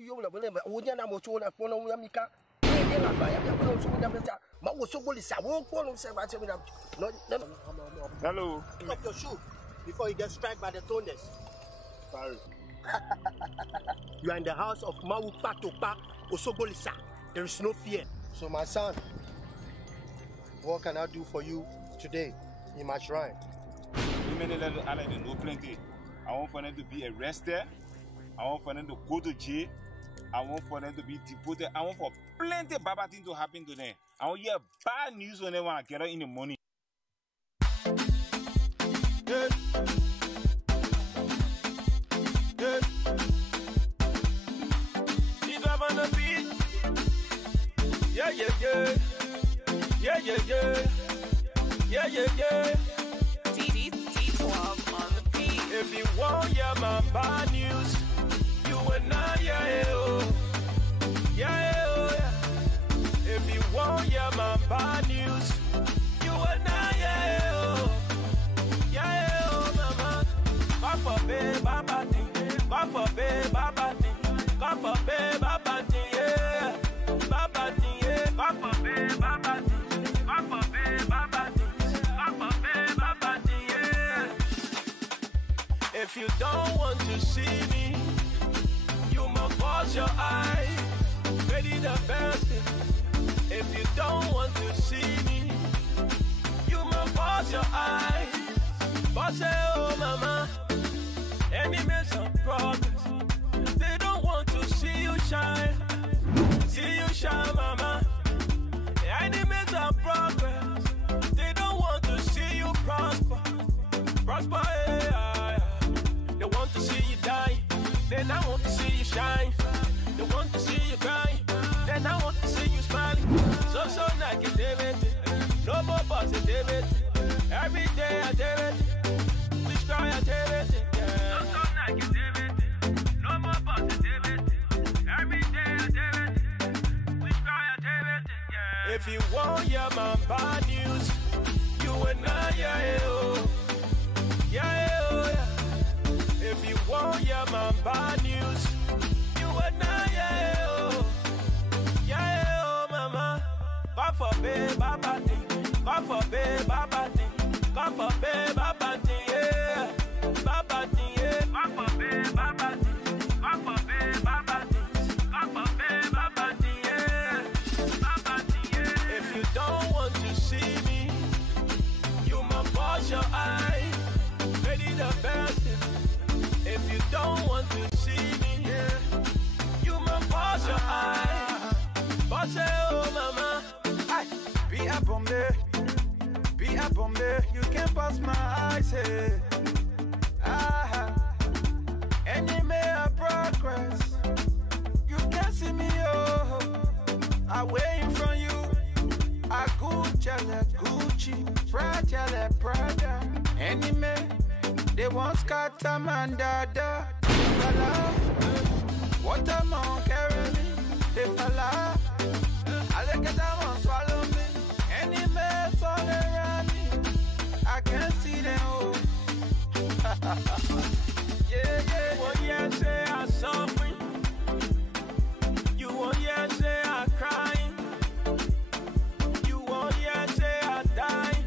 You will never Udiana Mochona Pono Yamika. Hello. Pick up your shoe before you get struck by the thunders. Sorry. You are in the house of Mau Patopa Osobolisa. There is no fear. So my son, what can I do for you today in my shrine? I know plenty. I want for them to be arrested. I want for them to go to jail. I want for them to be deported. I want for plenty bad things to happen to them. I want to hear bad news when they want to get out in the money. Yeah. Yeah. Keep up on the beat. Yeah, yeah, yeah. Yeah, yeah, yeah. Yeah, yeah, yeah. T12 on the beat. If you want, yeah, my bad news. You and I, yeah, oh, yeah, oh, yeah. If you want, yeah, my bad news. You and I, yeah, oh, yeah, oh, mama. Come for babe, baba thing. Come for babe, baba thing. Come for babe, baba thing, yeah. Baba thing, yeah. Come for babe, baba thing. Come for babe, baba thing. Come for babe, baba thing, yeah. If you don't want to see me, you must close your eyes, ready the best. If you don't want to see me, you must close your eyes. But say, oh mama, enemies of progress, they don't want to see you shine. See you shine, mama. Enemies of progress, they don't want to see you prosper. Prosper, yeah. They want to see you die. Then I want to see you shine. They want to see you cry. Then I want to see you smiling. So negativity. No more positivity. Every day I do it. We try I do it. Yeah. So negativity. No more positivity. Every day I do it. We try I do it. Yeah. If you want, yeah, my bad news. You and I, yeah, oh. Yeah, oh, yeah. If you want, yeah, my bad news. You and I, yeah, oh. Yeah, oh, mama. Come for babe, baba thing. Come for babe, baba thing. Come for babe, baba thing, yeah. Baba thing, yeah. Come for babe, baba thing. Come for babe, baba thing. Come for babe, baba thing, yeah. Baba thing, yeah. If you don't want to see me, you must close your eyes. Ready the best. If you don't want to see me, yeah, you must close your eyes. But say, oh mama, I be a Bombay, you can't pass my eyes, hey. Enemy of progress, you can't see me, oh. I waiting from you, I Gucci, Prada. Enemy, they want scatter man dada. What am I carrying me? They fella. I look at them and swallow me. Any mess all around me, I can't see them. Oh. Yeah, yeah. You want yeah say I'm suffering. You want yeah say I'm crying. You want yeah say I'm dying.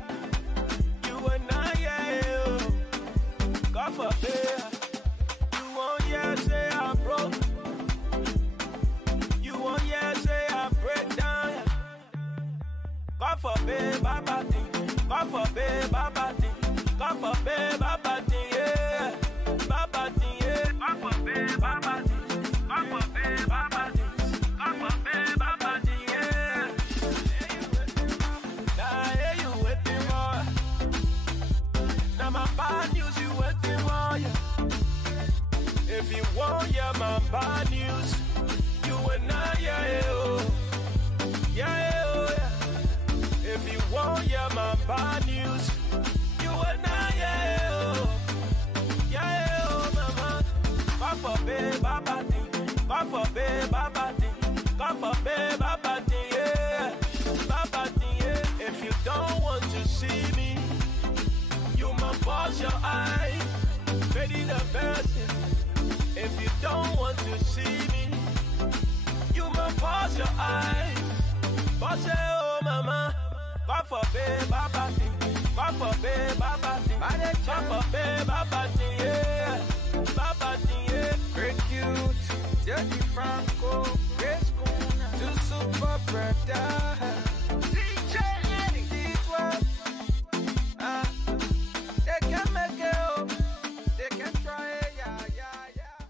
You and I, yeah, oh. God forbid. You want yeah say I'm broke. You want yeah say I break down. God forbid, baba thing. God forbid, baba thing. God forbid, baba thing, yeah. Baba thing, yeah. God forbid, baba thing. God forbid, baba thing. God forbid, baba thing, yeah. Now hey, you waiting for. Now my bad news you waiting for, yeah. If you want, yeah, my bad news. You and I, yeah, oh. Yeah, oh, yeah. If you want, yeah, my bad news. You and I, yeah, oh. Yeah, oh, mama. Come for babe, baba thing. Come for babe, baba thing. Come for babe, baba thing, yeah. Baba thing, yeah. If you don't want to see me, you must close your eyes. Ready the best. If you don't want to see me, your eyes. But say, oh mama, come for babe, baba thing. Come for babe, baba thing. Come for babe, baba thing, yeah. Baba thing, yeah. Very cute, Jackie Franco, Grace Kuna, two super brother. DJ Eddie, D12. They can make it up, they can try it, yeah, yeah, yeah.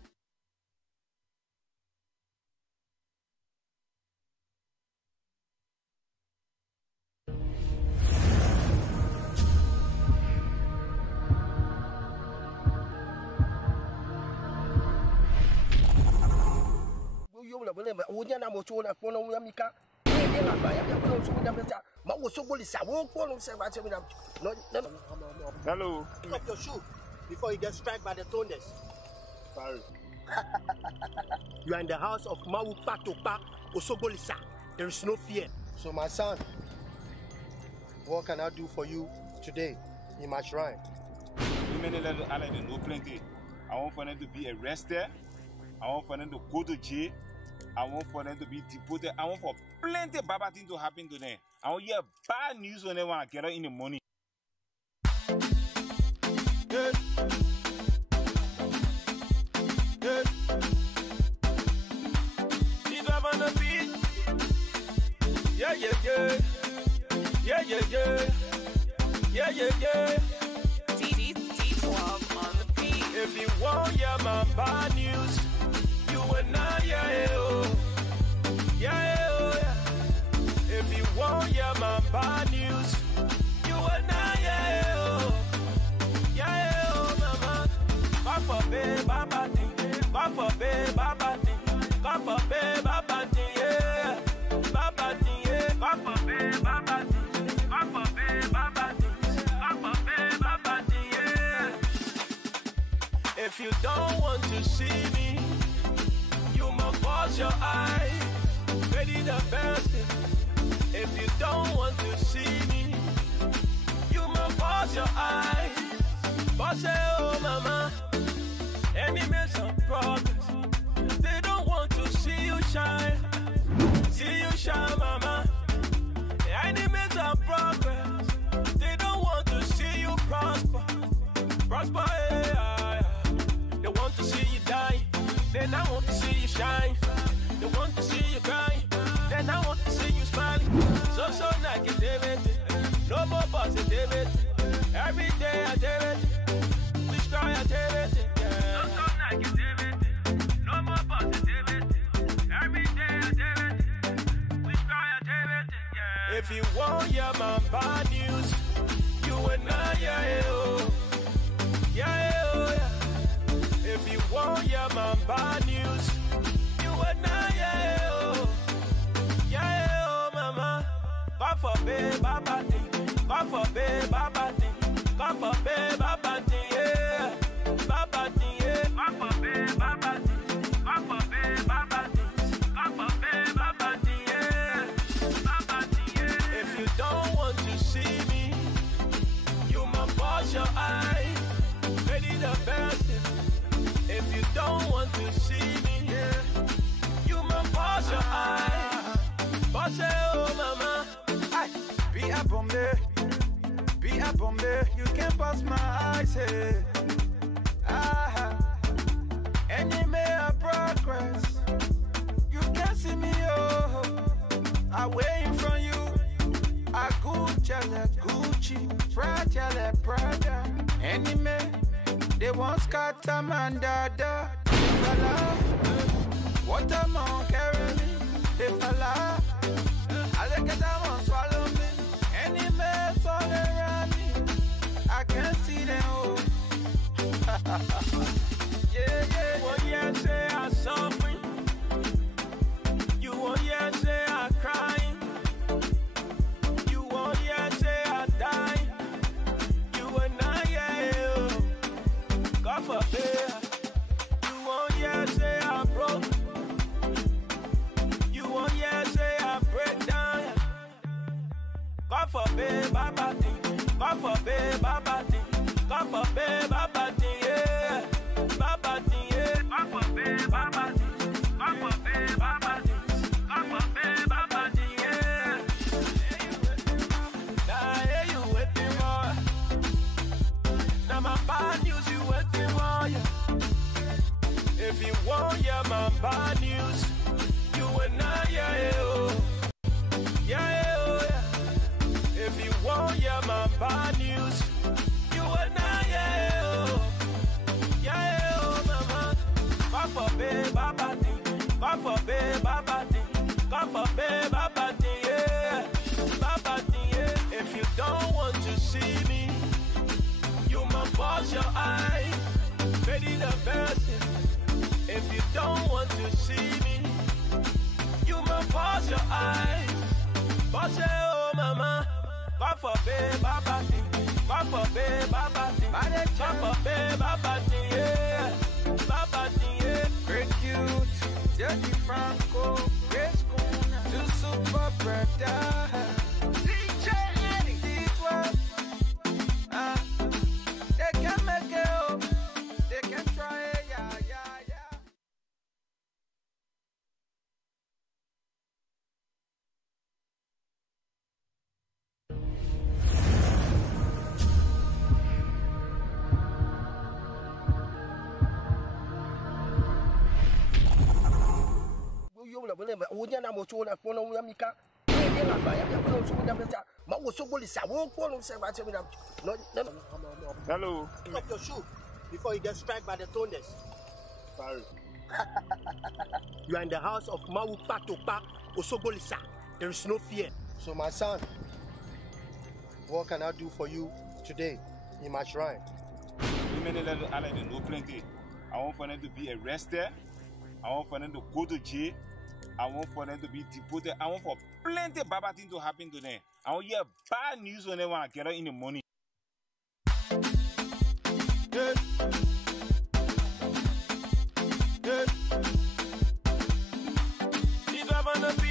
Hello. Pick up your shoe before you get struck by the thunders. Sorry. You are in the house of Mawu Patopa Osogolisa. There is no fear. So my son, what can I do for you today in my shrine? Lrtn know plenty. I want for them to be arrested. I want for them to go to jail. I want for them to be deported. I want for plenty bad things to happen to them. I want to hear bad news when they want to get out in the morning. Yeah. Yeah. Keep up on the beat. Yeah, yeah, yeah. Yeah, yeah, yeah. Yeah, yeah, yeah. T12 on the beat. If you want, yeah, my bad news. You and I, yeah, oh. Yeah, oh, yeah. If you want, yeah, my bad news. You and I, yeah, oh. Yeah, oh, mama. Come for babe, baba thing. Come for babe, baba thing. Come for babe, baba thing, yeah. Baba thing, yeah. Come for babe, baba thing. Come for babe, baba thing. Come for babe, baba thing, yeah. If you don't want to see me, you must close your eyes. Ready the best thing. If you don't want to see me, you must close your eyes. But say, oh mama, enemies of progress. They don't want to see you shine. See you shine, mama. Enemies of progress. They don't want to see you prosper. Prosper, yeah. They want to see you die. Then I want to see you shine. They want to see you cry. Then I want to see you smiling. So negativity. No more positivity. Every day I did it. We try I did it. Yeah. So negativity. No more positivity. Every day I did it. We try I did it. Yeah. If you want, yeah, my bad news. You and I, yeah, oh. Yeah, oh, yeah. If you want, yeah, my bad news. You and I, yeah, oh. Yeah, oh, mama. Come for babe, baba thing. Come for babe, baba thing. Come for babe, baba thing, yeah. Baba thing, yeah. Come for babe, baba thing. Come for babe, baba thing. Come for babe, baba thing, yeah. Baba thing, yeah. If you don't want to see me, you must close your eyes. Ready the best thing. If you don't want to see me, yeah, you must close your eyes. But say, oh mama, be a Bombay, you can pass my eyes, hey. Enemy of progress, you can see me, oh. Away from you, I Gucci, Prada. Enemy, they want scatter man, dada. What am I carrying? They fella. I look at them and swallow me. Any mess all around me, I can't see them. Oh. Yeah, yeah. You won't yet say I'm suffering. You won't yet say I'm crying. You won't yet say I'm dying. You and I, yeah, oh. God forbid. You won't yet say I'm broke. You won't yet say I break down. hear my bad news, you waiting for you. If you won't hear my bad news, you will not hear it. Oh. Yeah, oh, yeah. If you won't hear my bad news, you will not hear it. Oh. Yeah, oh, mama. God forbid, Baba thing. God forbid, Baba thing. God forbid, Baba thing, yeah. Baba thing, yeah. If you don't want to see me, you must wash your eyes. Ready the person. If you don't want to see me, you must wash your eyes. Wash it, oh mama. God forbid, Baba thing. God forbid, Baba thing. God forbid, Baba thing, yeah. Baba thing, yeah. Great cute, Jackie Franco, Great Schooner, two super brother. DJ Eddie, D12. They can make it, oh. They can try it, yeah, yeah, yeah. Hello. Pick up your shoe before you get struck by the thunders. Sorry. You are in the house of Mawu Patopa Osogolisa. There is no fear. So my son, what can I do for you today in my shrine? Lrtn know plenty. I want for them to be arrested. I want for them to go to jail. I want for them to be deported. I want for plenty bad things to happen to them. I want to hear bad news when they want to get out in the morning. Yeah. Yeah. Keep up on the beat.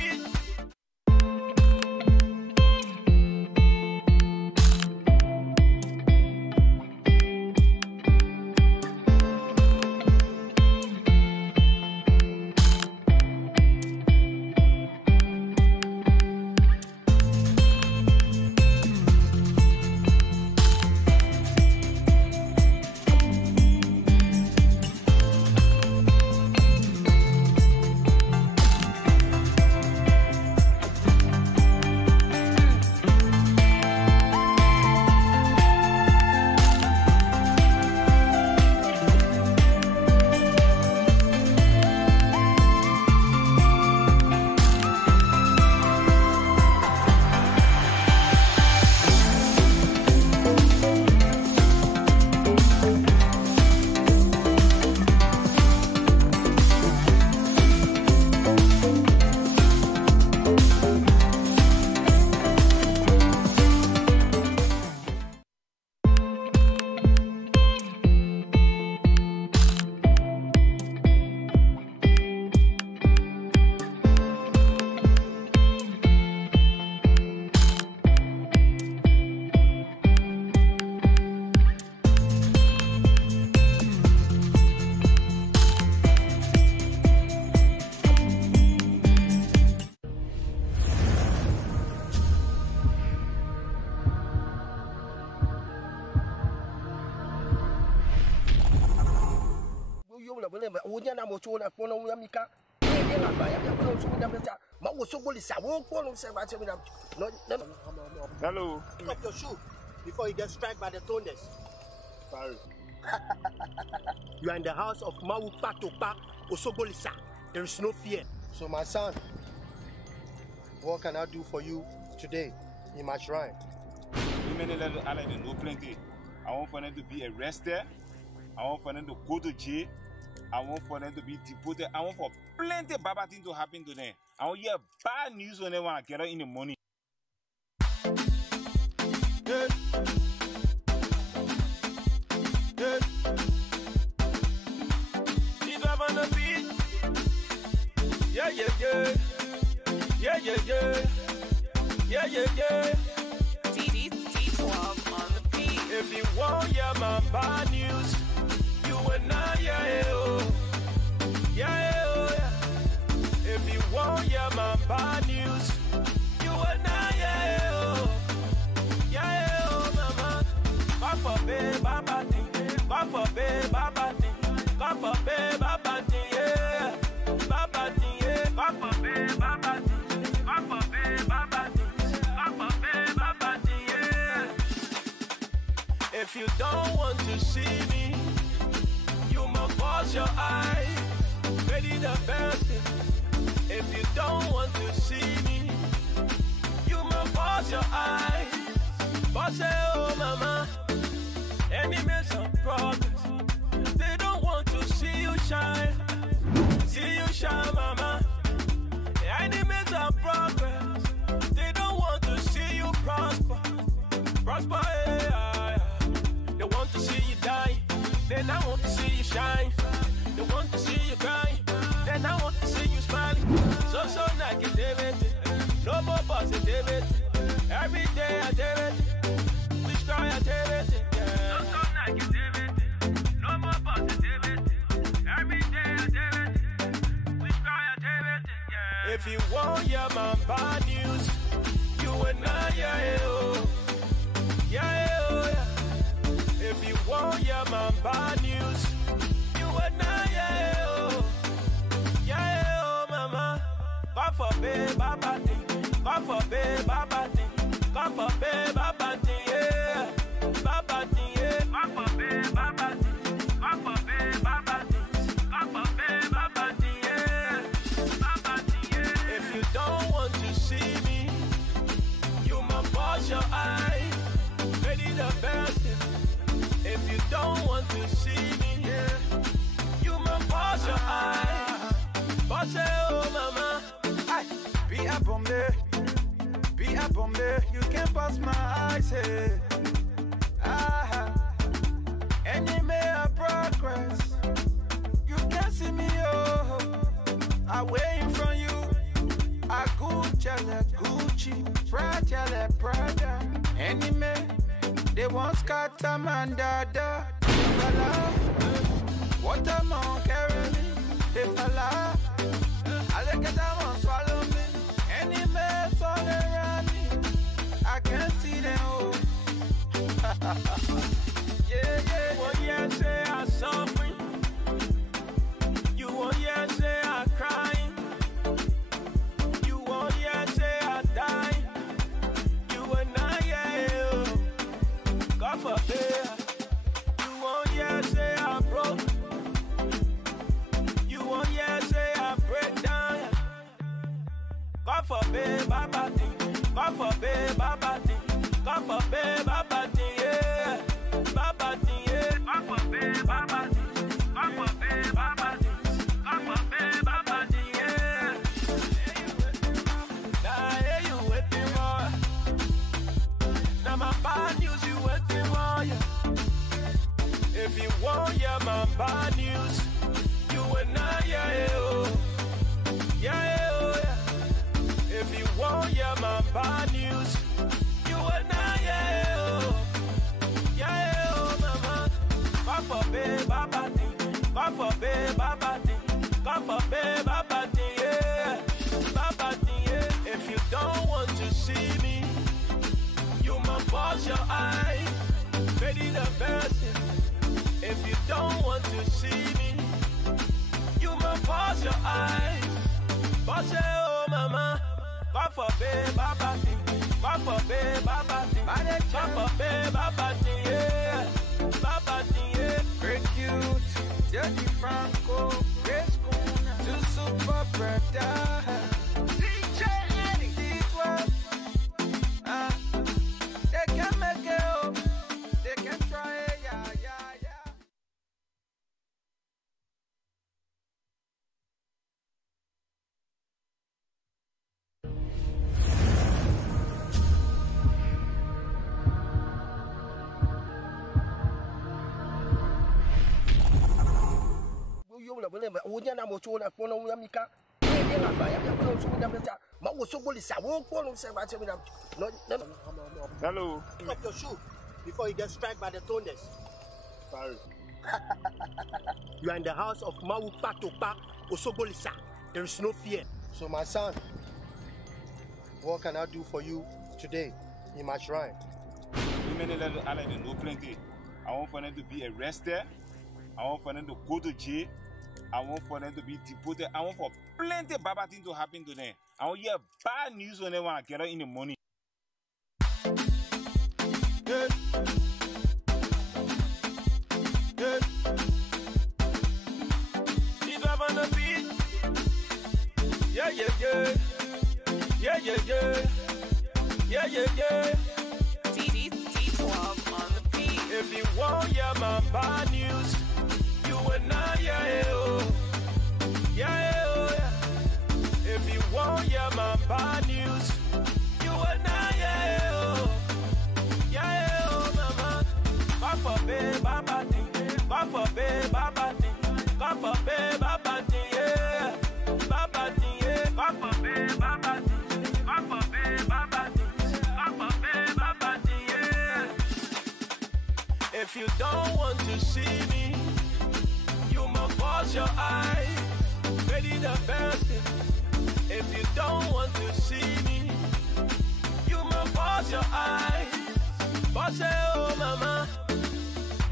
Hello. Pick up your shoe before you get struck by the thunders. Sorry. You are in the house of Mawu Patopa Osogolisa. There is no fear. So my son, what can I do for you today in my shrine? Lrtn know plenty. I want for them to be arrested. I want for them to go to jail. I want for them to be deported. I want for plenty bad things to happen to them. I want to hear bad news when they want to get out in the morning. Yeah. Yeah. Keep up on the beat. Yeah, yeah, yeah. Yeah, yeah, yeah. Yeah, yeah, yeah. D12 on the beat. If you won't hear my bad news, you will not hear it. Oh. Yeah, oh, yeah. If you won't hear my bad news, you will not hear it. Oh. Yeah, oh, mama. God forbid, Baba thing. you don't want to see me, you must close your eyes. Ready the best. If you don't want to see me, you must close your eyes. But say, oh mama, enemies of progress, they don't want to see you shine. See you shine, mama. Enemies of progress, they don't want to see you prosper. Prosper, yeah. They want to see you die, then I want to see you shine. They want to see you cry, then I want to see you smiling. So negativity, no more positivity. Every day I do it, we try I do it. Yeah. So negativity, no more positivity. Every day I do it, we try I do it. Yeah. If you want hear my bad news, you and I, yeah, oh. Yeah, oh, yeah. If you want hear my bad news, you and I, yeah, oh. Yeah, oh, mama. God forbid, Baba thing. God forbid, Baba thing. God forbid, Baba thing, yeah. Baba thing, yeah. God forbid, Baba thing. God forbid, Baba thing. God forbid, Baba thing, yeah. Baba thing, yeah. If you don't want to see me, you must close your eyes. Ready the best. If you don't want to see me, yeah, you must close your eyes. But say, oh mama, be a bombe, you can't pass my eyes, hey. Enemy of progress, you can't see me, oh. I'm waiting for you. I Gucci, Prada. Enemy, they want scatter man dada. Fella, what am I carrying me? They fella, I look at them and swallow me. Enemies all around me, I can't see them, oh. Yeah. Well, yeah, say I'm suffering. You want, yeah, say I'm crying. You want, yeah, say I'm dying. You and I, yeah, oh. God forbid. You want, yeah, say I'm broke. You want, yeah, say I break down. God forbid, Baba thing. God forbid, Baba thing. God forbid, Baba thing, yeah. Baba thing, yeah. God forbid, Baba thing. God forbid, Baba thing. God forbid, Baba thing, yeah. Now, yeah, you waiting for. Now, my bad news, you waiting for, yeah. If you want, yeah, my bad news, you and I, yeah, oh. Yeah, oh, yeah. If you want, yeah, my bad news, you and I, yeah, oh. Yeah, oh, mama. God forbid, Baba thing. God forbid, Baba thing. God forbid, Baba thing, yeah. Baba thing, yeah. If you don't want to see me, you must close your eyes. Ready the best. If you don't want to see me, you must close your eyes. But say, oh mama, God forbid, Baba thing. God forbid, Baba thing. God forbid, Baba thing, yeah. Baba thing, yeah. Great cute, Jody Franco, Grace Kuna, two super brother. DJ Eddie, D12. They can make it up, they can try it, yeah. Hello. Pick up your shoe before you get struck by the thunders. Sorry. You are in the house of Mawu Patopa Osogolisa. There is no fear. So my son, what can I do for you today in my shrine? Women Lrtn know plenty. I want for them to be arrested. I want for them to go to jail. I want for them to be deported. I want for plenty bad things to happen to them. I want hear bad news when they want to get out in the morning. yeah. Yeah, yeah, yeah. Yeah, yeah, yeah. T12 on the beat. If you want, yeah, my bad news, you and I, yeah, oh. Yeah, oh, yeah. If you want, yeah, my bad news, you and I, yeah, oh. Yeah, oh, mama. God forbid, baba thing. God forbid, baba thing. God forbid, baba thing, yeah. Baba thing, yeah. God forbid, baba thing. God forbid, baba thing. God forbid, baba thing, yeah. If you don't want to see me, you must wash your eyes. Ready the best thing. If you don't want to see me, you must wash your eyes. Boss, oh mama,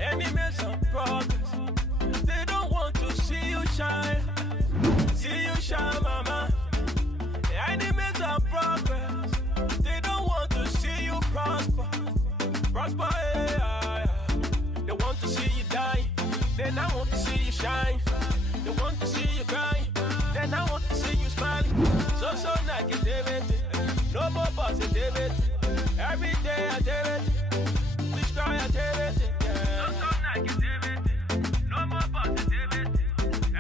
enemies of progress. They don't want to see you shine. See you shine, mama. Enemies of progress. They don't want to see you prosper. Prosper, yeah. They want to see you die. They not want to see you shine. They want to see you cry. They not want to see you smiling. So negativity. No more positivity. Every day I do it. Which cry I do it. Yeah. So negativity. No more positivity.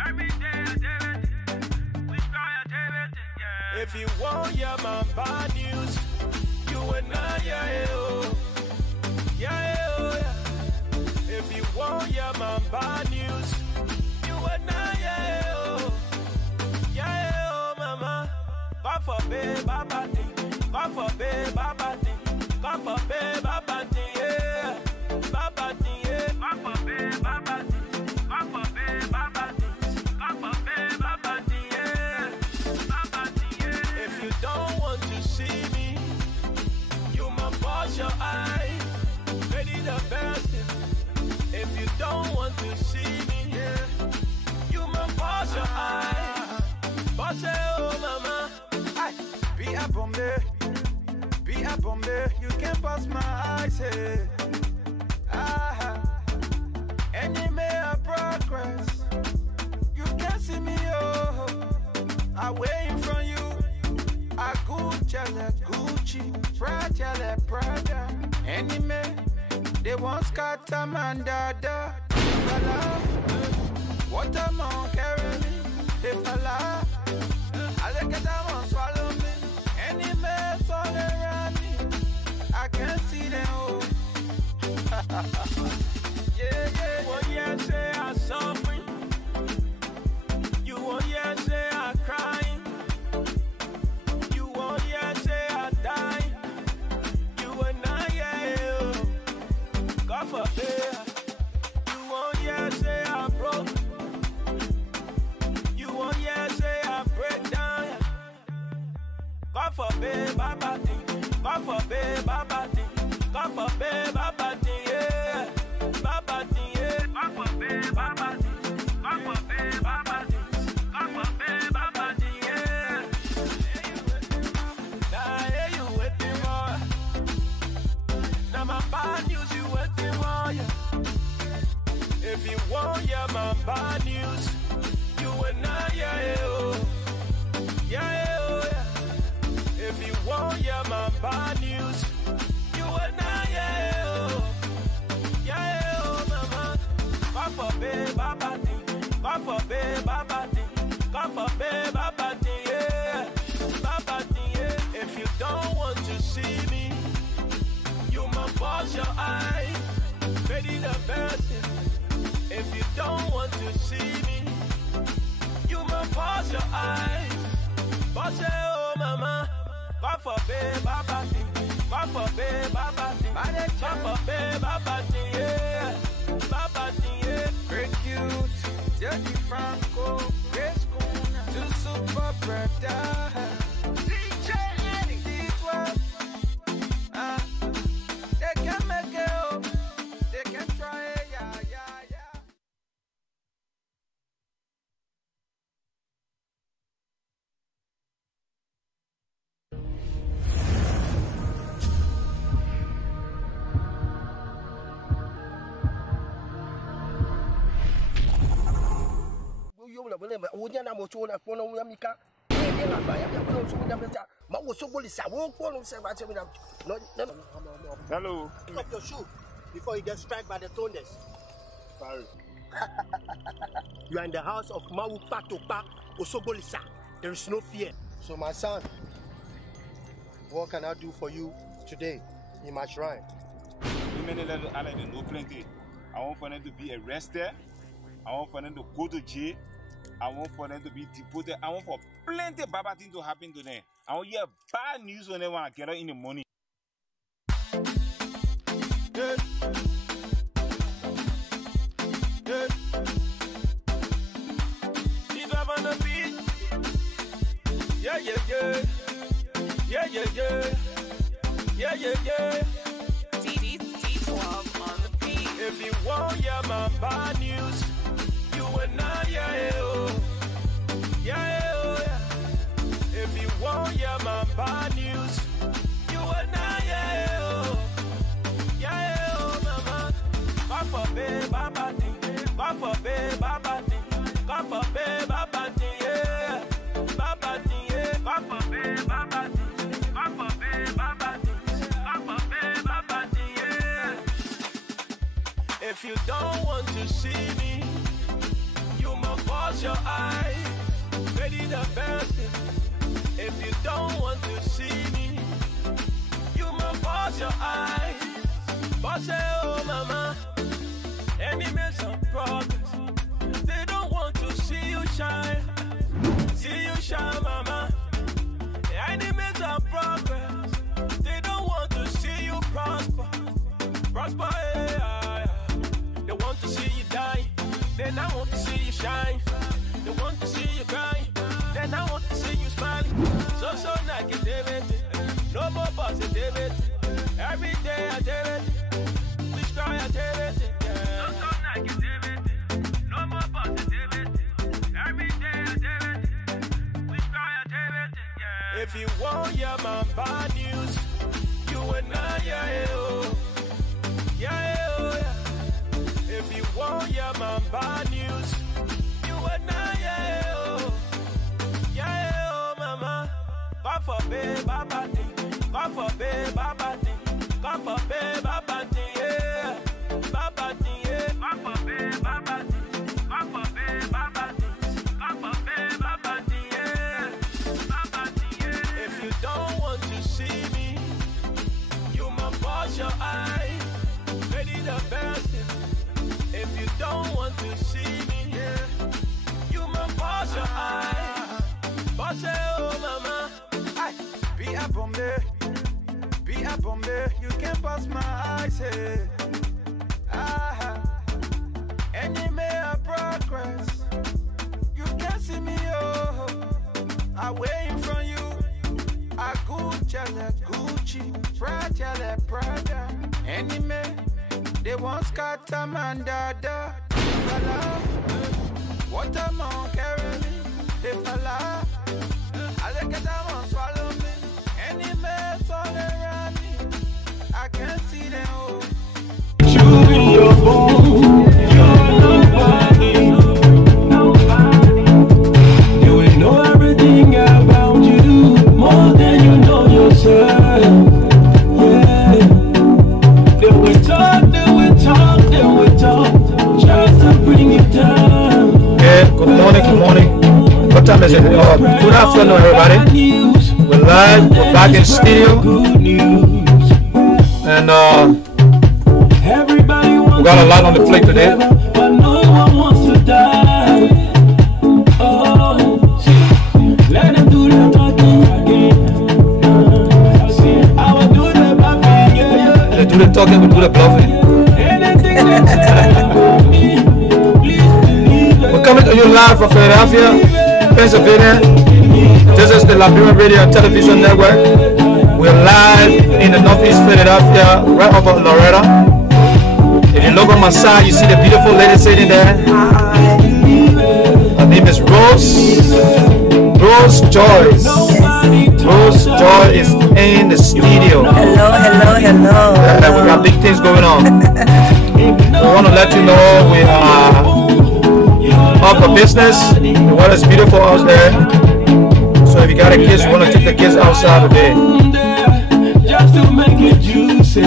Every day I do it. Which cry I do it. Yeah. If you want, yeah, my bad news, you and I, yeah, oh. Yeah, oh, yeah. If you want, yeah, my bad news, you and I, yeah, oh. Yeah, oh, mama. God forbid, baba thing. God forbid, baba thing. God forbid, baba thing, yeah. Baba thing, yeah. God forbid, baba thing. God forbid, baba thing. God forbid, baba thing, yeah. Baba thing, yeah. If you don't want to see me, you must wash your eyes. Ready the best thing. If you don't want to see me, yeah, you must wash your eyes. Wash it, oh mama. Aye. Be a bombe, you can't pass my eyes, hey. Enemy of progress, you can't see me, oh. I waiting from you. I Gucci, Prada. Enemy, they want scatter man, dada. Fella, what a man carry me, they fella. I look at them and swallow me. Enemies all around me, I can't see them, oh. Yeah, yeah. One year say I suffering. You 1 year say I crying. You 1 year say I dying. You and I, yeah, oh. God forbid. You 1 year say I broke. You 1 year say I break down. God forbid, baba thing. God forbid, baba thing. God forbid, baba thing, yeah. Baba thing, yeah. God forbid, baba thing. God forbid, baba thing. God forbid, baba thing, yeah. Now hey, you waiting more. Now my bad news, you waiting more, yeah. If you want, yeah, my bad news, you and I, yeah, oh. Yeah, oh, yeah. If you want, yeah, my bad news, you and I, yeah, oh. Yeah, oh, mama. God forbid, baba thing. God forbid, baba thing. God forbid, baba thing, yeah. Baba thing, yeah. If you don't want to see me, you must wash your eyes. Ready the best thing. If you don't want to see me, you must wash your eyes. Wash it, oh, mama. God forbid, baba thing. God forbid, baba thing. God forbid, baba thing, yeah. Baba thing, yeah. Great cute, Jackie Franco, Grace Kuna, to super brother. DJ Eddie, T12. They can make it up, they can try it, yeah, yeah, yeah. You will never, would you not want to Hello. Pick up your shoe before you get struck by the thunders. Sorry. You are in the house of Mawu Patopa Osogolisa. There is no fear. So my son, what can I do for you today in my shrine? Lrtn know plenty. I want for them to be arrested. I want for them to go to jail. I want for them to be deported. I want for plenty bad things to happen to them. I want hear bad news when they want to get out in the morning. Yeah. Yeah. Deep up on the beat. Yeah, yeah, yeah. Yeah, yeah, yeah. Yeah, yeah, yeah. T12 on the beat. If you want, yeah, my bad news, you and I, yeah, oh. Yeah, oh, yeah. If you want, yeah, my bad news, you and I, yeah, oh. Yeah, oh, mama. God forbid, baba thing. God forbid, baba thing. God forbid, baba thing, yeah. Baba thing, yeah. God forbid, baba thing. God forbid, baba thing. God forbid, baba thing, yeah. If you don't want to see me, you must close your eyes. Ready the best. If you don't want to see me, you must close your eyes. Boss, oh mama, enemies of progress. They don't want to see you shine. See you shine, mama. Enemies of progress. They don't want to see you prosper. Prosper, yeah. They want to see you die. They not want to see you shine. They want to see you grind. They not want to see you smiling. So negativity. No more positivity. Every day I did it. Which cry I did it. Yeah. So negativity. No more positivity. Every day I did it. Which cry I did it. Yeah. If you want, yeah, my bad news, you and I, yeah, oh. Yeah, oh, yeah. If you want, yeah, my bad news, you and I, yeah, oh. Yeah, oh, mama. God forbid, baba thing. God forbid, baba thing. God forbid, baba thing, yeah. Baba thing, yeah. God forbid, baba thing. God forbid, baba thing. God forbid, baba thing, yeah. Baba thing, yeah. If you don't want to see me, you must close your eyes. Ready the best. If you don't want to see me, yeah, you must close your eyes. Boss, oh mama, be up on me, you can't pass my eyes, hey. Enemy of progress, you can't see me, oh. I waiting from you, I Gucci, Prada. Enemy, they want scatter man, dada. What am I carrying? They fella. I look at them and swallow me. Any mess all around me, I can't see them all. You in your phone, you're nobody. You will know everything about you, more than you know yourself. Yeah. Then we talk, just to bring you down. Yeah, good morning. What time is it? Good afternoon, everybody. We're live. We're back in studio, and we got a lot on the plate today. But no one wants to die. Oh, let them do the talking again. I will do the bluffing, yeah. They do the talking, we do the bluffing. Anything they say about me, please believe it. We're coming to you live from Philadelphia, Pennsylvania. This is the Lrtn Radio and Television Network. We're live in the Northeast Philadelphia, right over Lrtn. If you look on my side, you see the beautiful lady sitting there. Her name is Rose Joyce. Rose Joy is in the studio. Hello. Yeah, we got big things going on. We want to let you know we are up for business. The weather is beautiful out there. So if you got a kids, you want to take the kids outside today. Just to make it juicy.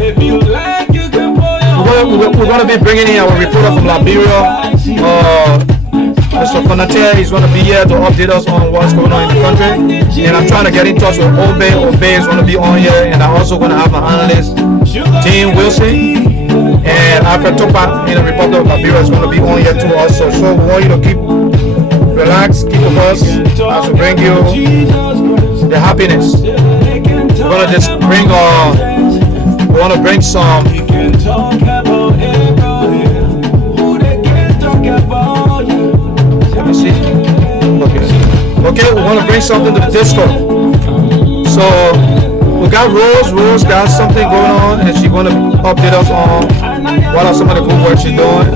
If you like, you can we're going to be bringing in our reporter from Liberia. Mr. Konaté is going to be here to update us on what's going on in the country. And I'm trying to get in touch with Obey. Obey is going to be on here. And I'm also going to have my analyst, Dean Wilson. And Alfred Topa in the Republic of Liberia is going to be on here too also. So we want you to keep relaxed, keep with us as we bring you the happiness. We're going to just bring we want to bring some. Let me see. Okay, we want to bring something to the disco. So we got Rose got something going on, and she's going to update us on what are some of the good work she's doing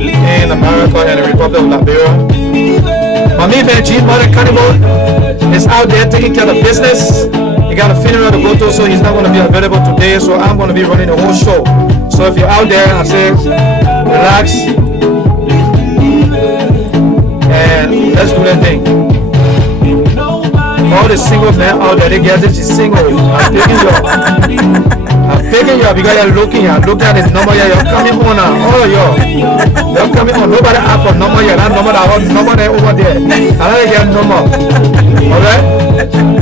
in America and the Republic of Liberia. My man, G Mother Cannibal is out there taking care of business. He got a funeral to go to, so he's not going to be available today. So I'm going to be running the whole show. So if you're out there, I say relax and let's do that thing. All the single men out there, they get this is single. I'm picking you up because you're looking at the number here. You're coming on now. All of you're coming on. Nobody asked for number here. That number there over there. I don't get number. Alright?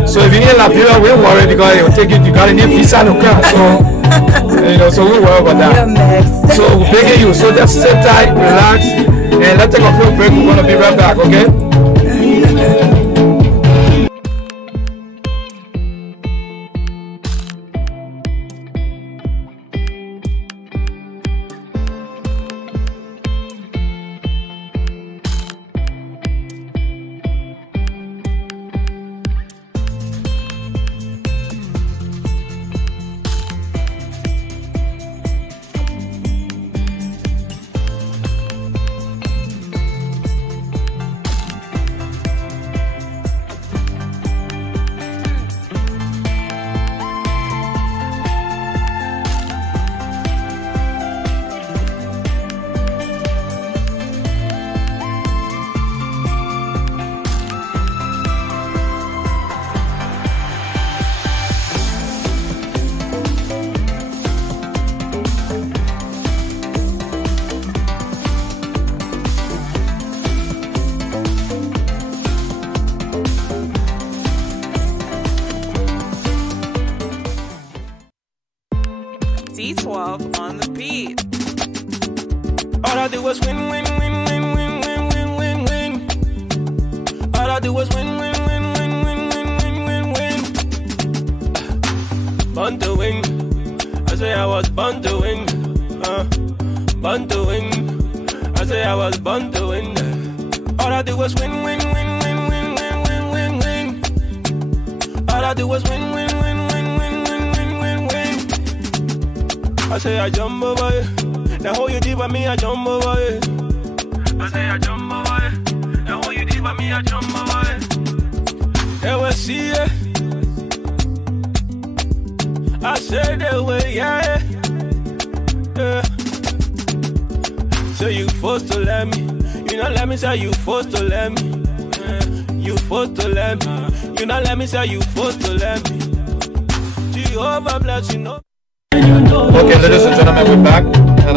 So if you're in Liberia, we worry because it will take you. You got a new visa to come. So so we worry about that. So we're begging you. So just sit tight, relax, and let's take a quick break. We're gonna be right back, okay? D12 on the beat. All I do is win, win, win, win, win, win, win, win, win. All I do is win, win, win, win, win, win, win, win, win. Born to win. I say I was born to win. Born to win. I say I was born to win. All I do is win, win, win, win, win, win, win, win, win. All I do is win, win, win, win, win, win, win, win, win. I say I jump over it. Now how you deep with me, I jump over it. I say I jump over it. Now how you deep with me, I jump over it. They will see it. I said they will, yeah. So you forced to let me. You not let me say you forced to let me. You forced to let me. You not let me say you forced to let me. Jehovah bless you, know. Okay, ladies and gentlemen, we're back. And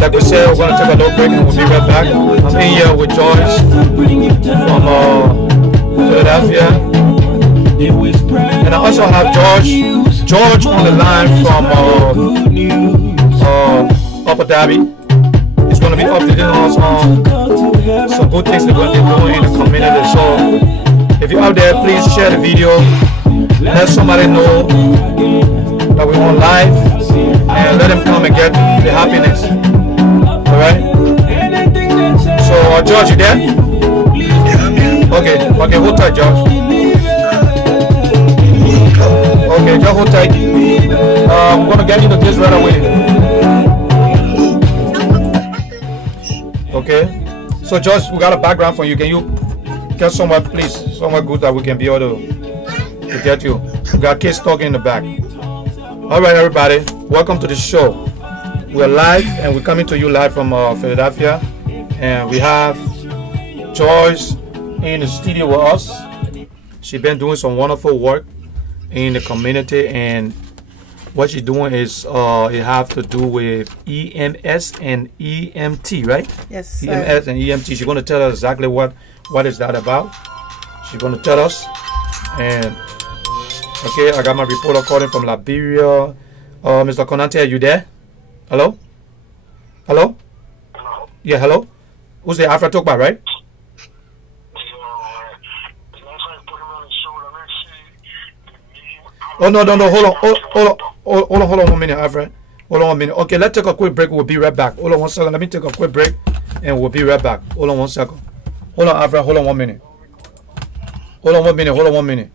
like we said, we're going to take a little break and we'll be right back. I'm in here with George from Philadelphia. And I also have George on the line from Upper Derby. He's going to be updating us on some good things they're going to be doing in the community. So if you're out there, please share the video. Let somebody know that we're on live and let them come and get the happiness. Alright? So George, you there? Okay, hold tight, George. Okay, just hold tight. I'm gonna get into this right away. Okay. So George, we got a background for you. Can you get somewhere, please? Somewhere good that we can be able to get you. We got kids talking in the back. Alright everybody, welcome to the show. We're live and we're coming to you live from Philadelphia. And we have Joyce in the studio with us. She's been doing some wonderful work in the community, and what she's doing is it have to do with EMS and EMT, right? Yes, sir. EMS and EMT. She's going to tell us exactly what is that about. She's going to tell us. And okay, I got my reporter calling from Liberia. Mr. Konante, are you there? Hello? Hello? Yeah, hello? Who's the Afra Tokba, right? Oh, no, hold on 1 minute, Alfred. Hold on 1 minute. Okay, let's take a quick break. We'll be right back. Hold on 1 second. Let me take a quick break, and we'll be right back. Hold on 1 second. Hold on, Alfred. Hold on 1 minute. Hold on 1 minute. Hold on 1 minute.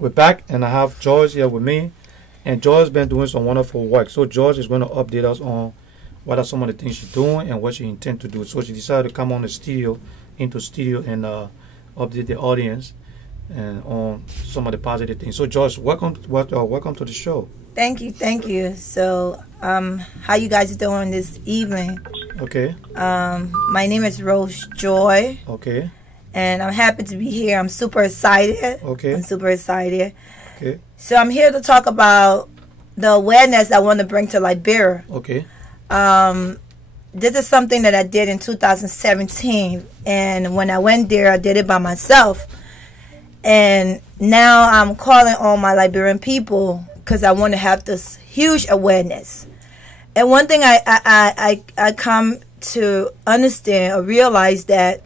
We're back, and I have George here with me, and George has been doing some wonderful work. So George is going to update us on what are some of the things she's doing and what she intends to do. So she decided to come on the studio, and update the audience and on some of the positive things. So George, welcome to the show. Thank you. So, how you guys doing this evening? Okay. My name is Rose Joy. Okay. And I'm happy to be here. I'm super excited. Okay. I'm super excited. Okay. So I'm here to talk about the awareness I want to bring to Liberia. Okay. This is something that I did in 2017, and when I went there, I did it by myself. And now I'm calling on my Liberian people because I want to have this huge awareness. And one thing I come to understand or realize that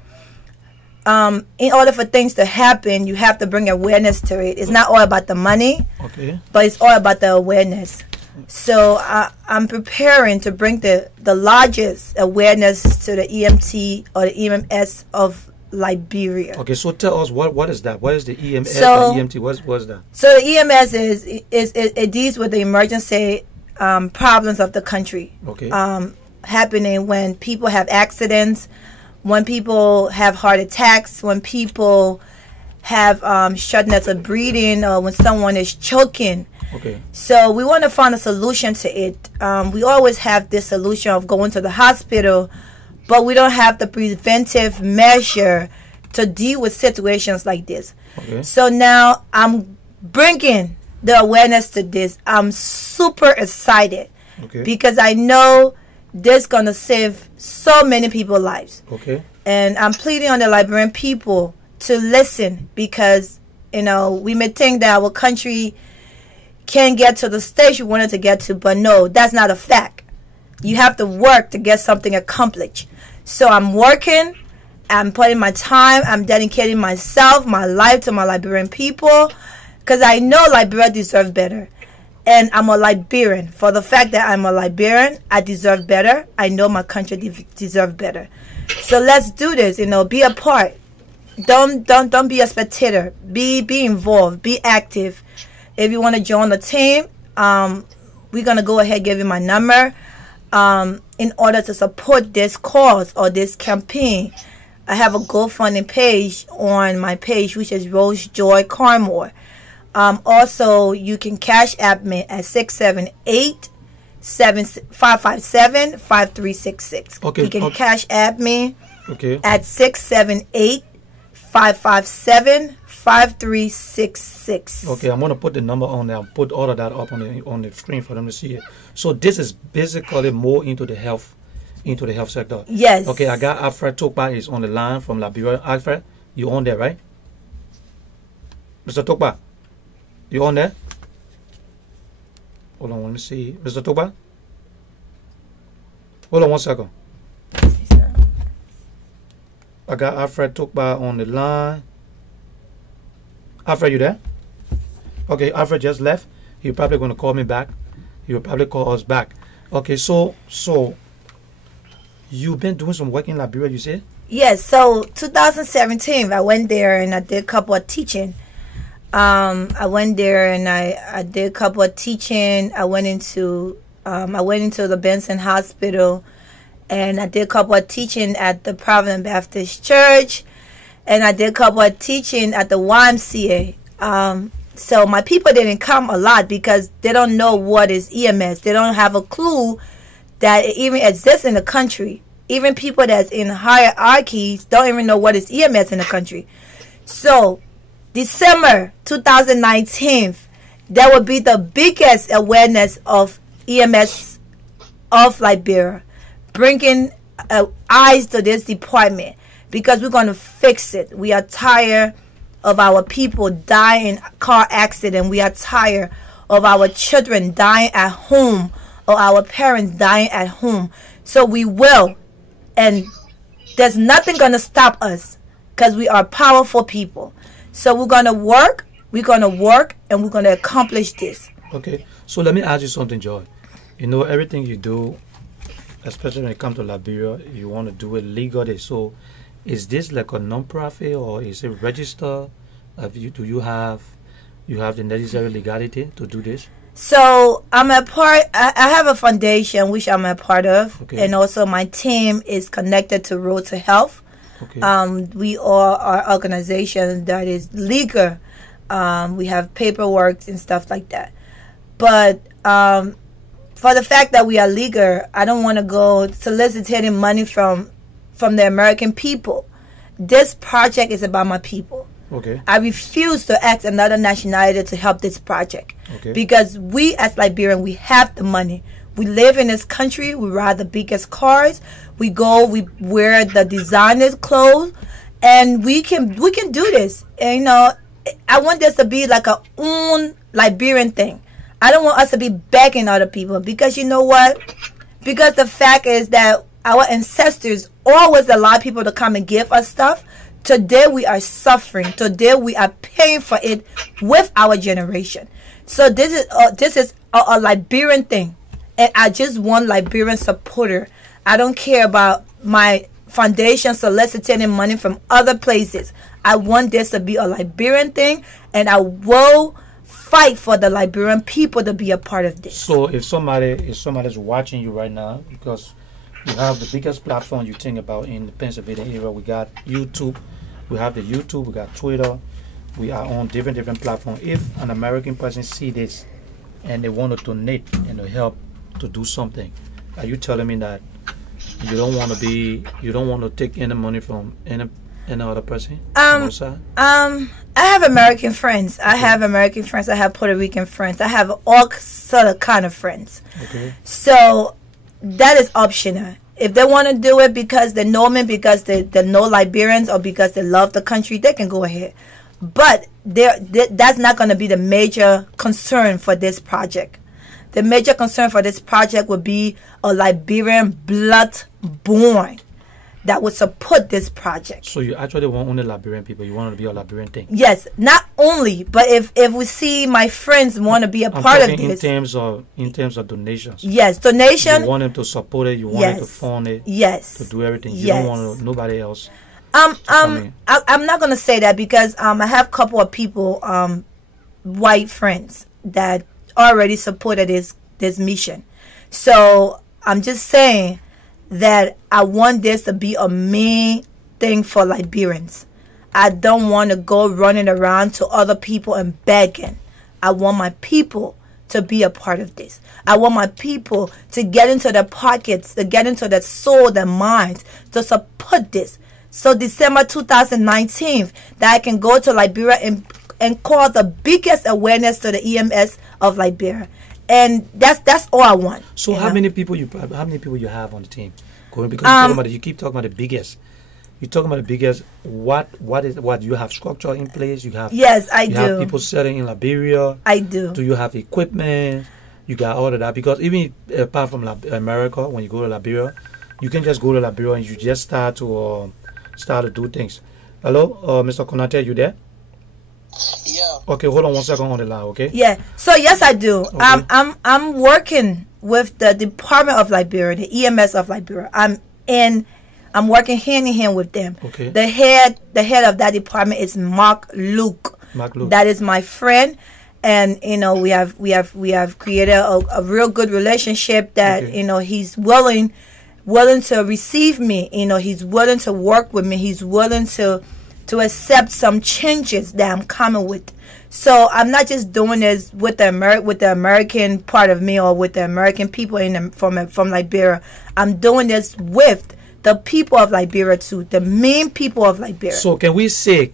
in order for things to happen, you have to bring awareness to it. It's not all about the money, okay, but it's all about the awareness. So I'm preparing to bring the largest awareness to the EMT or the EMS of Liberia. Okay, so tell us what is that? What is the EMS and EMT? What's that? So the EMS it deals with the emergency problems of the country. Okay. Happening when people have accidents, when people have heart attacks, when people have shortness of breathing, or when someone is choking. Okay. So we want to find a solution to it. We always have this solution of going to the hospital, but we don't have the preventive measure to deal with situations like this. Okay. So now I'm bringing the awareness to this. I'm super excited, okay, because I know this is going to save so many people's lives. Okay. And I'm pleading on the Liberian people to listen, because, we may think that our country can get to the stage we wanted to get to, but no, that's not a fact. You have to work to get something accomplished. So I'm working, I'm putting my time, I'm dedicating myself, my life to my Liberian people, because I know Liberia deserves better. And I'm a Liberian. For the fact that I'm a Liberian, I deserve better. I know my country deserves better. So let's do this, be a part. Don't be a spectator. Be involved, be active. If you want to join the team, we're going to go ahead and give you my number in order to support this cause or this campaign. I have a GoFundMe page on my page, which is Rose Joy Carmore. Also, you can cash app me at 678-557-5366. Okay. You can cash app me at 678-557-5366. Okay, I'm gonna put the number on there. I'll put all of that up on the screen for them to see it. So this is basically more into the health into the health sector. Yes. Okay, I got Alfred Tokpa is on the line from Liberia. Alfred, you on there, right? Mr. Tokpa, you on there? Hold on, let me see. Mr. Tokpa? Hold on 1 second. I got Alfred Tokpa on the line. Alfred, you there? Okay, Alfred just left. He's probably going to call me back. He will probably call us back. Okay, so you've been doing some work in Liberia, you say? Yes, so 2017, I went there and I did a couple of teaching. I went there and I did a couple of teaching. I went into the Benson Hospital and I did a couple of teaching at the Providence Baptist Church, and I did a couple of teaching at the YMCA. So my people didn't come a lot because they don't know what is EMS. They don't have a clue that it even exists in the country. Even people that's in hierarchies don't even know what is EMS in the country. So December 2019, that would be the biggest awareness of EMS of Liberia, bringing eyes to this department, because we're going to fix it. We are tired of our people dying in car accident. We are tired of our children dying at home, or our parents dying at home. So we will, and there's nothing going to stop us, because we are powerful people. So we're going to work, and we're going to accomplish this. Okay, so let me ask you something, Joy. You know, everything you do, especially when it comes to Liberia, you want to do it legally. So is this like a non-profit, or is it registered? Do you have the necessary legality to do this? So I'm a part. I have a foundation which I'm a part of, okay. And also my team is connected to Road to Health. Okay. We are our organization that is legal. We have paperwork and stuff like that. But for the fact that we are legal, I don't want to go soliciting money from the American people. This project is about my people. Okay. I refuse to ask another nationality to help this project. Okay. Because we as Liberians, we have the money. We live in this country. We ride the biggest cars. We wear the designer's clothes, and we can do this. And, you know, I want this to be like a own Liberian thing. I don't want us to be begging other people, because you know what? Because the fact is that our ancestors always allowed people to come and give us stuff. Today we are suffering. Today we are paying for it with our generation. So this is a Liberian thing, and I just want Liberian supporter. I don't care about my foundation soliciting money from other places. I want this to be a Liberian thing, and I will fight for the Liberian people to be a part of this. So if somebody's watching you right now, because you have the biggest platform you think about in the Pennsylvania area, we got YouTube, we have the YouTube, we got Twitter, we are on different platforms. If an American person see this and they want to donate and to help to do something, are you telling me that you don't want to take any money from any other person? I have American friends. I have Puerto Rican friends. I have all sort of kind of friends. Okay. So that is optional. If they want to do it because they know me, because they know Liberians, or because they love the country, they can go ahead. But that's not going to be the major concern for this project. The major concern for this project would be a Liberian blood-born that would support this project. So you actually want only Liberian people? You want to be a Liberian thing? Yes, not only, but if we see my friends want to be a part of this, in terms of donations. Yes, donation. You want them to support it. You want them to fund it. Yes. To do everything. You Yes. don't want nobody else. I'm not gonna say that, because I have a couple of people, white friends, that already supported this mission. So I'm just saying that I want this to be a main thing for Liberians. I don't want to go running around to other people and begging. I want my people to be a part of this. I want my people to get into their pockets, to get into their soul, their minds, to support this. So December 2019, that I can go to Liberia and call the biggest awareness to the EMS of Liberia. And that's all I want. So how many people you have on the team? Going because you keep talking about the biggest. You're talking about the biggest. What you have structure in place? You have yes, I do. You have people selling in Liberia. I do. Do you have equipment? You got all of that because even apart from America, when you go to Liberia, you can just go to Liberia and you just start to do things. Hello, Mr. Konate, you there? Yeah. Okay, hold on 1 second on the line, okay? Yeah. So yes, I do. Okay. I'm working with the Department of Liberia, the EMS of Liberia. I'm working hand in hand with them. Okay. The head of that department is Mark Luke. Mark Luke. That is my friend, and we have created a real good relationship. That okay. He's willing to receive me. He's willing to work with me. He's willing to accept some changes that I'm coming with. So I'm not just doing this with the American part of me or with the American people from Liberia. I'm doing this with the people of Liberia too, the main people of Liberia. So can we say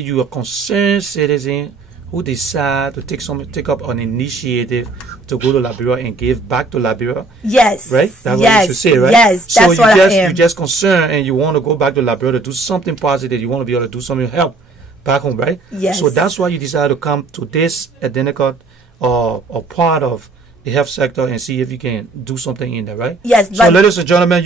you are a concerned citizen who decide to take up an initiative to go to Liberia and give back to Liberia? Yes. Right? That's yes. what you should say, right? Yes, so that's what I am. You're just concerned and you want to go back to Liberia to do something positive. You want to be able to do something to help back home, right? Yes. So that's why you decided to come to this identical or part of the health sector and see if you can do something in there, right? Yes. So, ladies and gentlemen,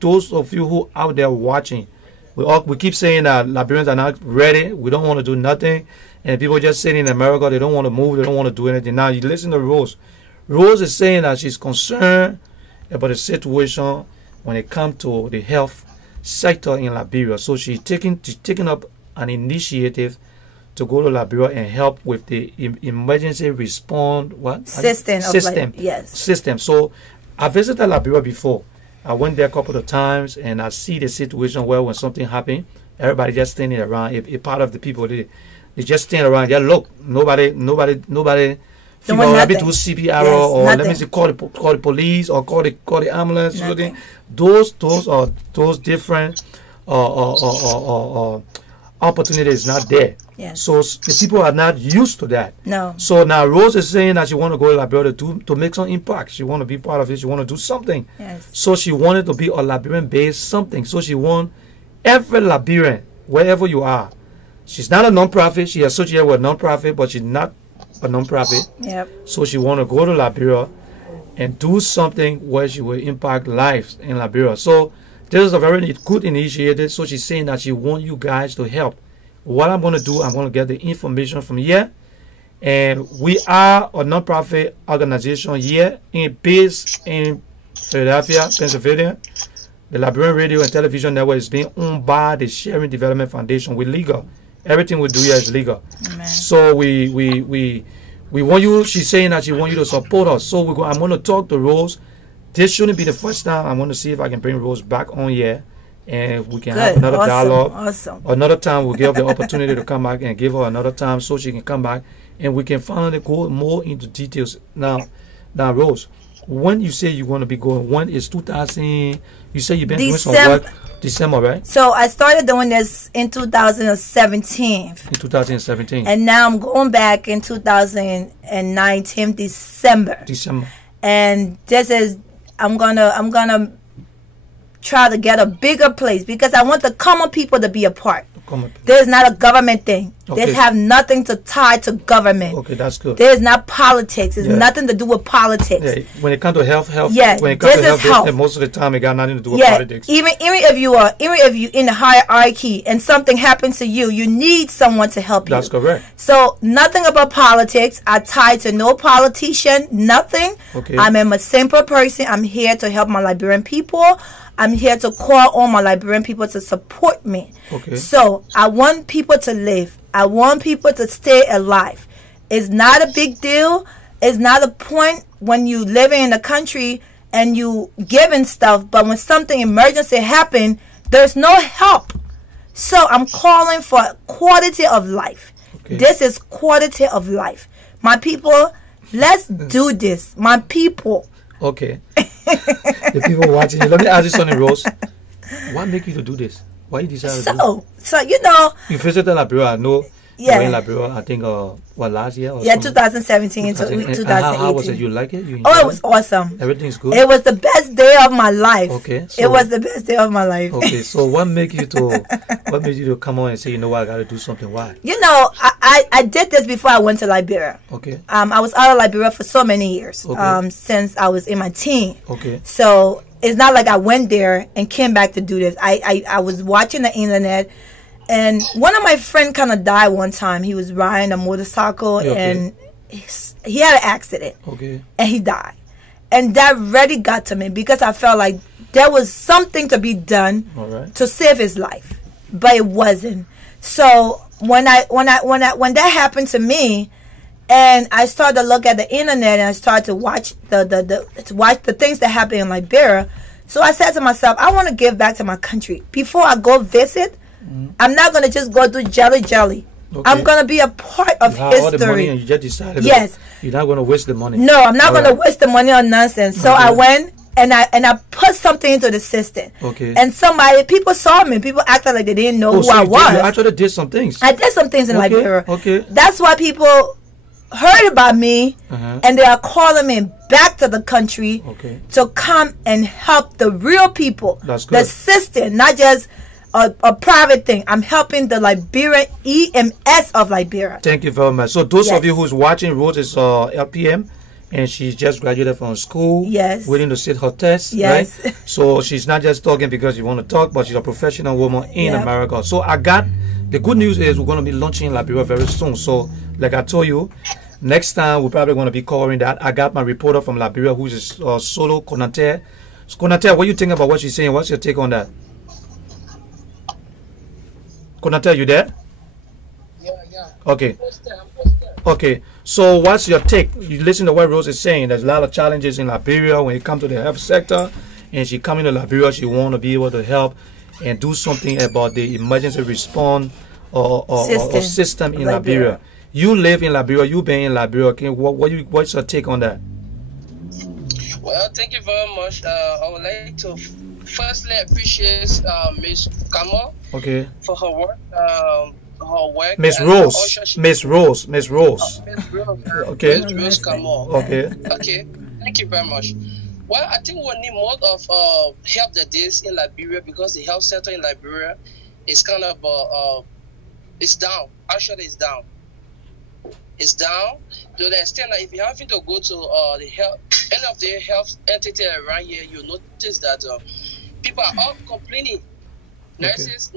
those of you who out there watching, we keep saying that Liberians are not ready. We don't want to do nothing, and people just sitting in America. They don't want to move. They don't want to do anything. Now you listen to Rose. Rose is saying that she's concerned about the situation when it comes to the health sector in Liberia. So she's taking up an initiative to go to Liberia and help with the emergency response system. So I visited Liberia before. I went there a couple of times and I see the situation where when something happens, everybody just standing around. A part of the people they just stand around. Just look. Nobody. Happy to CPR yes, or nothing. let me say call the police or call the ambulance. Nothing. Those different opportunities not there. Yes. So the people are not used to that. No. So now Rose is saying that she want to go to Liberia to make some impact. She want to be part of it. She want to do something. Yes. So she wanted to be a Liberian-based something. So she want every Liberian, wherever you are. She's not a non-profit. She associated with a non-profit, but she's not a non-profit. Yep. So she want to go to Liberia and do something where she will impact lives in Liberia. So this is a very good initiative. So she's saying that she want you guys to help. What I'm going to do, I'm going to get the information from here. And we are a non-profit organization here based in Philadelphia, Pennsylvania. The Liberian Radio and Television Network is being owned by the Sharing Development Foundation. We're legal. Everything we do here is legal. Amen. So we want you, she's saying that she wants you to support us. So I'm going to talk to Rose. This shouldn't be the first time. I'm going to see if I can bring Rose back on here. And we can have another dialogue. Awesome. Another time we'll give her the opportunity to come back and give her another time so she can come back and we can finally go more into details. Now Rose, when you say you're going to be going, when is 2000? You say you've been doing some work December, right? So I started doing this in 2017. In 2017. And now I'm going back in 2019 December. And this is I'm gonna try to get a bigger place because I want the common people to be a part. There's not a government thing. Okay. This have nothing to tie to government. Okay, that's good. There's not politics. It's nothing to do with politics. Yeah. When it comes to health. Yeah, when it comes to health, health. most of the time it got nothing to do with politics. Even if you in the hierarchy and something happens to you, you need someone to help you. That's correct. So nothing about politics. I tie to no politician. Nothing. Okay. I'm a simple person. I'm here to help my Liberian people. I'm here to call on my Liberian people to support me. Okay. So I want people to live. I want people to stay alive. It's not a big deal. It's not a point when you living in a country and you giving stuff, but when something emergency happen, there's no help. So I'm calling for quality of life. Okay. This is quality of life. My people, let's do this. My people. Okay. The people watching you. Let me ask you something, Rose. What make you to do this? Why you decided to do this? So you know. You visited Liberia. I know Yeah. You were in Liberia, I think, what, last year? Or Yeah, something? 2017 to 2018. How was it? You like it? You enjoyed Oh, it was awesome. Everything's good? It was the best day of my life. Okay. So, it was the best day of my life. Okay, so what made you to come on and say, you know what, I got to do something? Why? You know, I did this before I went to Liberia. Okay. I was out of Liberia for so many years. Okay. Since I was in my teen. Okay. So it's not like I went there and came back to do this. I was watching the internet, and one of my friends kind of died one time. He was riding a motorcycle, and he had an accident. Okay. And he died. And that really got to me because I felt like there was something to be done to save his life, but it wasn't. So when that happened to me, and I started to look at the internet and I started to watch the things that happen in Liberia, so I said to myself, I want to give back to my country. Before I go visit, I'm not going to just go do jelly. Okay. I'm going to be a part of history. All the money and you just decided you're not going to waste the money. No, I'm not going to waste the money on nonsense. So I went and I put something into the system. Okay. And people saw me. People acted like they didn't know who I was. You actually did some things. I did some things in Liberia. Okay. That's why people heard about me, and they are calling me back to the country to come and help the real people. That's good. The system, not just a private thing. I'm helping the Liberian EMS of Liberia. Thank you very much. So those of you who's watching, Rose is LPM, and she just graduated from school. Yes. Waiting to sit her test. Yes. Right? So she's not just talking because you want to talk, but she's a professional woman in America. So the good news is we're going to be launching in Liberia very soon. So like I told you, next time we're probably going to be covering that. I got my reporter from Liberia who is Solo Konate. Konate, what do you think about what she's saying? What's your take on that? Konate, you there? Yeah. Okay. I'm posted. Okay. So what's your take? You listen to what Rose is saying. There's a lot of challenges in Liberia when it comes to the health sector. And she coming to Liberia, she want to be able to help and do something about the emergency response or system in Liberia. You live in Liberia. You've been in Liberia. Okay, what's your take on that? Well, thank you very much. I would like to firstly appreciate Miss Kamo for her work. Miss Rose. Okay. Miss Rose Kamo. Okay. Okay. Thank you very much. Well, I think we need more of help than this in Liberia because the health sector in Liberia is kind of it's down. Actually, it's down. It's down to the extent that if you're having to go to the any of the health entity around here, you notice that people are all complaining. Nurses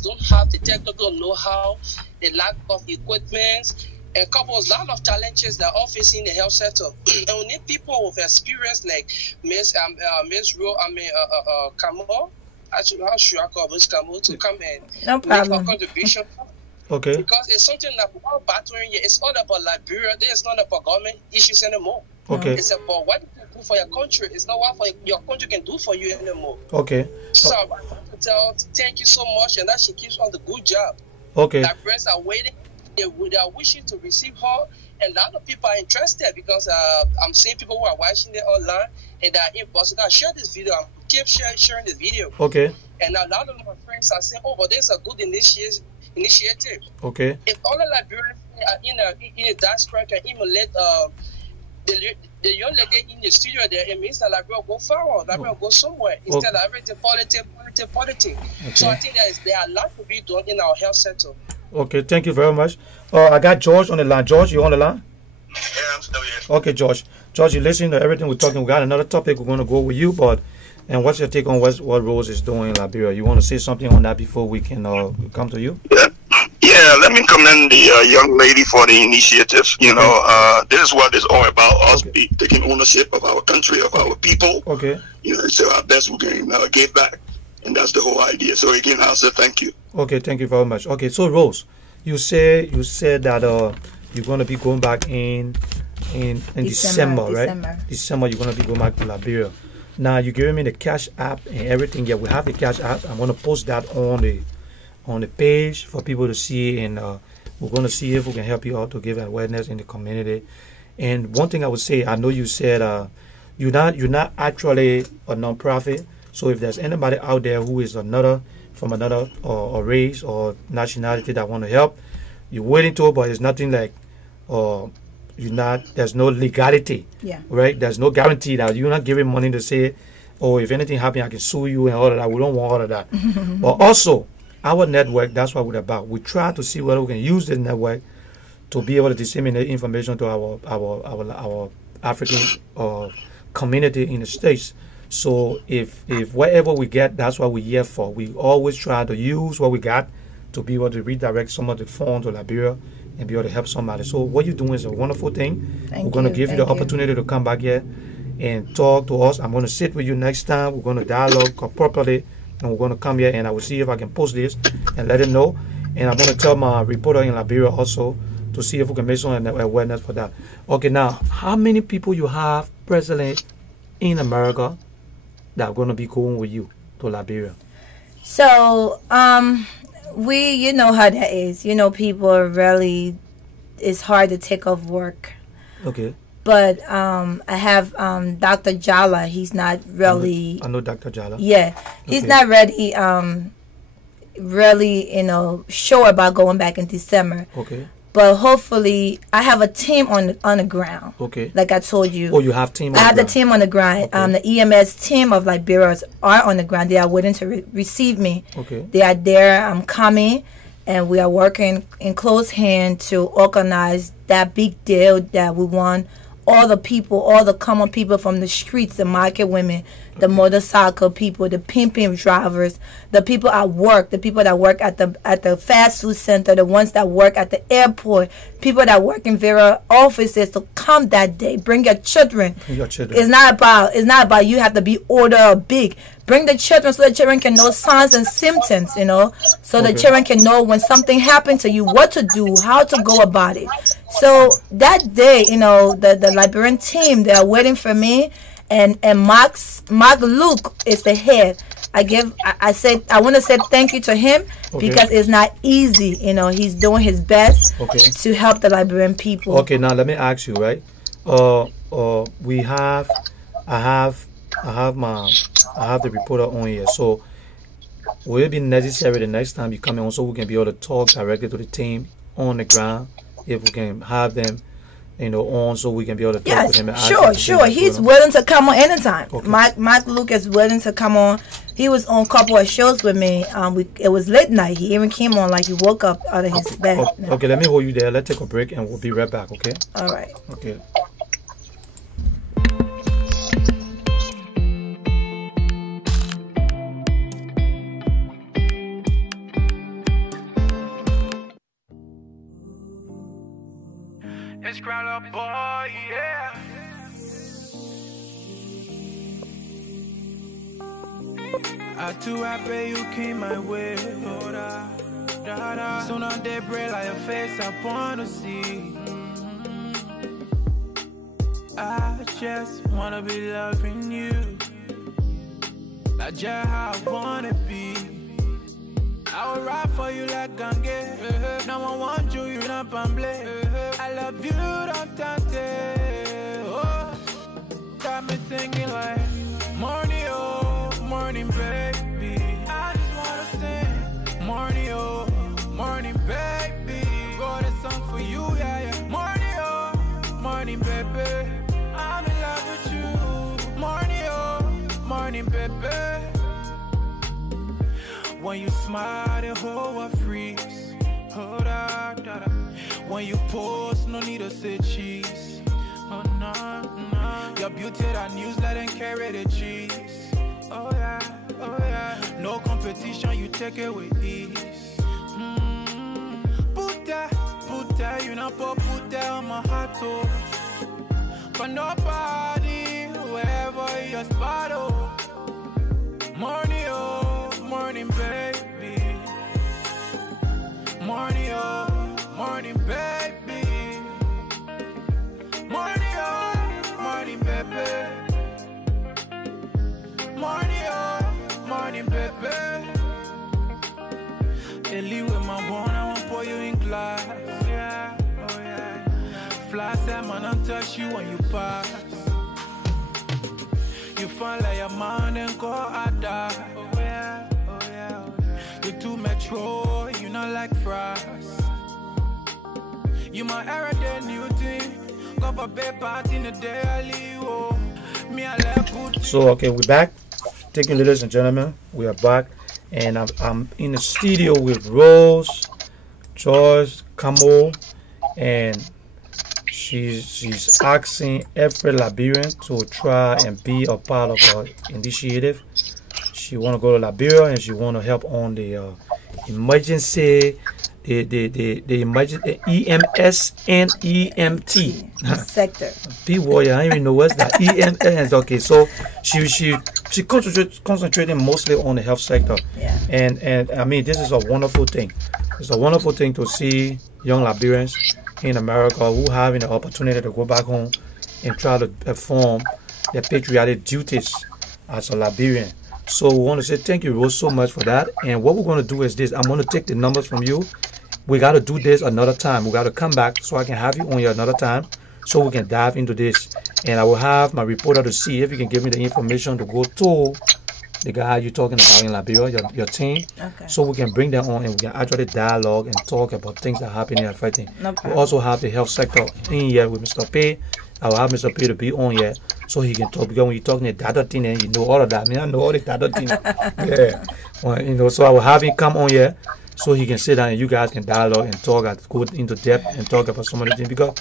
don't have the technical know-how, the lack of equipment, and couples a lot of challenges that are facing the health sector. And we need people with experience like Miss Kamo. Actually, how should I call Miss Kamo to come and make a contribution? Okay. Because it's something that we're all battling here. It's all about Liberia. It's not about government issues anymore. Okay. It's about what you can do for your country. It's not what your country can do for you anymore. Okay. So I want to tell thank you so much, and that she keeps on the good job. Okay. Liberians are waiting. They are wishing to receive her, and a lot of people are interested because I'm seeing people who are watching it online, and they are in Boston. I share this video. I keep sharing this video. Okay. And a lot of my friends are saying, "Oh, but there's a good initiative." Okay. If all the Liberians are in a diaspora can emulate the young lady in the studio there, it means that Liberia will go forward. Liberia will go somewhere instead of everything politics. Okay. So I think there are a lot to be done in our health sector. Okay, thank you very much. I got George on the line. George, you on the line? Yeah, I'm still here. Okay, George. George, you listen to everything we're talking. We got another topic we're going to go with you, and what's your take on what Rose is doing in Liberia? You want to say something on that before we can come to you? Yeah, let me commend the young lady for the initiative. You know, this is what it's all about, us taking ownership of our country, of our people. Okay. You know, so our best we can give back. And that's the whole idea. So again, I'll say thank you. Okay, thank you very much. Okay, so Rose, you said that you're going to be going back in December, right? December, you're going to be going back to Liberia. Now, you're giving me the Cash App and everything. Yeah, we have the Cash App. I'm going to post that on the page for people to see, and we're going to see if we can help you out to give awareness in the community. And one thing I would say, I know you said you're not actually a nonprofit. So if there's anybody out there who is from another race or nationality that want to help, you're willing to, but it's nothing like, you're not. There's no legality. Yeah. Right. There's no guarantee that you're not giving money to say, oh, if anything happens, I can sue you and all of that. We don't want all of that. But also, our network, that's what we're about. We try to see whether we can use this network to be able to disseminate information to our African community in the States. So if whatever we get, that's what we're here for. We always try to use what we got to be able to redirect some of the funds to Liberia and be able to help somebody. So what you're doing is a wonderful thing. We're going to give you the opportunity to come back here and talk to us. I'm going to sit with you next time. We're going to dialogue properly, and we're going to come here, and I will see if I can post this and let him know. And I'm going to tell my reporter in Liberia also to see if we can make some awareness for that. Okay, now, how many people you have presently in America that are going to be going with you to Liberia? So, you know how that is. You know, people are really, it's hard to take off work. Okay. But I have Dr. Jala. He's not really. I know Dr. Jala. Yeah, he's not ready. Really, sure about going back in December. Okay. But hopefully, I have a team on the ground. Okay. Like I told you. Oh, you have team. I have the team on the ground. Okay. The EMS team of Liberians are on the ground. They are waiting to receive me. Okay. They are there. I'm coming, and we are working in close hand to organize that big deal that we want. All the people, all the common people from the streets, the market women, the motorcycle people, the pimping drivers, the people at work, the people that work at the fast food center, the ones that work at the airport, people that work in various offices to come that day. Bring your children. It's not about you have to be older or big. Bring the children so the children can know signs and symptoms, so the children can know when something happened to you, what to do, how to go about it. So that day, the Liberian team, they are waiting for me, and Mark Luke is the head. I want to say thank you to him because it's not easy. He's doing his best to help the Liberian people. Okay, now let me ask you, right? I have the reporter on here. So will it be necessary the next time you come in, so we can be able to talk directly to the team on the ground? If we can have them, on, so we can be able to talk with him. Sure. He's willing to come on anytime. Okay. Mike Luke is willing to come on. He was on a couple of shows with me. It was late night. He even came on like he woke up out of his bed. Okay, let me hold you there. Let's take a break and we'll be right back. Okay. All right. Okay. It's Crown Up Boy, yeah. I too happy you came my way. Soon on day break like your face I wanna see. I just wanna be loving you. That's just how I wanna be. I will ride for you like Gange. No one wants you, you're not pamble. I love you, don't tante. Oh, got me singing like morning, oh, morning, baby. I just wanna sing morning, oh, morning, baby. Got a song for you, yeah. Morning, oh, morning, baby. I'm in love with you. Morning, oh, morning, baby. When you smile, the whole world freeze. Oh, da, da, da. When you pose, no need to say cheese. Oh, no, no. Your beauty, that news, let them carry the cheese. Oh, yeah, oh, yeah. No competition, you take it with ease. Put that, you know, put that on my heart, oh. For nobody, wherever your spot, oh. Morning, oh, morning, baby. Morning, oh, morning, baby. Morning, oh, morning, baby. Morning, oh, morning, baby. Ellie with my one, I won't pour you in glass. Oh yeah, oh yeah. Fly time, man, I'll touch you when you pass. You fall like a man and go out there. Oh yeah, oh yeah, oh yeah. You too metro, you not like fries. You my everyday new thing. Go for bed party in the daily. Oh, me I like good. So okay, we're back. Thank you, ladies and gentlemen. We are back, and I'm in the studio with Rose, Joyce, Camo, and she's asking every Liberian to try and be a part of her initiative. She want to go to Liberia and she want to help on the emergency, the emergency EMS and EMT sector. People, I don't even know what's that. EMS. Okay, so she concentrating mostly on the health sector. Yeah. And I mean, this is a wonderful thing. It's a wonderful thing to see young Liberians in America who having the opportunity to go back home and try to perform their patriotic duties as a Liberian. So we want to say thank you, Rose, so much for that. And what we're going to do is this. I'm going to take the numbers from you. We got to do this another time. We got to come back so I can have you on here another time so we can dive into this. And I will have my reporter to see if you can give me the information to go to the guy you're talking about in Liberia, your team. Okay. So we can bring them on and we can actually dialogue and talk about things that happen in affecting. No problem. We also have the health sector in here with Mr. P. I will have Mr. P to be on here so he can talk, because when you're talking the data thing and you know all of that. I mean, I know all the data thing. Yeah. Well, you know, so I will have him come on here so he can sit down and you guys can dialogue and talk and go into depth and talk about some of the things, because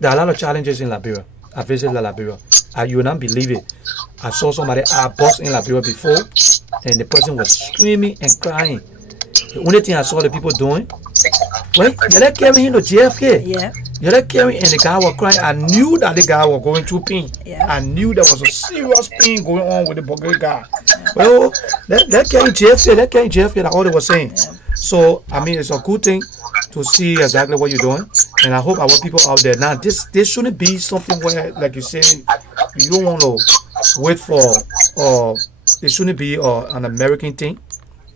there are a lot of challenges in Liberia. I visited Liberia. You will not believe it. I saw somebody I bossed in Liberia before and the person was screaming and crying. The only thing I saw the people doing, well, you're carrying him to JFK. Yeah. You're carrying, and the guy was crying. I knew that the guy was going through pain. Yeah. I knew there was a serious pain going on with the Bulgarian guy. Well, that carrying JFK, like all they were saying. Yeah. So, I mean, it's a good thing to see exactly what you're doing. And I hope our people out there, now, this shouldn't be something where, like you're saying, you don't want to wait for, it shouldn't be an American thing.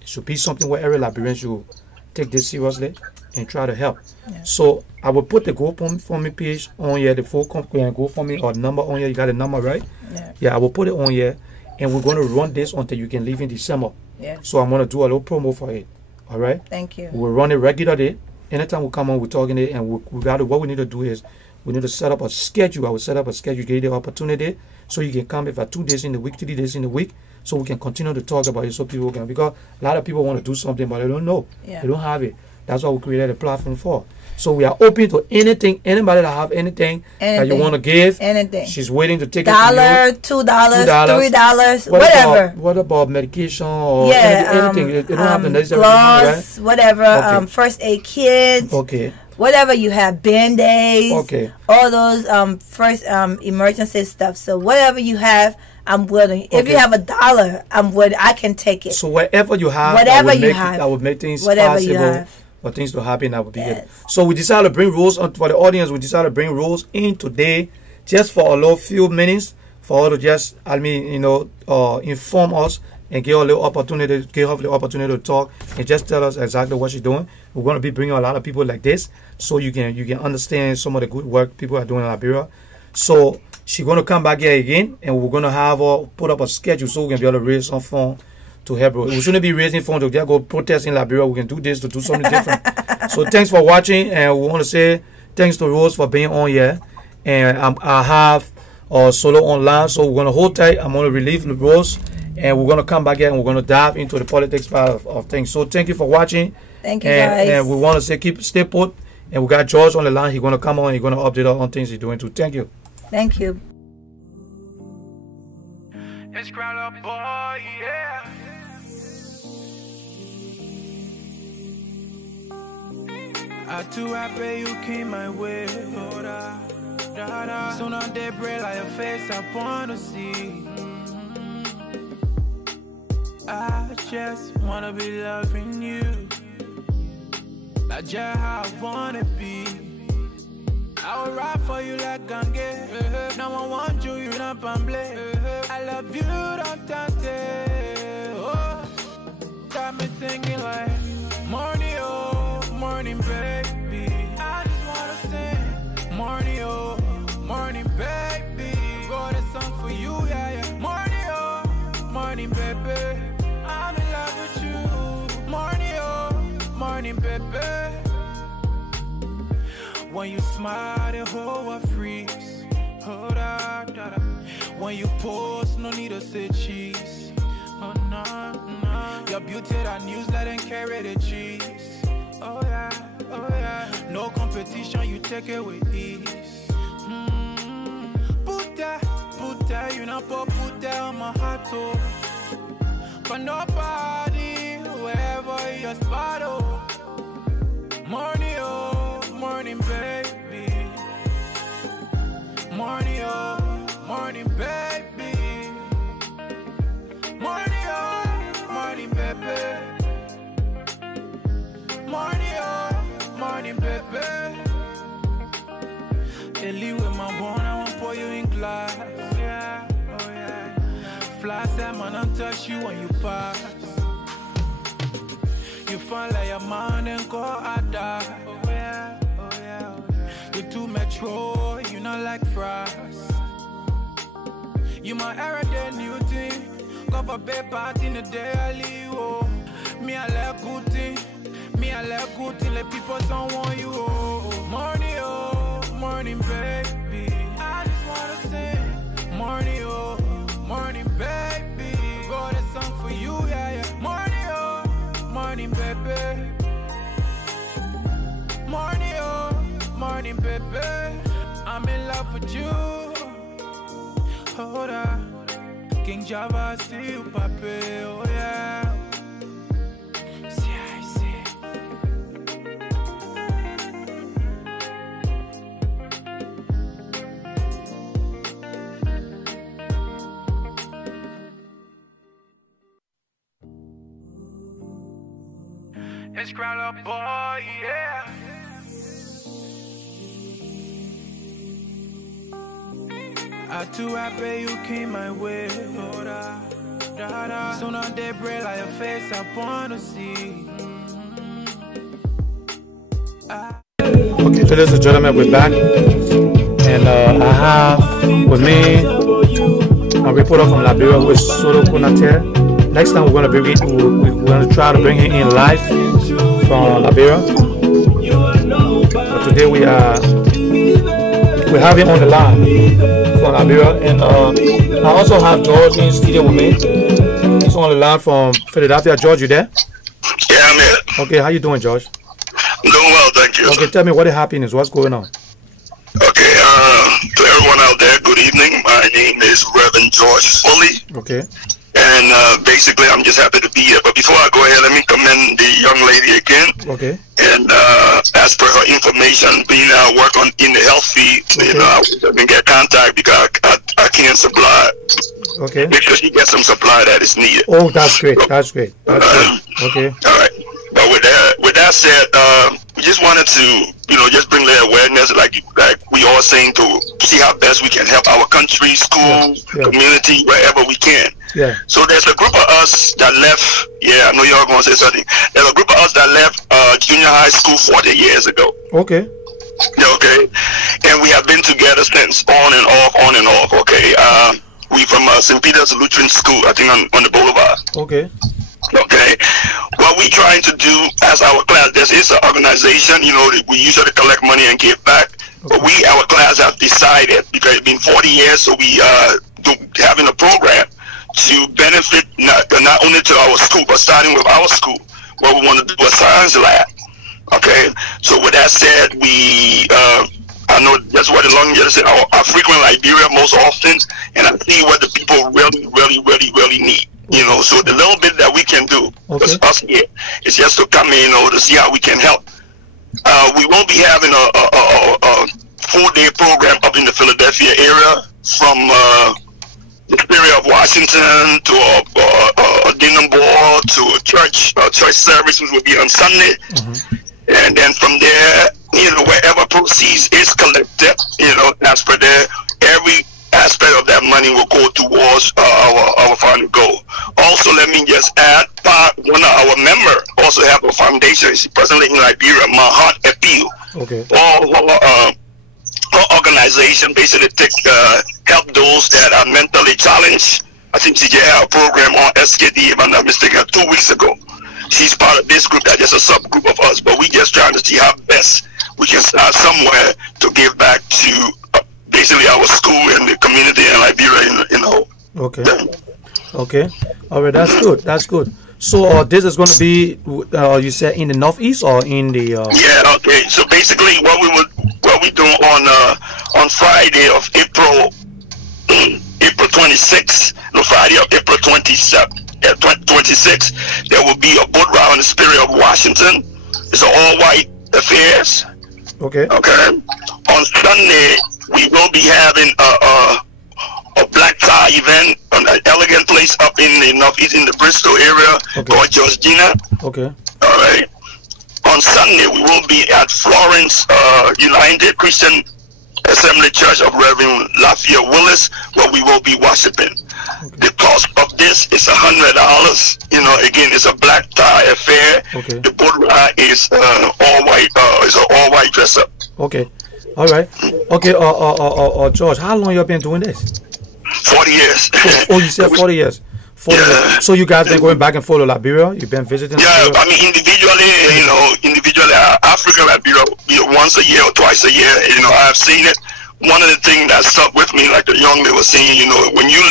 It should be something where every Liberian should take this seriously and try to help. Yeah. So I will put the GoFundMe page on here, the full GoFundMe or number on here. You got the number, right? Yeah. Yeah, I will put it on here, and we're going to run this until you can leave in December. Yeah. So I'm going to do a little promo for it. All right? Thank you. We'll run it regularly. Anytime we come on, we're talking it, and we got to, what we need to do is we need to set up a schedule. I will set up a schedule, give you the opportunity, so you can come if 2 days in the week, 3 days in the week, so we can continue to talk about it, so people can, because a lot of people want to do something, but they don't know. Yeah. They don't have it. That's what we created a platform for. So we are open to anything, anybody that have anything that you want to give. Anything. She's waiting to take $1, $2, $3, whatever. What about medication or yeah, anything? They don't have the necessary gloves, right? whatever, Okay. First aid kits. Okay. Whatever you have, Band-Aids. Okay. All those first emergency stuff. So whatever you have, I'm willing. If Okay. you have $1, I'm willing. I can take it. So whatever you have, whatever you have, that would make things whatever possible you have. for things to happen. That would be Yes. good. So we decided to bring Rose on for the audience. We decided to bring Rose in today, just for a little few minutes, for her to just, I mean, you know, inform us and give her a little opportunity, to talk and just tell us exactly what she's doing. We're going to be bringing a lot of people like this, so you can understand some of the good work people are doing in Liberia. So she's going to come back here again, and we're going to have her put up a schedule so we can be able to raise some funds to help her. We shouldn't be raising funds to just go protest in Liberia. We can do this to do something different. So thanks for watching, and we want to say thanks to Rose for being on here. And I have Solo online, so we're going to hold tight. I'm going to relieve Rose, and we're going to come back here and we're going to dive into the politics part of things. So thank you for watching. Thank you, guys. And we want to say stay put. And we got George on the line. He's going to come on. He's going to update us on things he's doing too. Thank you. Thank you. It's Crowd Up Boy, yeah. I too happy you came my way. Soon on day break like your face, I wanna see. I just wanna be loving you. That's just how I wanna be. I will ride for you like Gange. Now I want you, you not pamble. I love you, don't touch it. Oh, got me singing like morning, oh, morning, baby. I just wanna sing morning, oh, morning, baby. Got a song for you, yeah, yeah. Morning, oh, morning, baby. I'm in love with you. Morning, oh, morning, baby. When you smile, the whole world freeze. Hold on, da, da. When you post, no need to say cheese. Oh no, no. Your beauty that newsletter and carry the cheese. Oh yeah, oh yeah. No competition, you take it with ease. Put that, you know, put that on my heart too. But nobody, wherever your spot, oh. Morning, baby. Morning, baby. Morning, baby. Morning, baby. Ellie with my bone, I won't pour you in glass. Oh yeah, oh yeah. Fly salmon and touch you when you pass. You find like a man and go out there. Oh yeah, oh yeah, oh yeah. You too metro, you not like fries. You my era, the new thing. Go for bed party in the daily, oh. Me I like good thing. Me I like good thing. Let people don't want you, oh. Morning, baby. I just wanna sing. Morning, baby. Got a song for you, yeah, yeah. Morning, baby. Morning, baby. I'm in love with you. Hold on. King Java, see you, papi, oh yeah. See, I see. It's Crown Up Boy, yeah. I too happy you came my way. Oh, da, da, da. Soon on day break like your face, I wanna see. Okay, ladies and gentlemen, we're back. And I have with me a reporter from Liberia who is Solo Kunate. Next time we're going to try to bring him in live from Liberia. But today we have him on the line from Liberia, and I also have George in studio with me. He's on the line from Philadelphia. George, you there? Yeah, I'm here. Okay, how you doing, George? I'm doing well, thank you. Okay, tell me what is happening. What's going on? Okay, to everyone out there, good evening. My name is Reverend George Foley. Okay. And basically, I'm just happy to be here. But before I go ahead, let me commend the young lady again. Okay. And as per her information, being work in the health field, okay. You know, I can get contact because I can't supply. Okay. Make sure she gets some supply that is needed. Oh, that's great. That's great. That's great. Okay. All right. But with that said, we just wanted to, you know, just bring the awareness, like we all saying, to see how best we can help our country, school, community, wherever we can. Yeah. So there's a group of us that left. Yeah, I know y'all gonna say something. There's a group of us that left junior high school 40 years ago. Okay. Yeah, okay. And we have been together since, on and off. Okay. We from St. Peter's Lrtn School, I think on the Boulevard. Okay. Okay. What we trying to do as our class, this is an organization, you know, we usually collect money and give back. Okay. But our class have decided, because it's been 40 years, so we having a program to benefit not only to our school, but starting with our school, where we want to do a science lab. Okay. So with that said, I know that's what the long years said. I frequent Liberia most often, and I see what the people really need. You know, so the little bit that we can do, because us here, is just to come in, you know, to see how we can help. We won't be having a full-day program up in the Philadelphia area from the area of Washington to a dinner board to a church service, which will be on Sunday. And then from there, you know, wherever proceeds is collected, you know, as per there, every aspect of that money will go towards our final goal. Also, let me just add, one of our members also have a foundation. She's presently in Liberia, My Heart Appeal. Okay. Her organization basically help those that are mentally challenged. I think she just had a program on SKD, if I'm not mistaken, 2 weeks ago. She's part of this group, that's just a subgroup of us, but we just trying to see how best we can start somewhere to give back to basically our school and the community in Liberia, Okay. Okay. All right. That's good. That's good. So this is going to be, you said in the northeast or in the? Yeah. Okay. So basically, what we do on Friday of April 26th, no, Friday of April 26th, there will be a boat ride on the Spirit of Washington. It's an all-white affairs. Okay. Okay. On Sunday, we will be having a black tie event on an elegant place up in the northeast, in the Bristol area, called Georgina. Okay. All right. On Sunday, we will be at Florence United Christian Assembly Church of Reverend Lafayette Willis, where we will be worshiping. The cost of this is $100. Again, it's a black tie affair. Okay. The boat ride is all white. It's an all white dress up. Okay. All right. Okay. George, how long you been doing this? 40 years. Oh, you said 40 years. 40 years. So you guys been going back and forth to Liberia? You've been visiting? Yeah, Liberia? I mean individually, Africa, Liberia, once a year or twice a year. I have seen it. One of the things that stuck with me, like the young man was saying, when you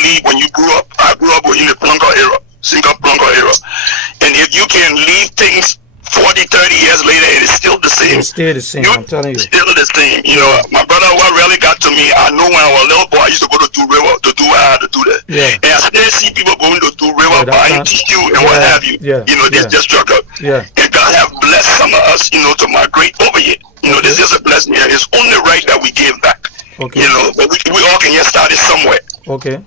grew up, I grew up in the Plunker era, Plunker era, and if you can leave things 40, 30 years later, it is still the same. It's still the same, I'm telling you. Still the same. My brother, what really got to me, I know when I was a little boy, I used to go to Do River to do what I had to do there. Yeah. And I still see people going to Do River, buying tissue and what have you. Yeah. They just struck up. Yeah. And God have blessed some of us, to migrate over here. This is a blessing here. It's only right that we give back. Okay. But we all can get started somewhere. Okay.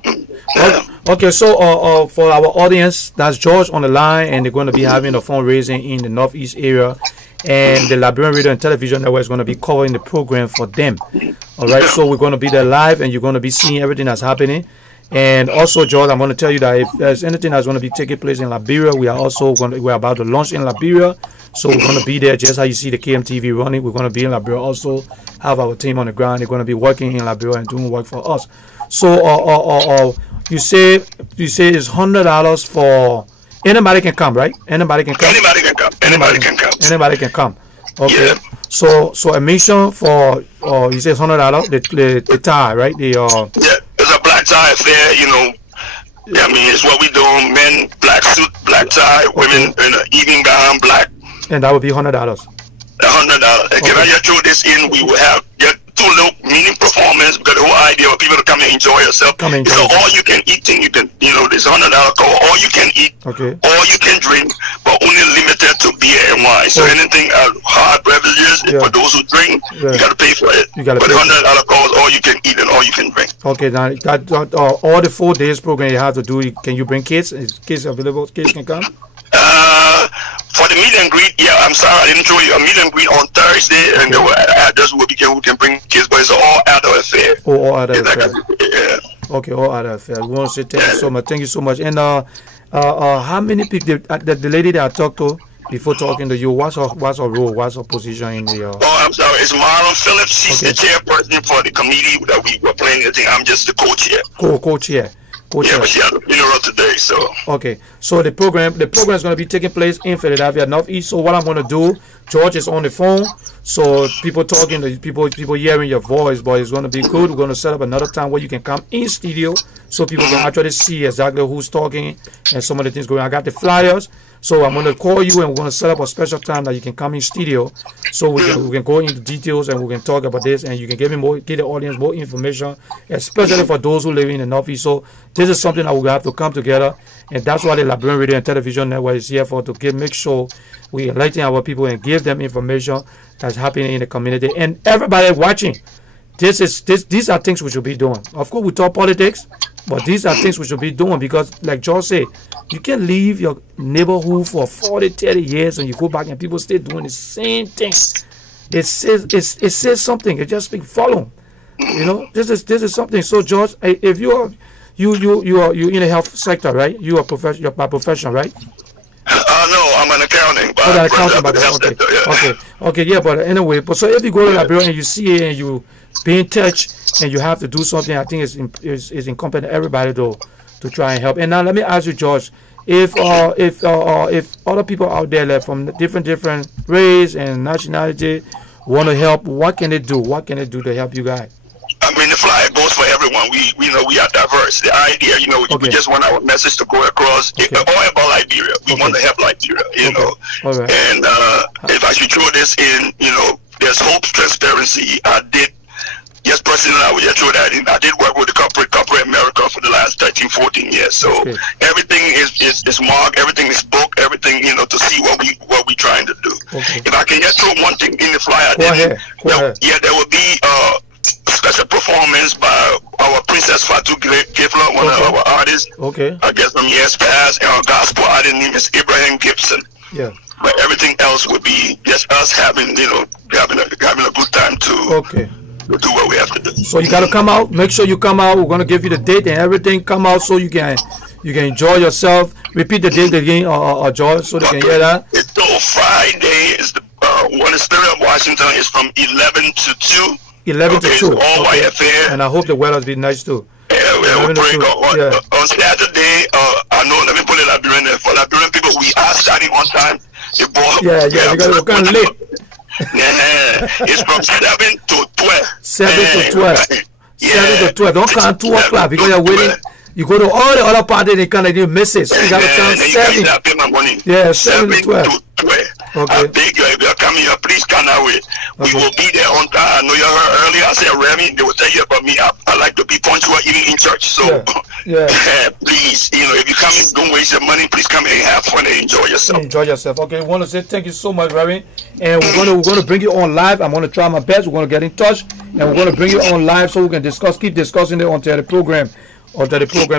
Okay, so for our audience, that's George on the line, and they're going to be having a fundraising in the northeast area, and the Liberian Radio and Television Network is going to be covering the program for them. All right, so we're going to be there live, and you're going to be seeing everything that's happening. And also, George, I'm going to tell you that if there's anything that's going to be taking place in Liberia, we're about to launch in Liberia. So we're going to be there, just how you see the KMTV running. We're going to be in Liberia also, have our team on the ground. They're going to be working in Liberia and doing work for us. So you say it's $100 for anybody can come, right? Anybody can come. Anybody can come. Anybody can come. Anybody can come. Okay. Yeah. So admission for you say $100 the tie, right? Yeah, it's a black tie affair. I mean, it's what we do. Men black suit, black tie. Women in an evening gown, black. And that would be $100. $100. And can I just throw this in? We will have two little mini performance, because the whole idea of people to come and enjoy yourself. So all you can eat thing, this $100 call, all you can eat, all you can drink, but only limited to beer and wine. So anything hard beverages, for those who drink, you got to pay for it. But $100 calls, all you can eat and all you can drink. Okay, now all the 4 days program you have to do, can you bring kids? Is kids available? Kids can come? For the meet and greet, I'm sorry I didn't show you a meet and greet on Thursday, and there were adults who can bring kids, but it's an all adult affair. All adult affair. Yeah. Okay, all adult affair. We want to say thank you so much. Thank you so much. And how many people? The lady that I talked to before talking to you, what's her role? What's her position in the? I'm sorry. It's Marlon Phillips. She's the chairperson for the committee that we were planning. I think I'm just the co-chair. Co-chair. Yeah, but she had a funeral today, so. Okay, so the program is going to be taking place in Philadelphia Northeast. So what I'm going to do, George is on the phone, so people talking, people hearing your voice, but it's going to be good. We're going to set up another time where you can come in studio, so people can actually see exactly who's talking and some of the things going on. I got the flyers, so I'm going to call you and we're going to set up a special time that you can come in studio, so we can go into details and we can talk about this, and you can give the audience more information, especially for those who live in the Northeast. So this is something that we have to come together, and that's why the Liberian Radio and Television Network is here for, to make sure we enlighten our people and give them information that's happening in the community. And everybody watching, these are things we should be doing. Of course, we talk politics, but these are things we should be doing, because, like George said, you can leave your neighborhood for 40, 30 years and you go back and people still doing the same thing. It says something. It just speaks follow. This is something. So, George, if you are in the health sector, right? You are you're by profession, right? No, I'm an accounting. Okay, yeah, but anyway, but so if you go to Liberia and you see it and you be in touch and you have to do something, I think it's incumbent on everybody to try and help. And now let me ask you, George, if other people out there, like from different race and nationality, want to help, what can they do? What can they do to help you guys? I mean, the flyer goes for everyone. We know we are diverse. The idea, we just want our message to go across. All about Liberia. We want to help Liberia, you know. All right. And if I should throw this in, there's hope, transparency. I did, yes, President, I would just throw that in. I did work with the corporate America for the last 13, 14 years. So everything is marked, everything is booked, everything, to see what we trying to do. If I can just throw one thing in the flyer, Go ahead. There will be special performance by our Princess Fatu Gifler, one of our artists. I guess from years past, and our gospel artist name is Abraham Gibson. Yeah. But everything else would be just us having a good time to do what we have to do. So you gotta come out. Make sure you come out. We're gonna give you the date and everything. Come out so you can enjoy yourself. Repeat the date again, or George, so they can hear that. So Friday is the when the Spirit of Washington is from 11 to 2. 11 to 2. All white affair. And I hope the weather's be nice too. Yeah, we're praying on Saturday. I know. Let me put it Liberian. For Liberian people, we are starting on time. Because we're kind of late. It's from 7 to 12. 7 to 12. 7 to 12. Don't come 2 o'clock because you're waiting. You go to all the other parties, they kind of miss it. So you got to come 7. Yeah, 7 to 12. I beg you, if you're coming here, please come our way. We will be there on time. I know you heard earlier, I said, Remy, they will tell you about me. I like to be punctual even in church. So please, if you come in, don't waste your money. Please come and have fun and enjoy yourself. Enjoy yourself. Okay, we want to say thank you so much, Remy. And we're going to bring you on live. I'm going to try my best. We're going to get in touch. And we're going to bring you on live so we can keep discussing it until the program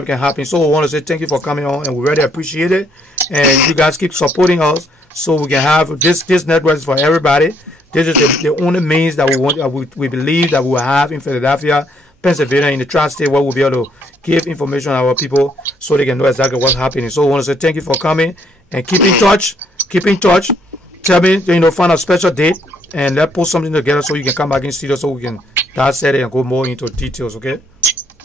can happen. So we want to say thank you for coming on, and we really appreciate it. And you guys keep supporting us so we can have this network is for everybody. This is the only means that we believe that we will have in Philadelphia, Pennsylvania, in the tri-state, where we'll be able to give information to our people so they can know exactly what's happening. So we want to say thank you for coming and keep in touch. Keep in touch. Tell me, find a special date and let's put something together so you can come back in studio so we can dissect it and go more into details. Okay.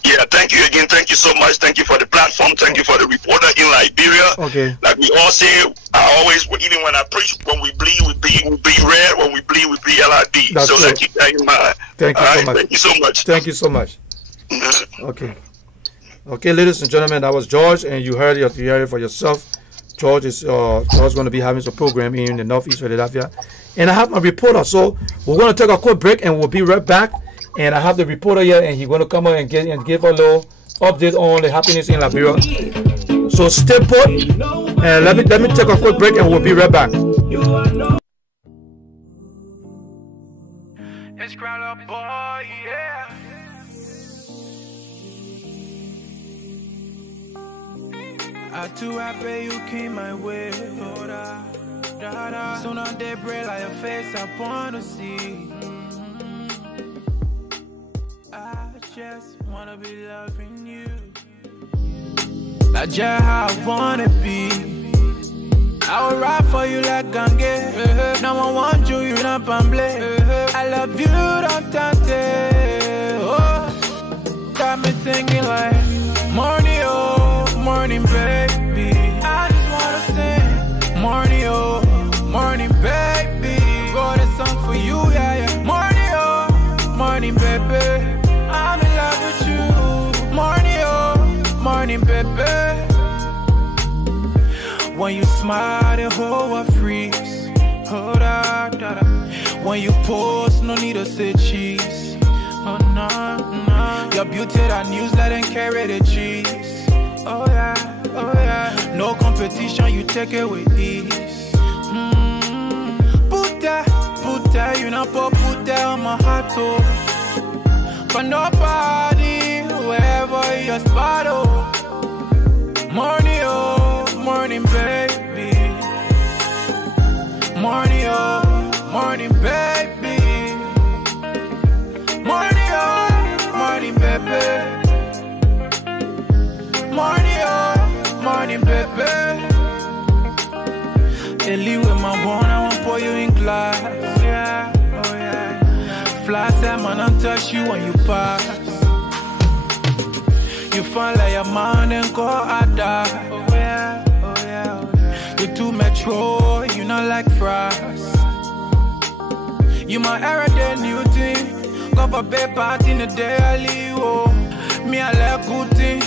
Yeah, thank you again. Thank you so much. Thank you for the platform. Thank you for the reporter in Liberia. Okay. Like we all say, I always, even when I preach, when we bleed, we bleed red. When we bleed, we bleed LIB. That's so true. let's keep that in mind. Thank you so much. Thank you so much. Thank you so much. Okay. Okay, ladies and gentlemen, that was George, and you heard it for yourself. George is going to be having some program in the Northeast Philadelphia, and I have my reporter. So we're going to take a quick break, and we'll be right back. And I have the reporter here, and he's going to come out and give a little update on the happenings in Liberia. So stay put, and let me take a quick break, and we'll be right back. It's Crowd Boy, yeah. I too happy you came my way. Soon on day break like your face, I wanna see. I just wanna be loving you. That's just how I wanna be. I will ride for you like Gange. No one wants you, you're not pamble. I love you, don't tante. Oh, got me singing like morning, oh, morning, baby. I just wanna sing morning, oh, morning, baby. Wrote a song for you, yeah, yeah. Morning, oh, morning, baby. I'm in love with you. Morning, oh, morning, baby. When you smile, the whole world freeze. Oh, da, da, da. When you pose, no need to say cheese. Oh, no, no. Your beauty, that news, let them carry the cheese. Oh, yeah, oh, yeah. No competition, you take it with ease. Put that, you know, put that on my heart, oh. But nobody, wherever your spot, oh. Morning, oh, morning, baby. Morning, oh, morning, baby. Morning, oh, morning, baby. Morning, oh, morning, baby. Ellie with my one, I won't pour you in glass. Oh, yeah, oh, yeah. Fly time, man, I'll touch you when you pass. You find like a man and go out there. Oh, yeah, oh, yeah, oh, yeah. You too metro, you not like fries. You my my Lrtn new thing. Go for bed party in the daily, oh. Me I like good thing.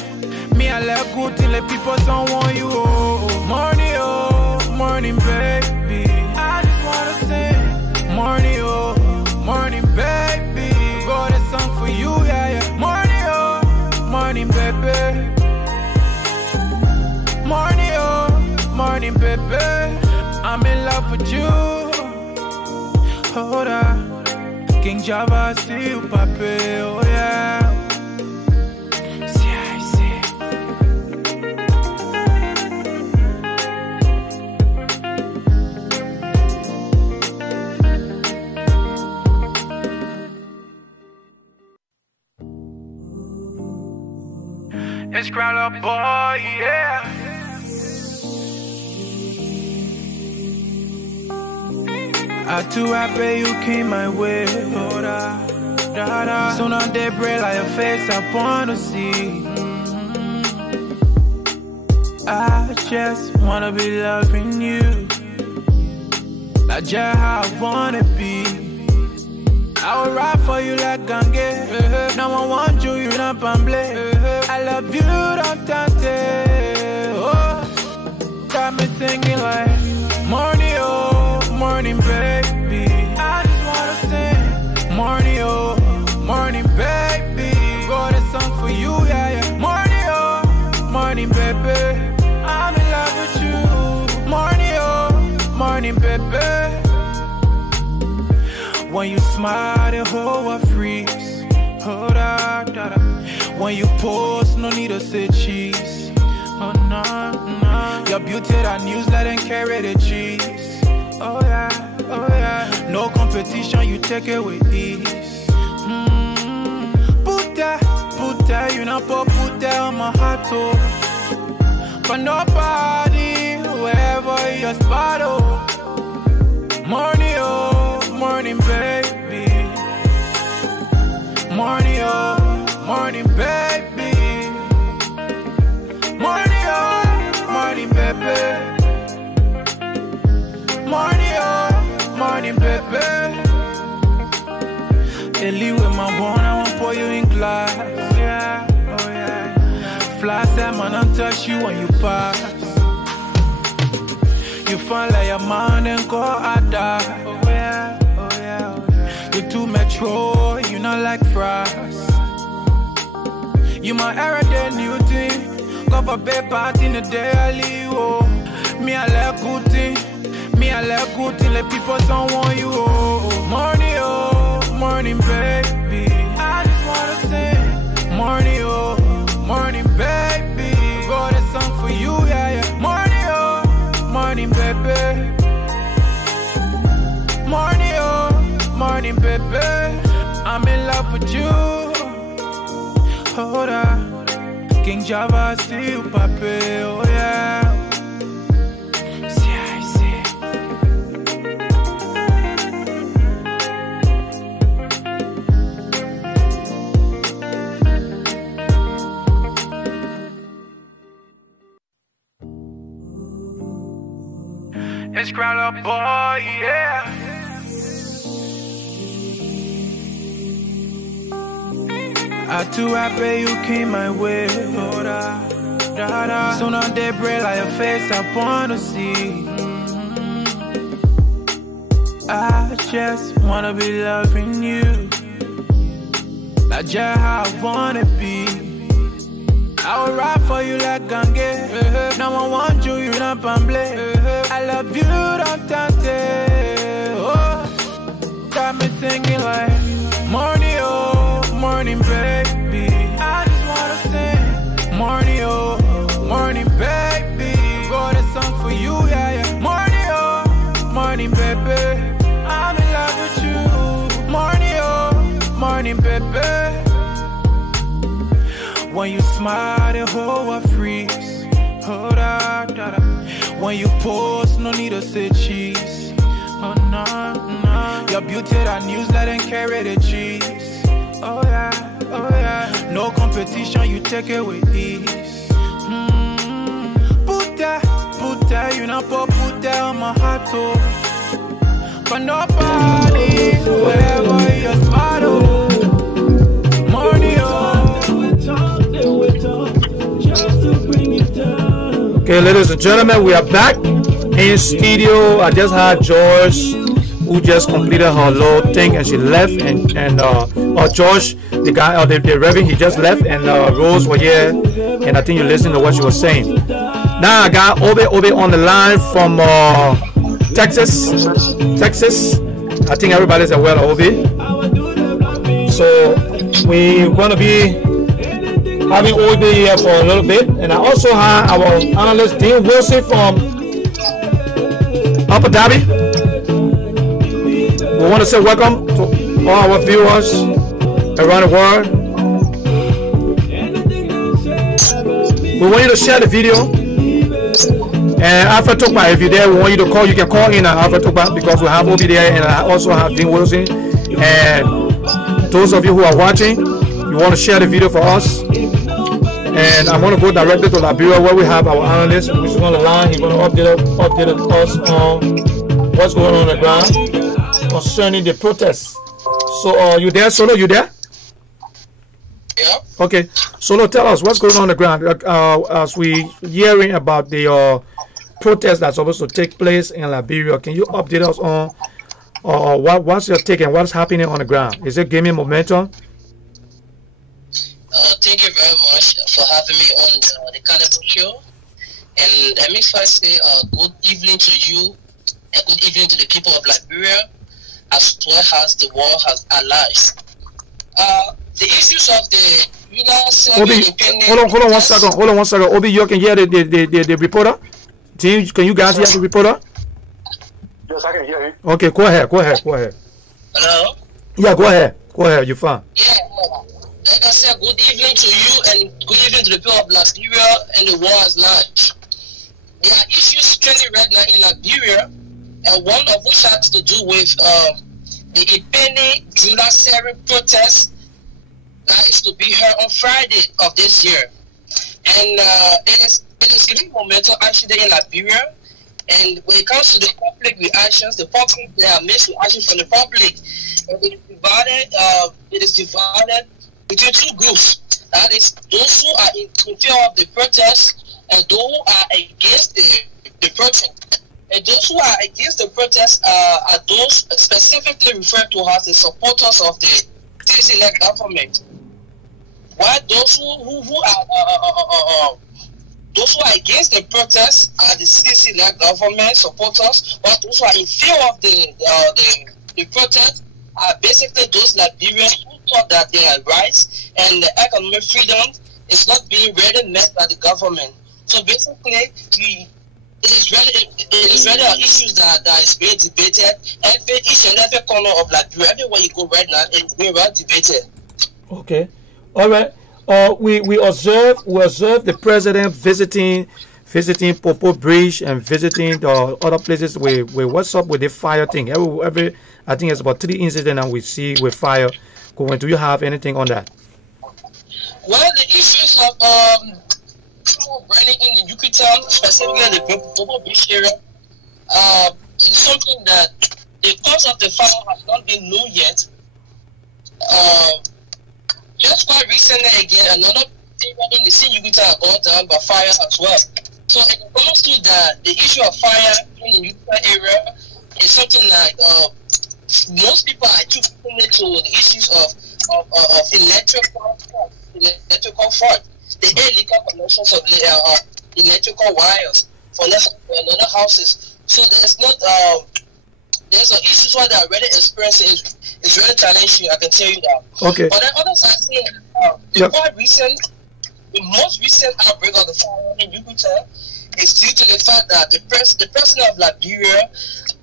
Me I like good thing. Let people don't want you, oh. Morning, baby. I just wanna sing. Morning, baby. Got a song for you, yeah, yeah. Morning, baby. Morning, baby. I'm in love with you. Hold on. King Java, see you, papi, oh yeah. It's Crown Up Boy, yeah. I too happy you came my way. Oh, da. Soon on day break like your face, I wanna see. I just wanna be loving you. That's just how I wanna be. I will ride for you like Gange. No one wants you, you're not pamble. I love you, don't tante. Oh, got me singing like morning, baby. I just wanna sing. Morning, baby. Got a song for you, yeah, yeah. Morning, baby. I'm in love with you. Morning, baby. When you smile, the whole world freeze. Oh, da. When you pose, no need to say cheese. Oh, no. Your beauty, that news, let them carry the cheese. Oh, yeah. No competition, you take it with ease. Put that, you know, put that on my heart, oh. But nobody, wherever your spot, oh. Morning, baby. Morning, baby. Morning, baby. Morning, baby. Ellie with my one, I won't pour you in glass. Oh yeah. Fly time and I'll touch you when you pass. You find like your man and go out there. Oh yeah. You too metro, you not like fries. You my Lrtn new thing. Go for bed party in the daily, oh. Me I like good thing. Let people don't want you, oh. Morning, baby. I just wanna sing. Morning, baby. Got a song for you, yeah, yeah. Morning, baby. Morning, baby. I'm in love with you. Hold on. King Java, see you, papi, oh yeah. It's Crown Up Boy, yeah. I too happy you came my way. Oh, da. Soon on day break like your face, I wanna see. I just wanna be loving you. That's just how I wanna be. I will ride for you like Gange. No one wants you, you're not pamble. I love you, don't tante. Oh, got me singing like morning, baby. I just wanna sing. Morning, baby. Got a song for you, yeah, yeah. Morning, baby. I'm in love with you. Morning, baby. When you smile, the whole world freeze. Oh, da. When you pose, no need to say cheese. Oh, no. Your beauty, that news, let them carry the cheese. Oh, yeah. No competition, you take it with ease. Put that, you know, put that on my heart, oh. But nobody will ever your smile. Money Okay, ladies and gentlemen, we are back in studio. I just had George, who just completed her little thing, and she left. And George, the guy, the Reverend, he just left, and Rose was here, and I think you listened to what she was saying. Now I got Obi on the line from Texas. I think everybody's aware of Obi. So we're gonna be having Obi here for a little bit, and I also have our analyst Dean Wilson from Abu Dhabi. We want to say welcome to all our viewers around the world. We want you to share the video. And Alpha Tokba, if you're there, we want you to call. You can call in at Alpha Tokba because we have Obi there, and I also have Dean Wilson. And those of you who are watching, you want to share the video for us. And I'm going to go directly to Liberia where we have our analyst, which is on the line. He's going to update us on what's going on the ground concerning the protests. So, you there, Solo? You there? Yeah. Okay. Solo, tell us what's going on the ground. As we hearing about the protests that's supposed to take place in Liberia, can you update us on what's your take and what's happening on the ground? Is it gaining momentum? Thank you very much for having me on the Calibre Show. And let me first say good evening to you and good evening to the people of Liberia, as well as the world has allies. The issues of the Obi, hold on 1 second. Hold on 1 second. Obi, you can hear the reporter? Can you guys hear the reporter? Yes, I can hear you. Okay, go ahead. Hello? Yeah, go ahead. You're fine. Yeah. Like I said, good evening to you and good evening to the people of Liberia and the world at large. There are issues trending right now in Liberia, and one of which has to do with the Ipeni Julasari protest that is to be held on Friday of this year. And it is giving momentum actually in Liberia. And when it comes to the public reactions, there are mixed reactions from the public. And it is divided between two groups. That is those who are in favor of the protest and those who are against the protest. And those who are against the protest are those specifically referred to as the supporters of the citizen-led government. While those who are against the protest are the citizen-led government supporters, while those who are in favor of the protest are basically those Liberians who thought that their rights and the economic freedom is not being really met by the government. So basically, it is really issues that is being debated. Each and every corner of Liberia, everywhere you go right now, it's being well debated. Okay, all right. We observe the president visiting Popo Bridge and visiting the other places. What's up with the fire thing? Every I think it's about 3 incidents that we see with fire going. Do you have anything on that? Well, the issues of burning in the Yucatan, specifically the Popo Bridge area, is something that the cause of the fire has not been known yet. Just quite recently, again, another area in the same Yucatan got down by fire as well. So it comes to the issue of fire in the Yucatan area is something like most people are too familiar to the issues of electrical fault. The illegal connections of electrical wires for another houses. So there's an issue where they are already experiencing. It's really challenging, I can tell you that. Okay. But then others are saying the most recent outbreak of the fire in Yucatan is due to the fact that the president of Liberia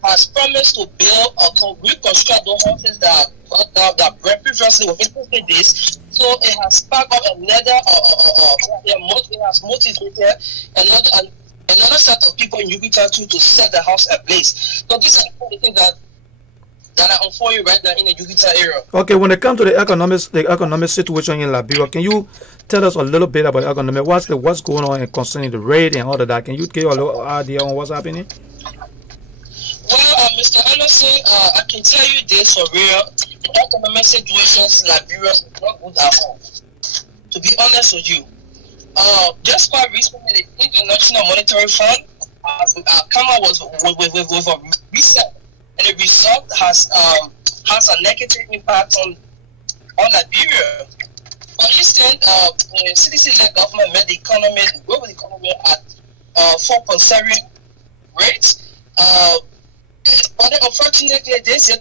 has promised to build or reconstruct those houses that previously were 50 days. So it has sparked up another, it has motivated another set of people in Yucatan to set the house ablaze. So these are the things that are unfolding right now in the Yucatan area. Okay, when it comes to the economic situation in Liberia, can you tell us a little bit about the economy? What's going on concerning the rate and all of that? Can you give a little idea on what's happening? Well, Mr. Anderson say, I can tell you this for real. The economic situations in Liberia is not good at all. To be honest with you, just quite recently, the International Monetary Fund come out with a reset, and the result has a negative impact on Liberia. For instance, the CDC-led government made the global economy at 4.7 rate. But unfortunately, this year,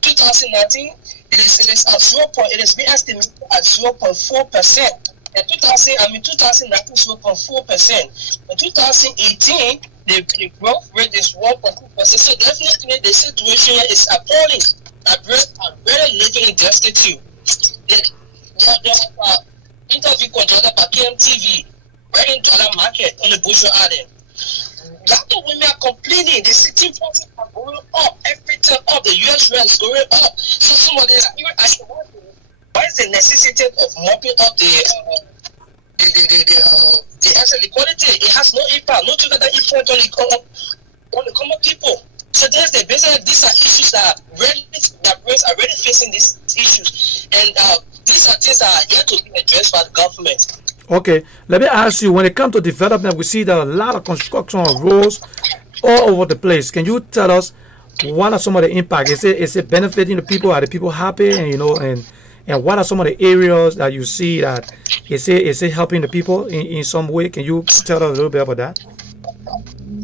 2019, it is being estimated at 0.4%. In 2019, 0.4%. In 2018, the growth rate is 1.2%. So definitely, the situation is appalling. Liberians are really living in destitute. There was an interview conducted by KMTV, right in dollar market on the Bushel Island. A lot of women are complaining. The city prices are going up. Everything up. The US rent is going up. So somebody is even asking, why is the necessity of mopping up the actual equality? It has no impact, no together impact on the common people. So there's the business. These are issues that are already facing these issues, and these are things that are yet to be addressed by the government. Okay, let me ask you, when it comes to development, we see there are a lot of construction of roads all over the place. Can you tell us what are some of the impacts? Is it benefiting the people? Are the people happy? And and what are some of the areas that you see that is it helping the people in some way? Can you tell us a little bit about that?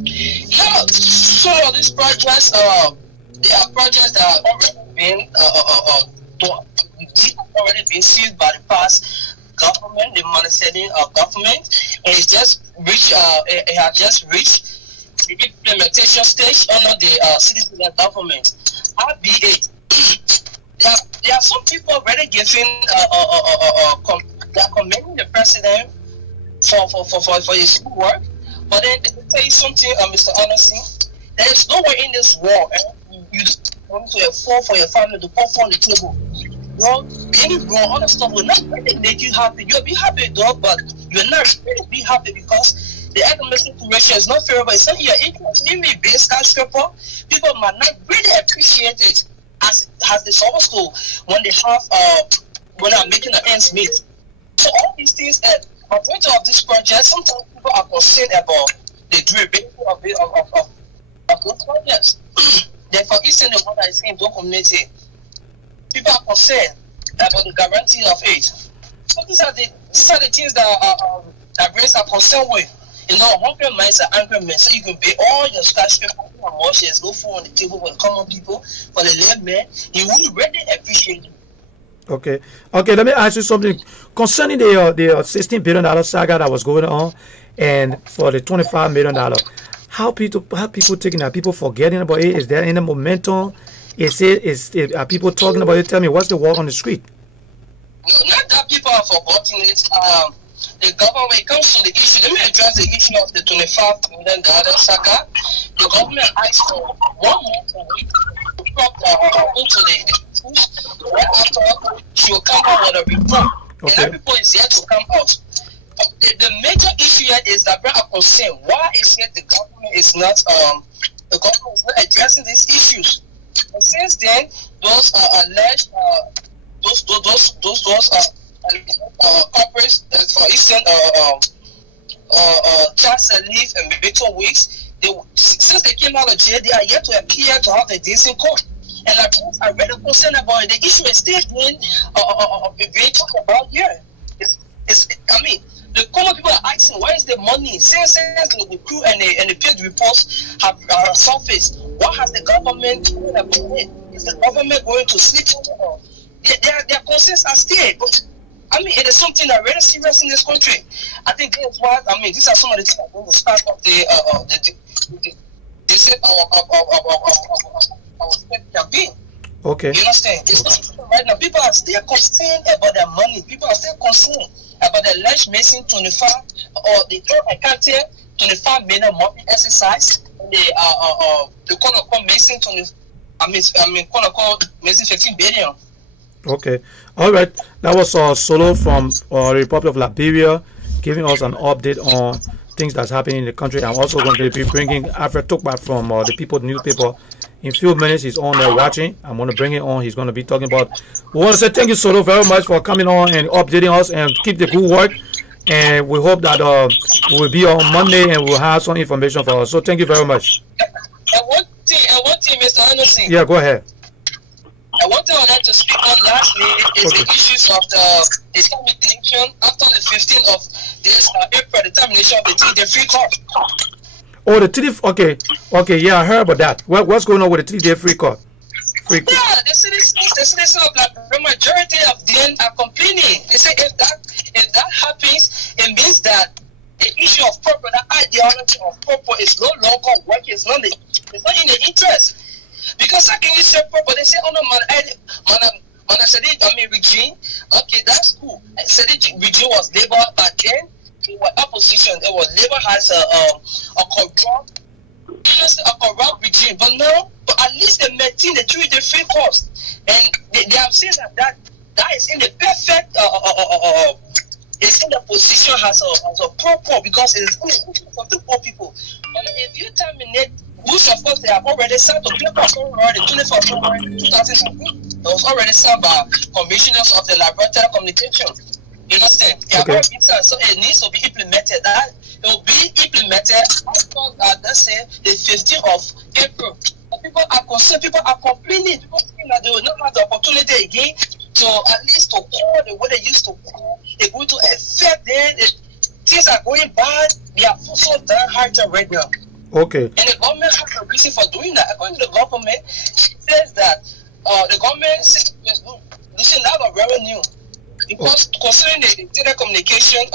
Yeah, some of these projects, they are projects that have already been seized by the past government, the monetary government, and it has just reached the implementation stage under the citizen government. RBA. There are some people already getting they are commending the president for his good work, but then let me tell you something, Mr. Anderson. There is no way in this world you just want to afford for your family to put on the table. Any wrong, all the stuff will not really make you happy. You'll be happy, dog, but you'll not really be happy because the economic situation is not favorable. It's not your interest. Even a base skyscraper, people might not really appreciate it as the summer school when they have when they're making the ends meet. So all these things that majority of this project, sometimes people are concerned about the durability of those projects. Therefore, Eastern the one that is in the community, people are concerned about the guarantee of aid. So these are the things that brains are concerned with. Hungry minds are angry men. So you can pay all your skyscraper and motions, no food on the table for the common people, for the layman. You will really appreciate it. Okay, let me ask you something concerning the $16 billion saga that was going on, and for the $25 million. How people taking that? People forgetting about it? Is there any momentum? Are people talking about it? Tell me, what's the word on the street? No, not that people are forgetting it. The government, when it comes to the issue, let me address the issue of the $25 million saga. The government asked for 1 month a week to drop into the right after she will come out with a report. Okay. And that report is yet to come out. The major issue here is that we are concerned. Why is it the government is not addressing these issues? And since then, those alleged corporates, for instance, tax relief and veto weeks, since they came out of jail, they are yet to appear to have a decent court. And I'm really concerned about it. The issue is still being talked about here. The common people are asking, where is the money? Since the crew and the paid reports have surfaced, what has the government doing about it? Is the government going to sleep over? Their concerns are still, but it is something that really serious in this country. I think that's what these are some of the things that going to start up our campaign. Okay. You understand? It's not right now. People are still concerned about their money. People are still concerned about the alleged missing 25 or the I can't tell 25 million money exercise. The quote missing 20. Missing 15 billion. Okay. All right. That was Solo from the Republic of Liberia, giving us an update on things that's happening in the country. I'm also going to be bringing Alfred Tokba from the People newspaper In a few minutes, he's on there watching. I'm going to bring it on. He's going to be talking about. We want to say thank you, Solo, very much for coming on and updating us and keep the good work. And we hope that we'll be on Monday and we'll have some information for us. So thank you very much. And one thing, Mr. Anderson. Yeah, go ahead. I want to speak on lastly is the issues of the Islamic nation after the 15th of this April, the termination of the 3-day free court. Oh, the 3-day, okay, yeah, I heard about that. What's going on with the 3-day free court? Yeah, the citizens of the majority of them are complaining. They say if that happens, it means that the issue of purpose, the ideology of purpose is no longer working. It's not in the interest. Because how can you say purpose? They say, oh no, regime. Okay, that's cool. Regime was labor back then. It was opposition. It was labor has a corrupt regime. But now, at least they maintain the 3-day free course. And they have seen that is in the perfect it's in the position as a purpose because it is in the interest of the poor people. But if you terminate, which of course they have already signed the paper already, 24th February 2017, it was already signed by commissioners of the Lrtn communication. You understand? Okay. So it needs to be implemented. That it will be implemented after, let's say, the 15th of April. People are concerned, people are complaining, people think that they will not have the opportunity again to at least to call the way they used to call. They're going to affect them. Things are going bad. They are so downhearted right now. Okay. And the government has a reason for doing that. According to the government, it says that the government is losing a lot of revenue. Because concerning the telecommunication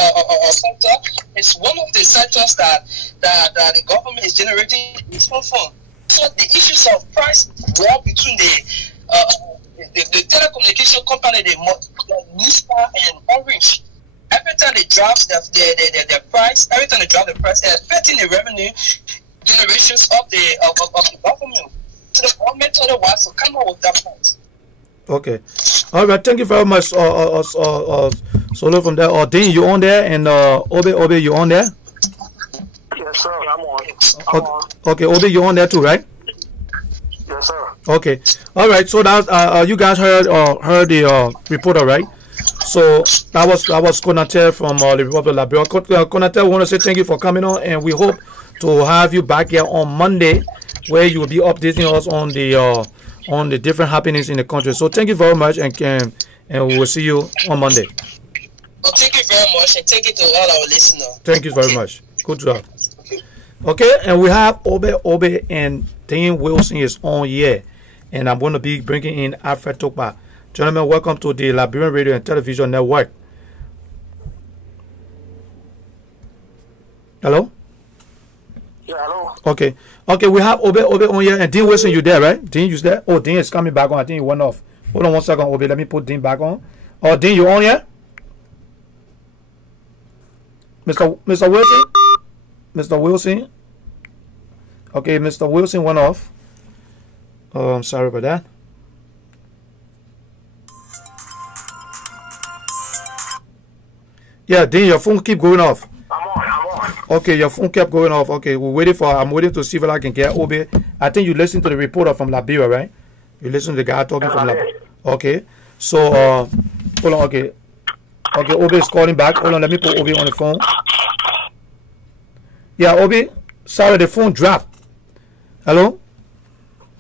sector, it's one of the sectors that the government is generating its own fund. So the issues of price war between the telecommunication company, the Nispa and Orange, every time they drop the price, every time they drop the price, they're affecting the revenue generations of the government. So the government otherwise will come up with that price. Okay. All right. Thank you very much. Solo from there. Dean, you on there? And Obe, you on there? Yes, sir. I'm on. Okay, Obe, you on there too, right? Yes, sir. Okay. All right. So that you guys heard the reporter, right? So that was Konatel from the Republic of Liberia. Konatel, we want to say thank you for coming on, and we hope to have you back here on Monday, where you will be updating us on the different happenings in the country. So thank you very much, and we will see you on Monday. Well, thank you very much, and thank you to all our listeners. Thank you very much. Good job. Okay, and we have Obe, and Dean Wilson is on here, and I'm going to be bringing in Alfred Tokpa. Gentlemen, welcome to the Liberian Radio and Television Network. Hello? Yeah, hello. Okay, we have Obe on here, and Dean Wilson, you there, right? Dean, you there? Oh, Dean is coming back on. I think he went off. Hold on one second, Obe. Let me put Dean back on. Oh, Dean, you on here? Mr. Wilson? Mr. Wilson? Okay, Mr. Wilson went off. Oh, I'm sorry about that. Yeah, Dean, your phone keep going off. I'm on. Okay, your phone kept going off. Okay, I'm waiting to see if I can get Obe. I think you listened to the reporter from Liberia, right? You listened to the guy talking from Liberia. Okay. So hold on, okay. Okay, Obe is calling back. Hold on, let me put Obe on the phone. Yeah, Obe. Sorry, the phone dropped. Hello?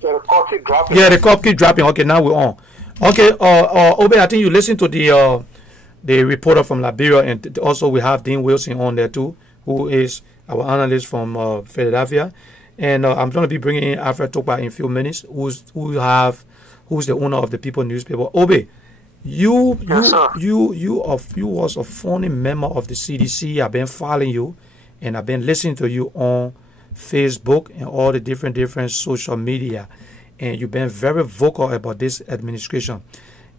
Yeah, the call keep dropping. Yeah, the call keep dropping. Okay, now we're on. Okay, Obe, I think you listened to the reporter from Liberia, and also we have Dean Wilson on there too, who is our analyst from Philadelphia. And I'm going to be bringing in Alfred Tokpa in a few minutes, who's the owner of the People newspaper. Obe, you was a founding member of the CDC. I've been following you, and I've been listening to you on Facebook and all the different social media, and you've been very vocal about this administration.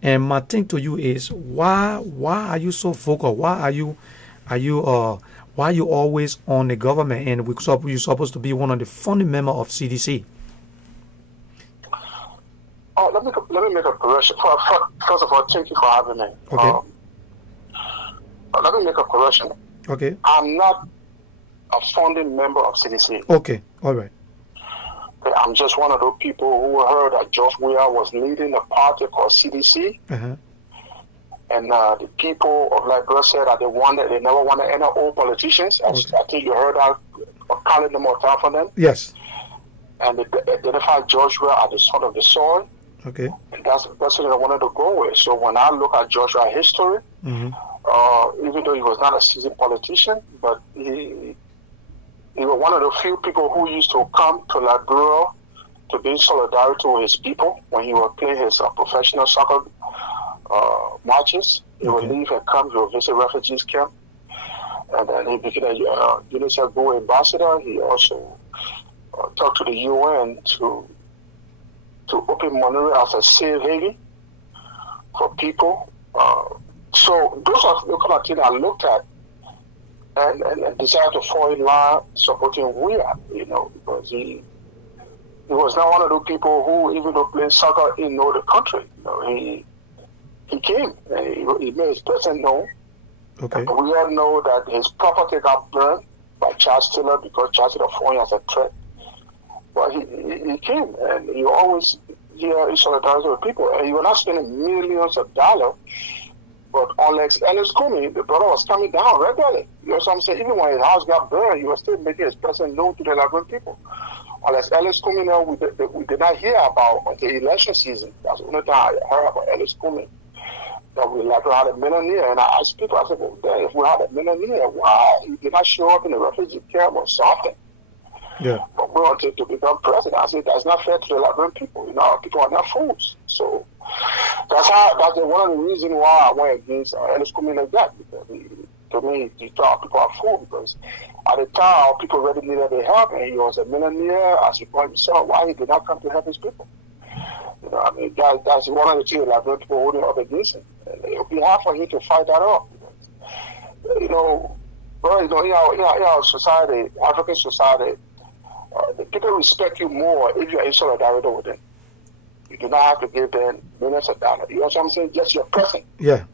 And my thing to you is, why are you so vocal? Why are you always on the government, and you're supposed to be one of the founding members of CDC? Oh, let me make a correction. First of all, thank you for having me. Okay. Let me make a correction. Okay. I'm not a founding member of CDC. Okay. All right. I'm just one of those people who heard that George Weah was leading a party called CDC. Uh-huh. And the people of Liberia said that they never wanted any old politicians. I think you heard that, calling them out for them. Yes. And they identified George Weah as the son of the soil. Okay. And that's the person I wanted to go with. So when I look at George Weah's history, even though he was not a seasoned politician, but he was one of the few people who used to come to Liberia to be in solidarity with his people when he would play his professional soccer marches. He would leave and come, he would visit refugees camp. And then he became a UNICEF Go ambassador. He also talked to the UN to open Monterey as a safe haven for people. So those are the kind of things I looked at and decided to fall in line supporting Weah, because he was not one of those people who, even though playing soccer, he know the country. He came and he made his presence known. Okay. We all know that his property got burned by Charles Taylor because Charles Taylor saw him as a threat. But he came, and he always in solidarity with people, and he was not spending millions of dollars. But unlike Ellis Comey, the brother was coming down regularly. You know what I'm saying? Even when his house got burned, he was still making his presence known to the Liberian people. Unless Ellis Comey, now we did not hear about until election season. That's the only time I heard about Ellis Comey. That we had a millionaire, and I asked people, I said, well, if we had a millionaire, why he did not show up in the refugee camp or something? Yeah. But we wanted to become president. I said, that's not fair to the Liberian people. People are not fools. So that's one of the reasons why I went against Ellis Comey like that. Because to me, he thought people are fools. Because at the time, people really needed their help, and he was a millionaire, as he called himself. Why he did not come to help his people? That's one of the things that Liberian people holding up against him. And it would be hard for him to fight that off. In our society, African society, the people respect you more if you are in solidarity with them. You do not have to give them millions of dollars. You know what I'm saying? Just your presence. Yeah.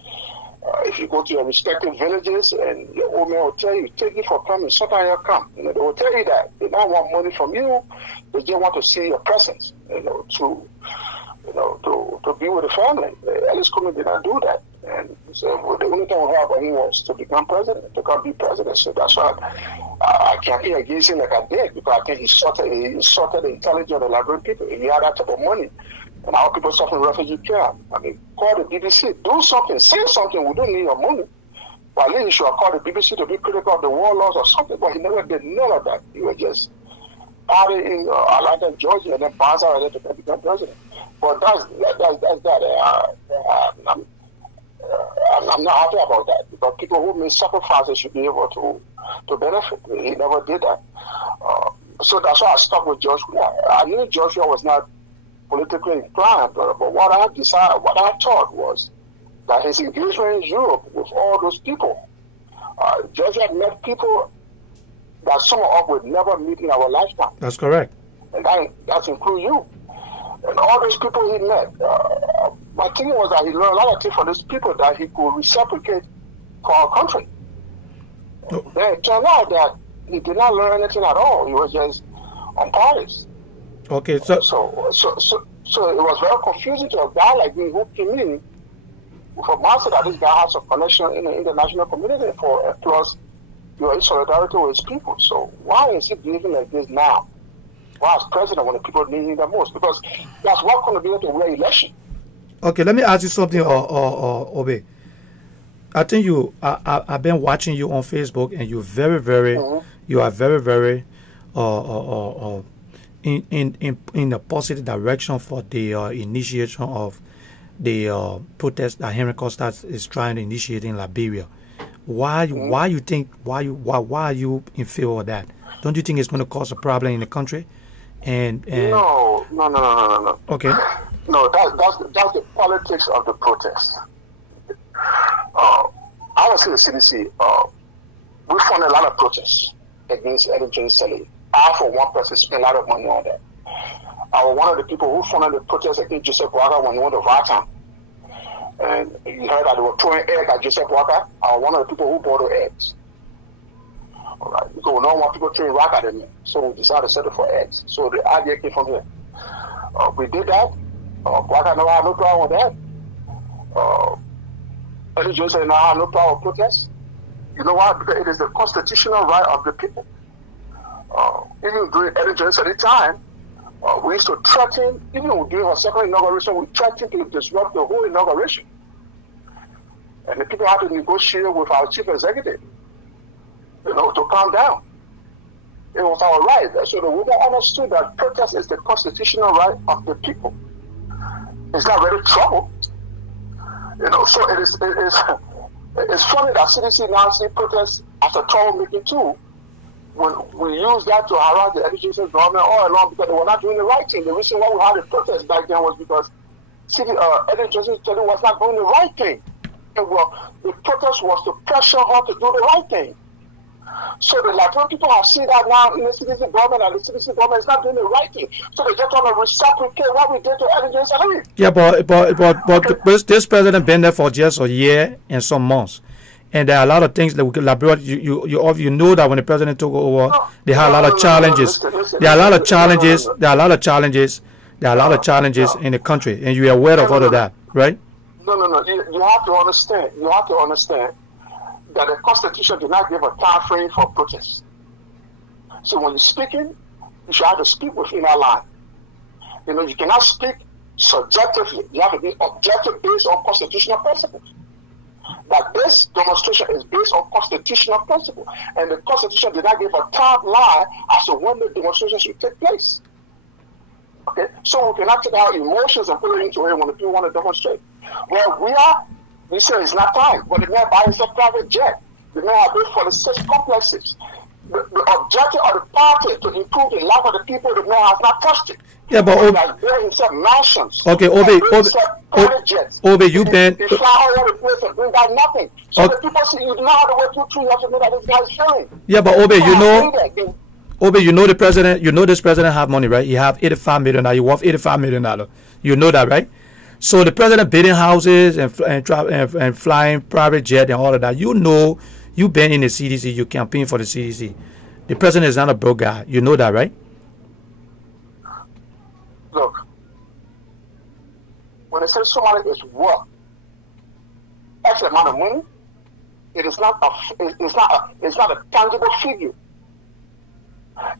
If you go to your respective villages and your old man will tell you, take it for coming, sometimes you'll come. They will tell you that. They don't want money from you. They just want to see your presence, to be with the family. Ellis Comey did not do that. And so the only thing we had for him was to become president, to come be president. So that's why I campaigned against him like I did, because I think he sorted the intelligence of the Liberian people. If he had that type of money, and our people suffering refugee camp, call the BBC, do something, say something. We don't need your money. But at least you should call the BBC to be critical of the war laws or something. But he never did none of that. He was just out in Atlanta, Georgia, and then bounce out of there to become president. But that's that. I'm not happy about that, because people who make sacrifices should be able to benefit. He never did that. So that's why I stuck with George Weah. I knew George Weah was not politically inclined, but what I thought was that his engagement in Europe with all those people, George had met people that some of us would never meet in our lifetime. That's correct. And that's include you. And all those people he met, my thing was that he learned a lot of things from these people that he could reciprocate for our country. Oh. Then it turned out that he did not learn anything at all. He was just on parties. Okay, so it was very confusing to a guy like me who came in with a master that this guy has a connection in the international community plus you are in solidarity with his people. So why is he behaving like this now? Why as president when the people need him the most? Because that's what going to be able to win election. Okay, let me ask you something, Obe. I think I've been watching you on Facebook, and you're very, very, you are very, very, in a positive direction for the initiation of the protest that Henry Costa is trying to initiate in Liberia. Why are you in favor of that? Don't you think it's going to cause a problem in the country? And no. Okay. No, that's the politics of the protest. I would say the CDC, we fund a lot of protests against Lrtn selling. I, for one person, spent a lot of money on that. I was one of the people who funded the protests against Joseph Walker when he went to Lrtn. And you heard that they were throwing eggs at Joseph Walker. I was one of the people who bought the eggs. right? Because we don't want people throwing rock at them. So we decided to settle for eggs. So the idea came from here. We did that. Quacker never had no problem with that. Eddie Jones said, no, I have no problem with protest. You know why? Because it is the constitutional right of the people. Even during Eddie Jones at the time, we used to threaten, even during our second inauguration, we threatened to disrupt the whole inauguration. And the people had to negotiate with our chief executive, to calm down. It was our right. So the women understood that protest is the constitutional right of the people. It's not really trouble. So it's funny that CDC now see protests as a troublemaking tool when we use that to harass the education government all along because they were not doing the right thing. The reason why we had a protest back then was because education was not doing the right thing. And the protest was to pressure her to do the right thing. So the Lrtn people have seen that now in the CDC government, and the CDC government is not doing the right thing. So they just want to reciprocate what we did to education. Yeah, but this president been there for just a year and some months. And there are a lot of things that you know that when the president took over, they had a lot of challenges. There are a lot of challenges. There are a lot of challenges. There are a lot of challenges in the country, and you are aware of all of that, right? No. You have to understand. You have to understand that the Constitution did not give a time frame for protest. So when you're speaking, you should have to speak within that line. You cannot speak subjectively. You have to be objective based on constitutional principles. That this demonstration is based on constitutional principle, and the Constitution did not give a timeline as to when the demonstration should take place. Okay, so we cannot take our emotions and put it into it when the people want to demonstrate. Well, we say it's not time, but the man buys a private jet. The man have built for the 6 complexes. The objective of the party to improve the life of the people, the man has not touched it. Yeah, but himself mansions. Okay, Obe, you been. He fly all over the place and bring back nothing. So the people see you know how to work through. You have to know that this guy's feeling. Yeah, but Obe, you know the president. You know this president have money, right? He have $85 million. He worth $85 million. You know that, right? So the president building houses and flying private jet and all of that. You know, you been in the CDC. You campaign for the CDC. The president is not a broke guy. You know that, right? Look, when they say somebody is worth X amount of money, it's not a tangible figure.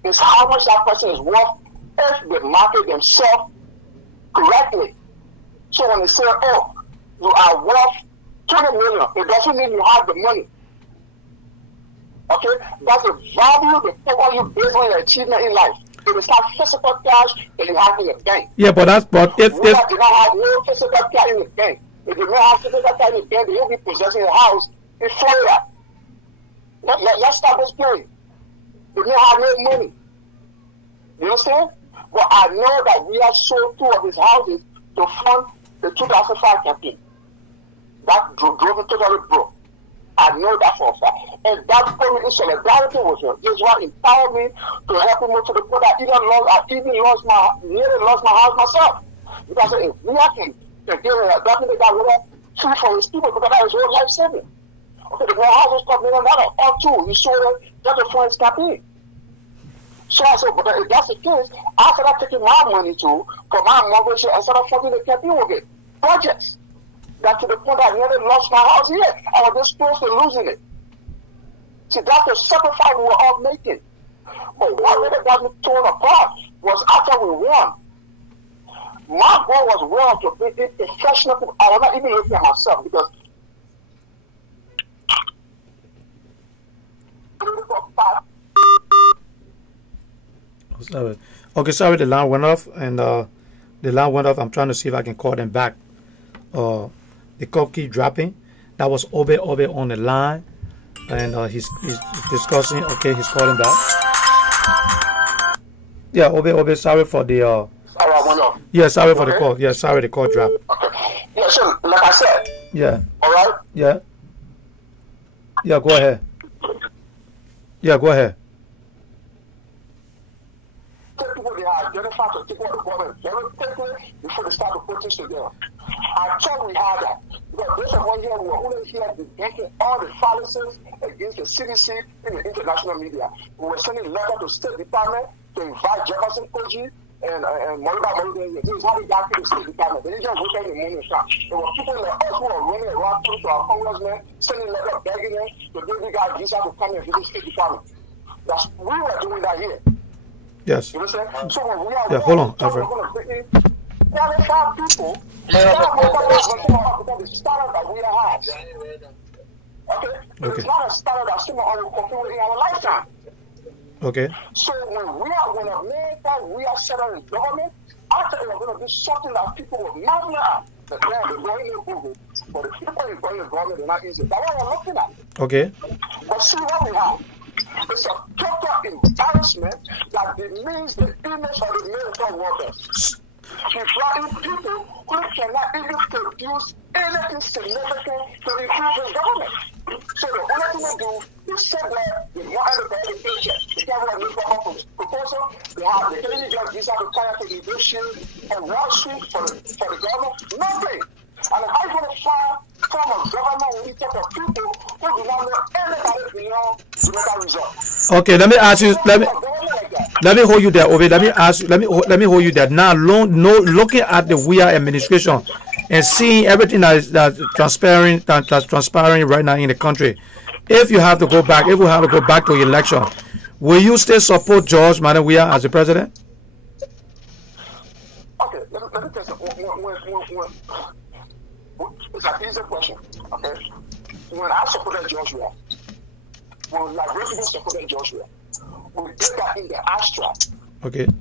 It's how much that person is worth if they market themselves correctly. So when they say, oh, you are worth 20 million, it doesn't mean you have the money. Okay? That's the value the people you based on your achievement in life. It is not physical cash that you have in the bank. Yeah, but if you don't have no physical cash in the bank, if you don't have physical cash in the bank, you'll be possessing a house in Florida. Let's stop this play. You don't have no money. You understand? But I know that we have sold 2 of his houses to fund the 2005 campaign. That drove him totally broke. I know that for a fact. And that put me in solidarity with him. This is what empowered me to help him to the point that I nearly lost my house myself. Because if we can give a document that would have free for his people, because that was his whole life saving. Okay, the house was called $1 million or 2. He sold it just to fund his campaign. So I said, but if that's the case, I started taking my money for my mortgage and started funding the campaign with it. Projects. That to the point that I nearly lost my house here. I was this close to losing it. See, that's the sacrifice we were all making. But what really got me torn apart was after we won. My goal was to be a professional. I was not even looking at myself because okay, sorry, the line went off, and I'm trying to see if I can call them back. The call keep dropping. That was Obe on the line, and he's discussing. Okay, he's calling back. Yeah, Obe, sorry for the. Sorry, I went off. Yeah, sorry for the call. Yeah, sorry, the call dropped. Okay. Yeah, so like I said. Yeah. All right. Yeah. Yeah, go ahead. Yeah, go ahead. People they are identified to take over the government very quickly before they start to protest again. I thought we had that. But this is one here, we are only here debunking all the fallacies against the CDC in the international media. We were sending a letter to State Department to invite Jefferson Koji and Moriba Moriba. This is how we got to the State Department. They didn't just look at the money shop. There were people like us who were running around to our congressmen, sending letters begging them to give you guys visa to come and visit the State Department. We were doing that here. Yes. You understand? So when we are hold on, Alfred. qualified people, the standard that we have. Okay? It's not a standard that someone will fulfill in our lifetime. Okay. So when America, we are settled in government, I think we're going to do something that people will marvel at. They're going in Google, but the people in government, they're not easy. That's what we're looking at. Okay. But see what we have. It's a total embarrassment that demeans the image of the military workers. Defrauding people who cannot even produce anything significant to improve the government. So the only thing they do is sit there with one hand of the paycheck. They can't have a new proposal. They can't just visa to fire to negotiate on Wall Street for the government. Nothing. And how you going to form a government when you talk of people who do not know anybody beyond the local result? Okay, let me ask you. Let me hold you there, Obi. Let me ask you. Let me hold you there. Now, looking at the WIA administration and seeing everything that's transpiring right now in the country, if you have to go back, if we have to go back to election, will you still support George Madam WIA as the president? Okay, let me tell you. It's an easy question, okay? When I supported Joshua, when Liberal people supported Joshua, we did that in the abstract. Okay. Meaning,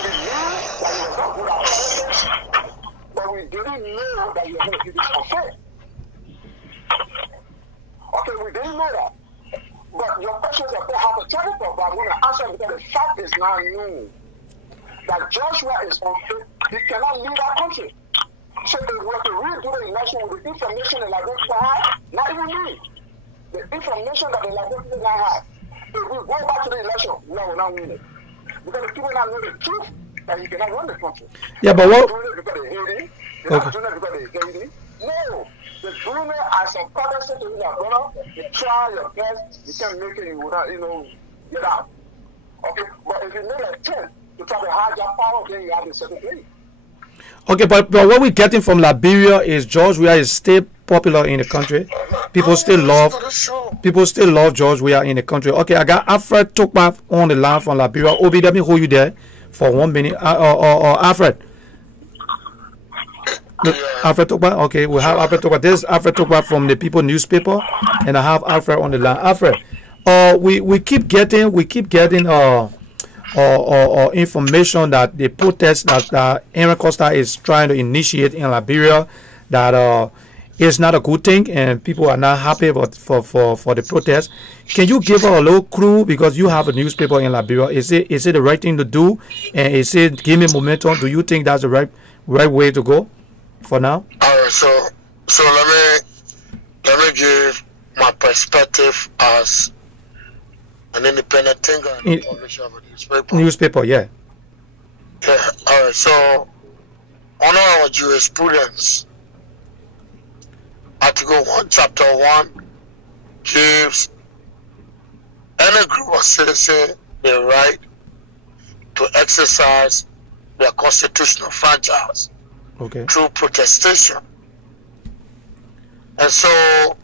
we knew that he was not good at politics, but we didn't know that he was going to do this for fair. Okay, we didn't know that. But your question is a bit hypothetical, but I'm going to answer because the fact is now known that Joshua is unfit. He cannot lead our country. So if we were to redo the election with the information the Liberal people have, not even me, the information that the Liberal people now have, if we go back to the election, no, we're not winning. Because the people now know the truth that he cannot run the country. Yeah, but what? They're doing it because they hate him. They're not doing it because they hate him. No. They're doing it as some father said to his brother, you try your best, you can't make it, you will not, get out. Okay? But if you make an attempt to try to hide your power, then you have a certain thing. Okay, but what we're getting from Liberia is George Weah is still popular in the country. People still love George Weah in the country. Okay, I got Alfred Tokpa on the line from Liberia. Obi, let me hold you there for 1 minute. Alfred. Alfred Tokpa. Okay, we have Alfred Tokpa. This is Alfred Tokpa from the People newspaper, and I have Alfred on the line. Alfred, we keep getting information that the protest that Aaron Costa is trying to initiate in Liberia, that is not a good thing, and people are not happy for the protest. Can you give us a little clue, because you have a newspaper in Liberia? Is it the right thing to do, and is it giving momentum? Do you think that's the right way to go for now? All right, so let me give my perspective as an independent thinker and publisher of a newspaper. Newspaper, yeah. Yeah, all right, so on our jurisprudence, Article 1, Chapter 1 gives any group of citizens the right to exercise their constitutional franchise through protestation. And so,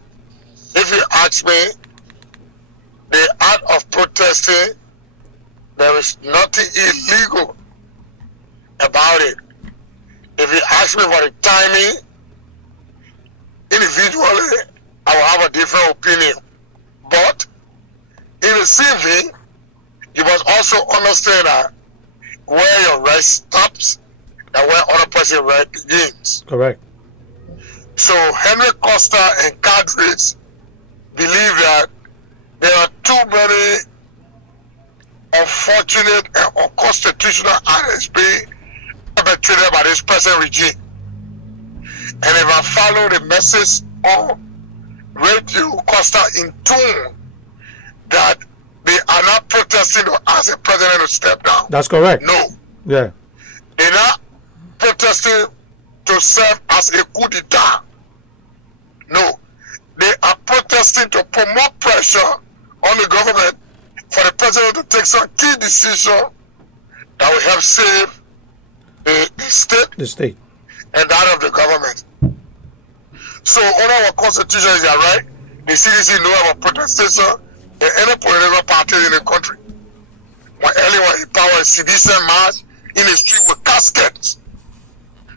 if you ask me, the act of protesting, there is nothing illegal about it. If you ask me for the timing, individually, I will have a different opinion. But in the same vein, you must also understand that where your right stops and where other person's right begins. Correct. So Henry Costa and cadres believe that there are too many unfortunate and unconstitutional acts being perpetrated by this present regime. And if I follow the message on Radio Costa in tune, that they are not protesting to ask the president to step down. That's correct. No. Yeah. They're not protesting to serve as a coup d'etat. No, they are protesting to promote pressure on the government for the president to take some key decision that will help save the state and that of the government. So on our constitution is that right? The CDC know about protestation in any political party in the country. When earlier in power, CDC march in the street with caskets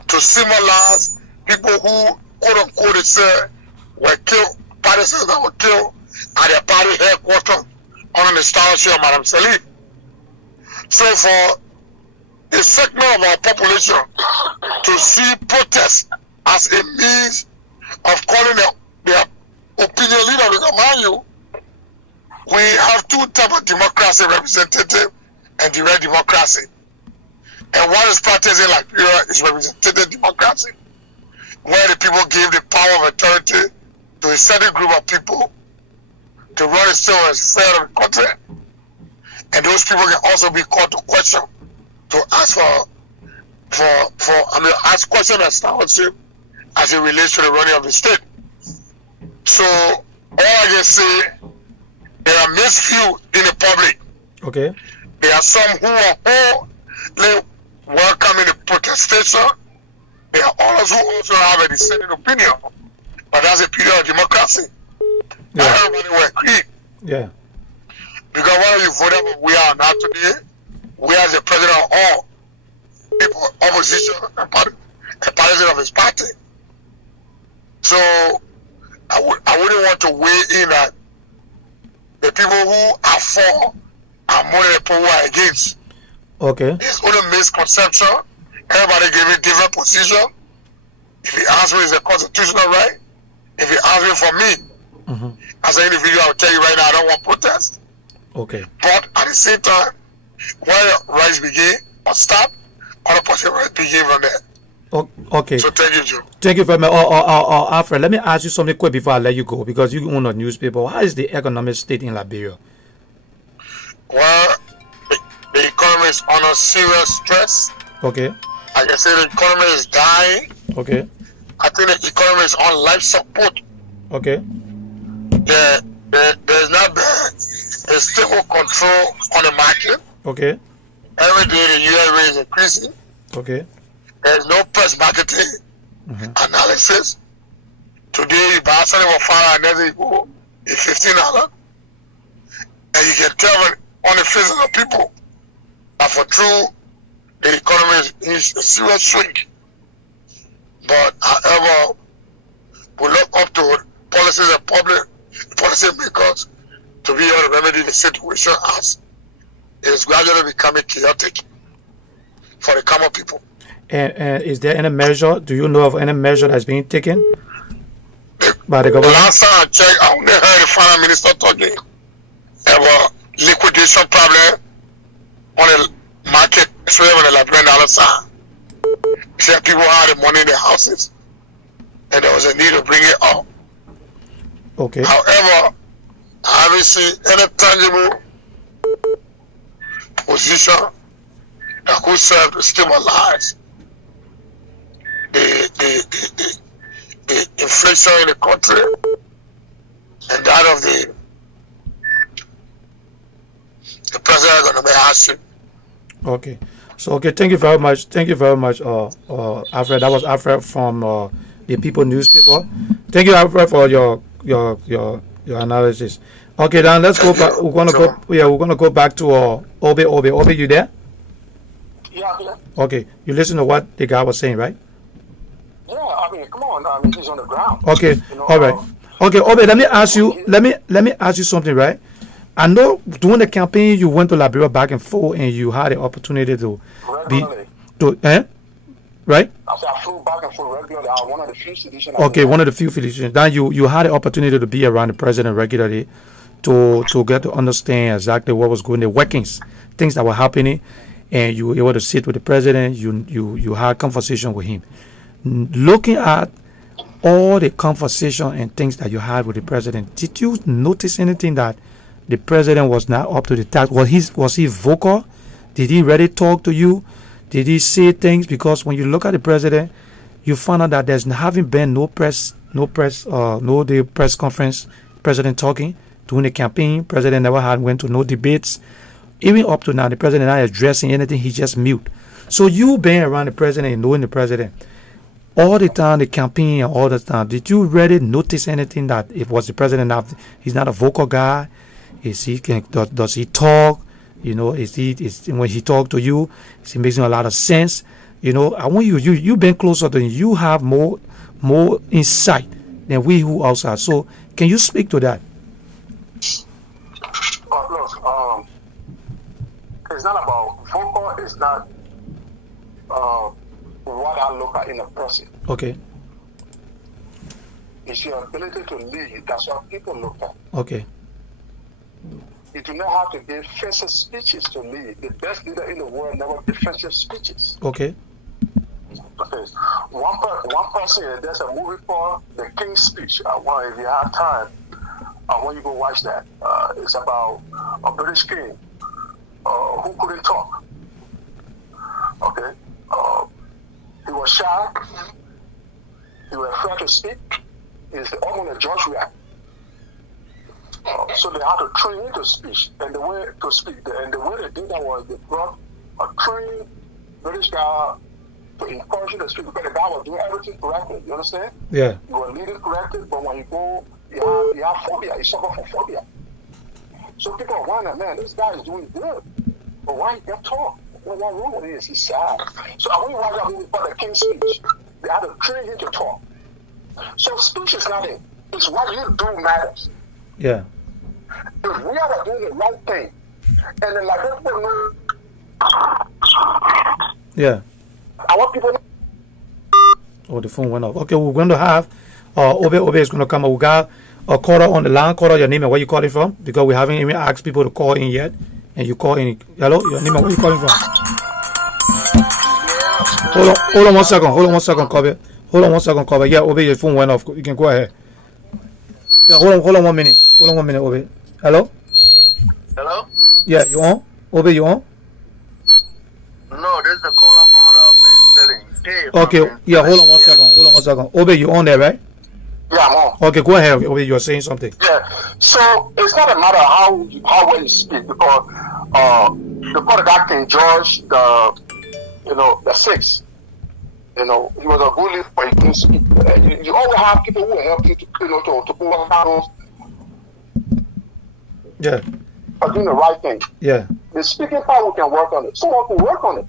to symbolize people who, quote unquote, they say were killed, partisans that were killed at their party headquarters on the statue of Madame Salie. So for a segment of our population to see protest as a means of calling their opinion leader to command you, we have two types of democracy, representative and direct democracy. And what is practiced in Liberia is representative democracy, where the people give the power of authority to a certain group of people to run the state affairs of the country. And those people can also be called to question, to ask ask questions as scholarship as it relates to the running of the state. So all I can say, there are mixed few in the public. Okay. There are some who are wholly welcoming the protestation. There are others who also have a dissenting opinion. But that's a period of democracy. Yeah. Everybody will agree. Yeah. Because when you vote for we are now today, we are the president of all people, opposition, and president of his party. So I wouldn't want to weigh in that the people who are for are more than the people who are against. Okay. It's only misconception. Everybody giving different position. If you ask me, is a constitutional right. If you ask me for me, as an individual, I will tell you right now, I don't want protest. Okay. But at the same time, when rights begin or stop, other person's rights begin from there. Okay. So thank you, Joe. Thank you very much. Alfred, let me ask you something quick before I let you go, because you own a newspaper. How is the economic state in Liberia? Well, the economy is under serious stress. Okay. I can say the economy is dying. Okay. I think the economy is on life support. Okay. There's not a stable control on the market. Okay. Every day the US rate is increasing. Okay. There's no press marketing analysis. Today you buy something for $5 and then you go $15. And you can tell on the faces of people that for true the economy is a serious shrink. But however, we look up to policies and public policy makers to be able to remedy the situation as it is gradually becoming chaotic for the common people. And is there any measure, do you know of any measure that's being taken by the government? Last time I checked, I only heard the finance minister talking about liquidation problem on the market, especially on the Liberian dollar side. He said people had the money in their houses and there was a need to bring it up. Okay. However, I haven't seen any tangible position that could serve to stabilize the inflation in the country and that of the president going to be asking. Okay. So okay, thank you very much. Thank you very much, Alfred. That was Alfred from the People newspaper. Thank you, Alfred, for your analysis. Okay, then let's go back. We're gonna go back to Obe. Obe, you there? Yeah. Okay, you listen to what the guy was saying, right? Yeah, I mean, come on, I mean, he's on the ground. Okay, you know, all right. Okay, Obe, let me ask you. Let me ask you something, right? I know during the campaign you went to Liberia back and forth, and you had the opportunity to right? I said I flew back and forth regularly. I was one of the few physicians. Okay, one of the few physicians. Then you had the opportunity to be around the president regularly, to get to understand exactly what was going, the workings, things that were happening, and you were able to sit with the president. You had conversation with him. Looking at all the conversation and things that you had with the president, did you notice anything that the president was not up to the task? Was he vocal? Did he really talk to you? Did he say things? Because when you look at the president, you found out that there's haven't been no press conference, president talking during the campaign. President never went to no debates. Even up to now, the president not addressing anything. He just mute. So you being around the president and knowing the president all the time, the campaign and all the time, did you really notice anything that it was the president? He's not a vocal guy. Does he talk? You know, when he talk to you, it makes a lot of sense. You know, I want you've been closer to him. You have more insight than we who outside. So can you speak to that? Look, it's not about vocal. It's not what I look at in a person. Okay. It's your ability to lead. That's what people look at. Okay. You do not have to give offensive speeches to lead. The best leader in the world never give offensive speeches. Okay. Okay. One person, there's a movie called The King's Speech. If you have time, I want you to go watch that. It's about a British king who couldn't talk. Okay. He was shy. He was afraid to speak. He's almost a George React. So they had to train him to speak, and the way they did that was they brought a trained British guy to encourage him to speak, because the guy was doing everything correctly. You understand? Yeah. He was leading correctly, but when you go, he had phobia. He suffered from phobia. So people are wondering, man, this guy is doing good, but why he can't talk? What's wrong with this? He's sad. So I want you to watch that movie called The King's Speech. They had to train him to talk. So speech is not it. It's what you do matters. Yeah. If we are doing the right thing, and then like people know. Yeah. I want people to know. Oh, the phone went off. Okay, we're going to have Obe is going to come. We got a caller on the line. Caller, your name and where you calling from? Because we haven't even asked people to call in yet. And you call in. Hello, your name and where you calling from? Hold on 1 second. Hold on 1 second, Kobe. Hold on 1 second, Kobe. Yeah, Obe, your phone went off. You can go ahead. Yeah, hold on 1 minute. Hold on 1 minute, Obe. Hello? Hello? Yeah, you on? Obe, you on? No, this is the caller from Dave. Okay, yeah, hold on 1 second. Hold on 1 second. Obe, you on there, right? Yeah, I'm on. Okay, go ahead, Obe, you're saying something. Yeah, so it's not a matter how well you speak, because the guy King George, the 6th, he was a bully, but he couldn't speak. You always have people who will help you to pull up battles. Yeah. Are doing the right thing. Yeah. The speaking power, we can work on it. Someone can work on it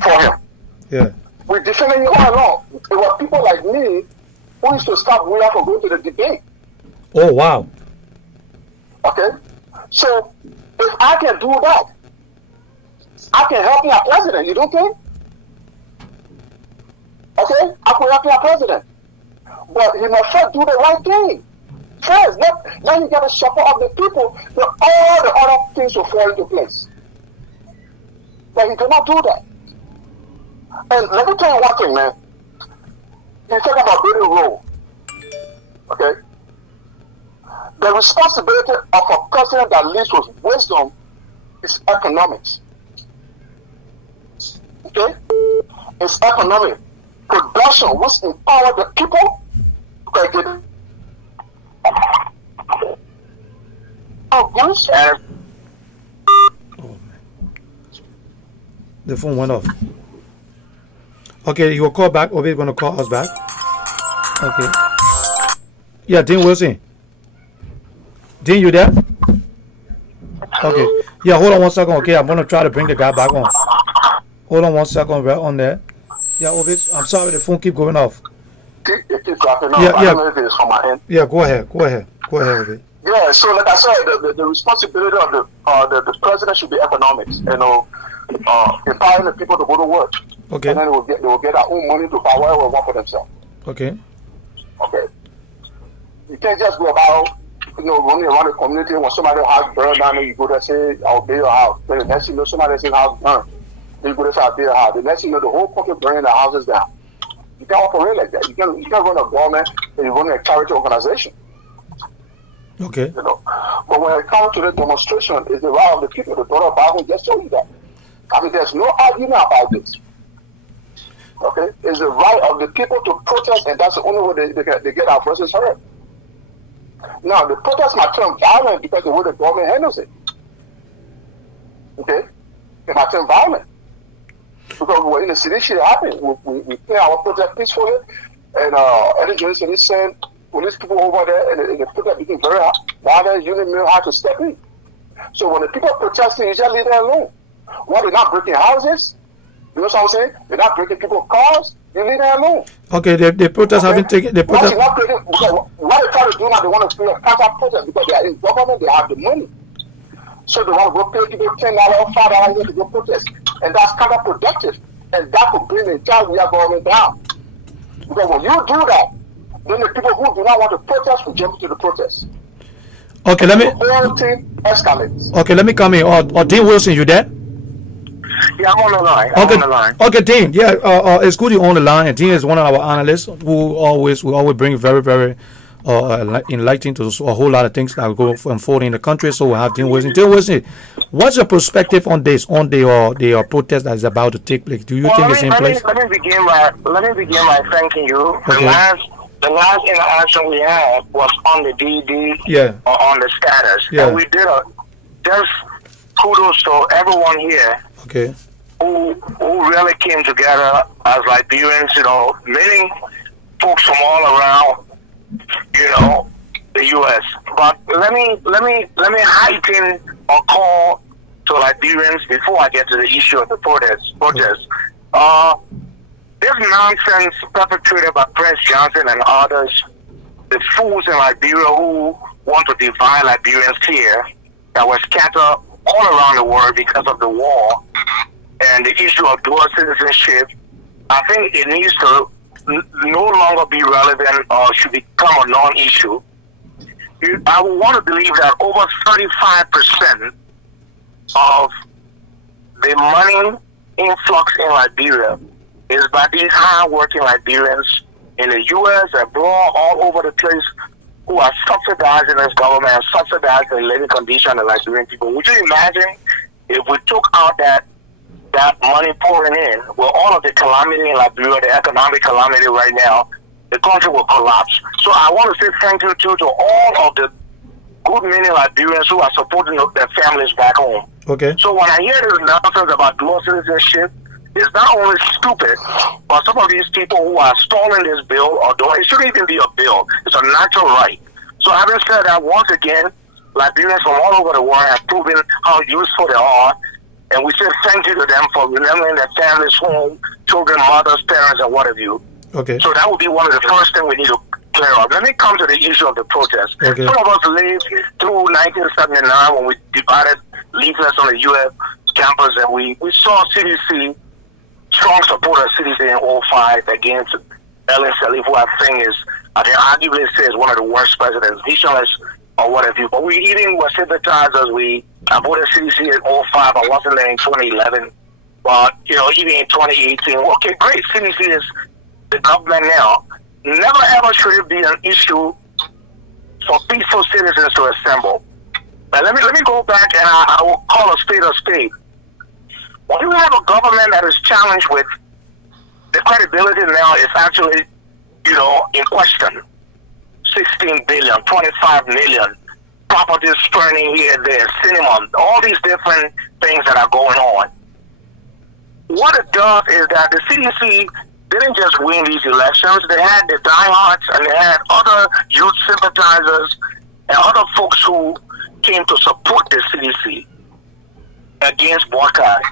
for him. Yeah. We're defending you all along. There were people like me who used to stop Willa from going to the debate. Oh, wow. Okay? So, if I can do that, I can help my president, you don't think? Okay? I can help my president. But he must first do the right thing. First, then you get the support of the people, then all the other things will fall into place. But he cannot do that. And let me tell you one thing, man. You talk about building a role. Okay? The responsibility of a president that leads with wisdom is economics. Okay? It's economic. Production, which empower the people. Okay? The phone went off. Okay, you will call back. Obe is going to call us back. Okay. Yeah, Dean Wilson. Dean, you there? Okay. Yeah, hold on 1 second. Okay, I'm going to try to bring the guy back on. Hold on 1 second, right on there. Yeah, Obe, I'm sorry, the phone keep going off. Keep dropping off. I don't know if it's from my end. Yeah, go ahead, Obe. Yeah, so like I said, the responsibility of the president should be economics. Empowering the people to go to work. Okay. And then they will get their own money to buy whatever they want for themselves. Okay. Okay. You can't just go about, running around the community when somebody has burned down and you go there and say, I'll build your house. Then the next thing you know, somebody says house burned. Then you go there and say, I'll build your house. The next thing you know, the whole country burning their houses down. You can't operate like that. You can't run a government and you run a charity organization. Okay. But when it comes to the demonstration, it's the right of the people. The daughter of Bible just told you that. I mean, there's no argument about this. Okay, it's the right of the people to protest, and that's the only way they get our voices heard. Now, the protest might turn violent because of the way the government handles it. Okay, it might turn violent because we're in the city. Shit happens. We play our protest peacefully, and Eddie Johnson is saying police people over there, and the protest became very violent. Union Mill had to step in. So when the people protesting, you just leave them alone. Why they're not breaking houses? You know what I'm saying? They're not breaking people's cars. You leave them alone. Okay, the protest haven't taken the protest. What they try to do now, they want to create a counter-protest because they are in government, they have the money. So they want to go pay people $10 or $5 to go protest. And that's counterproductive. And that could bring the entire real government down. Because when you do that, then the people who do not want to protest will jump into the protest. Okay, let me. The whole thing escalates. Okay, let me come in. Or Dean Wilson, you there? Yeah, I'm on the line. Okay, on the line. Okay, Dean. Yeah, it's good you're on the line. And Dean is one of our analysts who always bring very, very enlightening to a whole lot of things that go unfolding in the country. So we'll have Dean Wilson. Dean Wilson, what's your perspective on this, on the protest that is about to take place? Do you think it's in place? Let me begin by thanking you. Okay. The last interaction we had was on the DD or on the status. Yeah. And we did just kudos to everyone here who really came together as Liberians, you know, many folks from all around, you know, the US. But let me heighten a call to Liberians before I get to the issue of the protest. This nonsense perpetrated by Prince Johnson and others, the fools in Liberia who want to divide Liberians here, that were scattered all around the world because of the war and the issue of dual citizenship, I think it needs to no longer be relevant or should become a non-issue. I would want to believe that over 35% of the money influx in Liberia is by these hard-working Liberians in the U.S., abroad, all over the place, who are subsidizing this government and subsidizing the living condition of Liberian people. Would you imagine if we took out that money pouring in, with all of the calamity in Liberia, the economic calamity right now, the country will collapse. So I want to say thank you to all of the good many Liberians who are supporting their families back home. Okay. So when I hear this nonsense about dual citizenship, it's not only stupid, but some of these people who are stalling this bill, although it shouldn't even be a bill, it's a natural right. So having said that, once again, Liberians from all over the world have proven how useful they are, and we say thank you to them for remembering their families home, children, mothers, parents, and what have you. Okay. So that would be one of the first things we need to clear up. Let me come to the issue of the protest. Okay. Some of us lived through 1979 when we divided leaflets on the U.S. campus, and we saw CDC, strong support of CDC in 05 against Ellen Sirleaf, who I think arguably says one of the worst presidents, visionless or what have you. But we even were sympathized as we voted CDC in 05. I wasn't there in 2011. But, you know, even in 2018, okay, great, CDC is the government now. Never ever should it be an issue for peaceful citizens to assemble. But let me go back and I will call a spade a spade. When you have a government that is challenged with the credibility now is actually, you know, in question. 16 billion, 25 million, properties burning here, there, cinema, all these different things that are going on. What it does is that the CDC didn't just win these elections. They had the diehards and they had other youth sympathizers and other folks who came to support the CDC against boycott.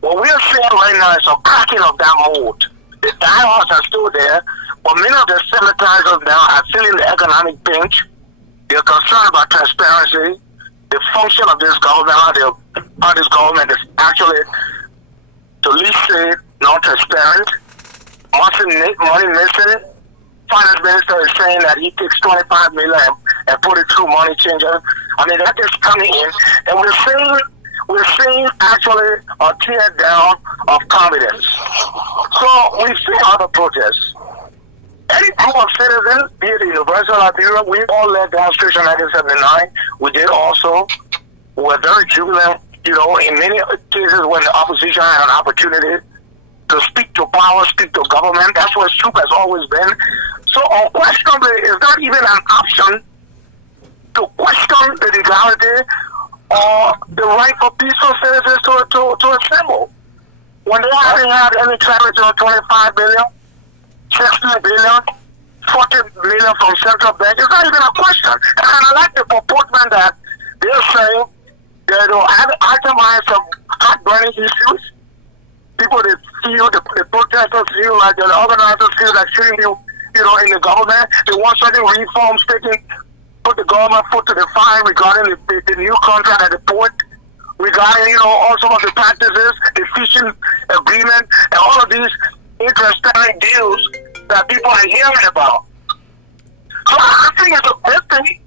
What we're seeing right now is a cracking of that mold. The diehards are still there, but many of the sympathizers now are feeling the economic pinch. They're concerned about transparency, the function of this government, how this government is actually, to least say, non-transparent. Money missing. Finance minister is saying that he takes 25 million and put it through money changers. I mean, that is coming in, and we're seeing actually a tear down of confidence. So we've seen other protests. Any group of citizens, be it the University of Liberia, we all led demonstration in 1979. We did also. We were very jubilant, you know, in many cases when the opposition had an opportunity to speak to power, speak to government. That's what troop has always been. So unquestionably, it's not even an option to question the legality or the right for peaceful citizens to assemble. When they haven't had any clarity on 25 billion, 16 billion, 40 million from central bank, it's not even a question. And I like the purportment that they're saying they don't have itemized some heart-burning issues. People, they feel, the protesters feel like, the organizers feel like shooting you know, in the government. They want certain reforms taken, put the government foot to the fire regarding the new contract at the port, regarding, you know, all some of the practices, the fishing agreement, and all of these interstellar deals that people are hearing about. So I think it's a good thing.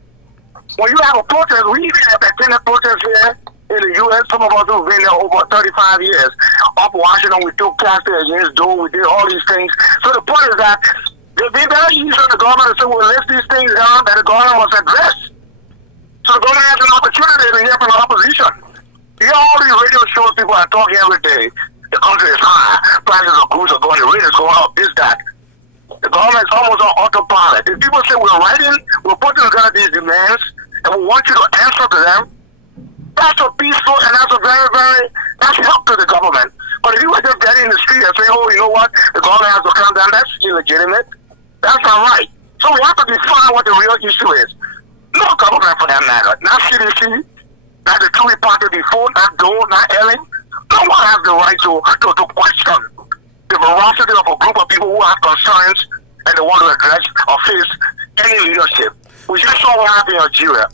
When you have a protest, we even have attended protests here in the U.S. Some of us who've been there over 35 years. Up Washington, we took classes against Doe, we did all these things. So the point is that they've been very easy on the government to say, well, list these things down that the government must address. So the government has an opportunity to hear from the opposition. You know, all these radio shows people are talking every day. The country is high, prices of goods are going, the rate is going up, this, that. The government is almost on autopilot. If people say we're putting together these demands, and we want you to answer to them, that's a peaceful and that's a that's help to the government. But if you were just getting in the street and say, oh, you know what, the government has to come down, that's illegitimate. That's not right. So we have to define what the real issue is. No government for that matter. Not CDC, not the TUI party before, not Doe, not Ellen. No one has the right to question the veracity of a group of people who have concerns and they want to address or face any leadership. We just saw what happened in Algeria.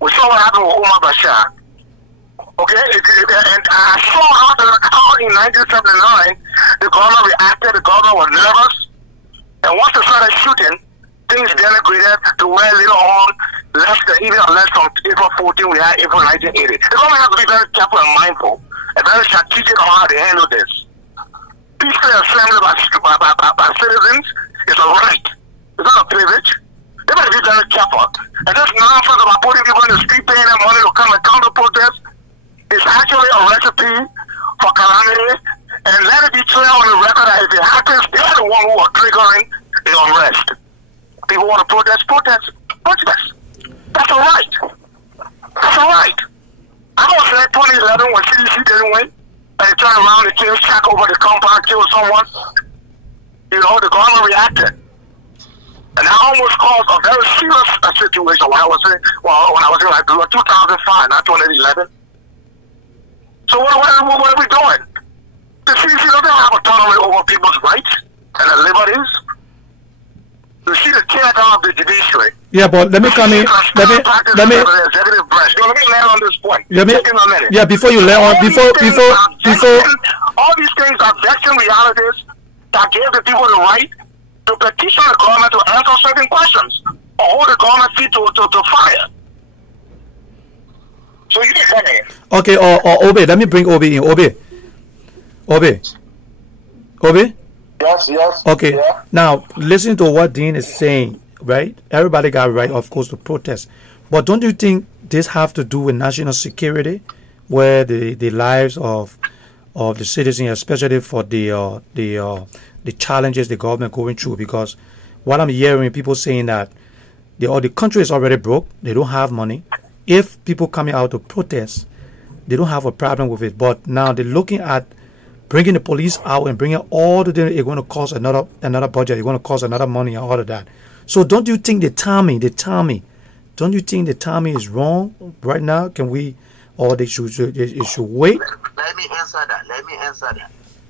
We saw what happened with Omar Bashar. Okay, and I saw how in 1979 the government reacted. The government was nervous, and once they started shooting, things denigrated to where later on, even less from April 14, we had April 1980. The government has to be very careful and mindful and very strategic on how they handle this. Peaceful assembly by citizens is a right. It's not a privilege. They better be very careful. And this nonsense about putting people in the street, paying them money to come and counter protest, is actually a recipe for calamity. And let it be clear on the record that if it happens, they're the one who are triggering the unrest. People want to protest. That's a right. That's a right. I was there 2011 when CDC didn't win, and they turned around and killed, track over the compound, killed someone. You know, the government reacted. And that almost caused a very serious situation when I was in like 2005, not 2011. So what are we doing? The CDC doesn't have autonomy over people's rights and their liberties. You see the character of the judiciary. Yeah, but let me come in. Let me executive branch. Let me land on this point. Yeah, before you land on, before all these things are vexing realities that gave the people the right to petition the government to answer certain questions or hold the government feet to fire. So you can come in. Okay, or Obi, let me bring Obi in. Obi? Yes. Okay, yeah. Now listen to what Dean is saying, right? Everybody got a right, of course, to protest. But don't you think this have to do with national security, where the lives of the citizens, especially for the challenges the government going through? Because what I'm hearing, people saying that the country is already broke, they don't have money. If people coming out to protest, they don't have a problem with it. But now they're looking at bringing the police out and bringing all the things. It's going to cost another budget. It's going to cost another money and all of that. So don't you think the timing, don't you think the timing is wrong right now? Can we, or they should wait? Let me answer that.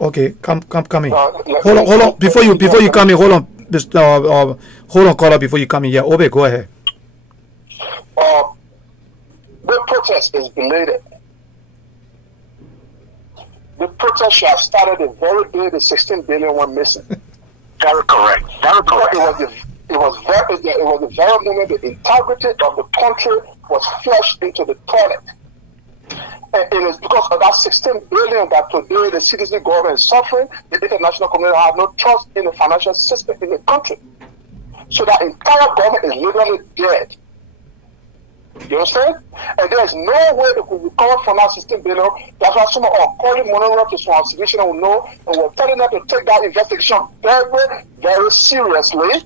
Okay, come in. Hold on. Before you come in, hold on. Hold on, caller. Before you come in, yeah, Obe, go ahead. The protest is belated. The protest should have started the very day the 16 billion went missing. Very correct. It was the very moment the integrity of the country was flushed into the toilet. And it is because of that 16 billion that today the citizen government is suffering. The international community have no trust in the financial system in the country. So that entire government is literally dead. You understand? And there's no way they could recover from that system, you know. That's why some of our calling monitoring to some investigation will know, and we're telling them to take that investigation very, very seriously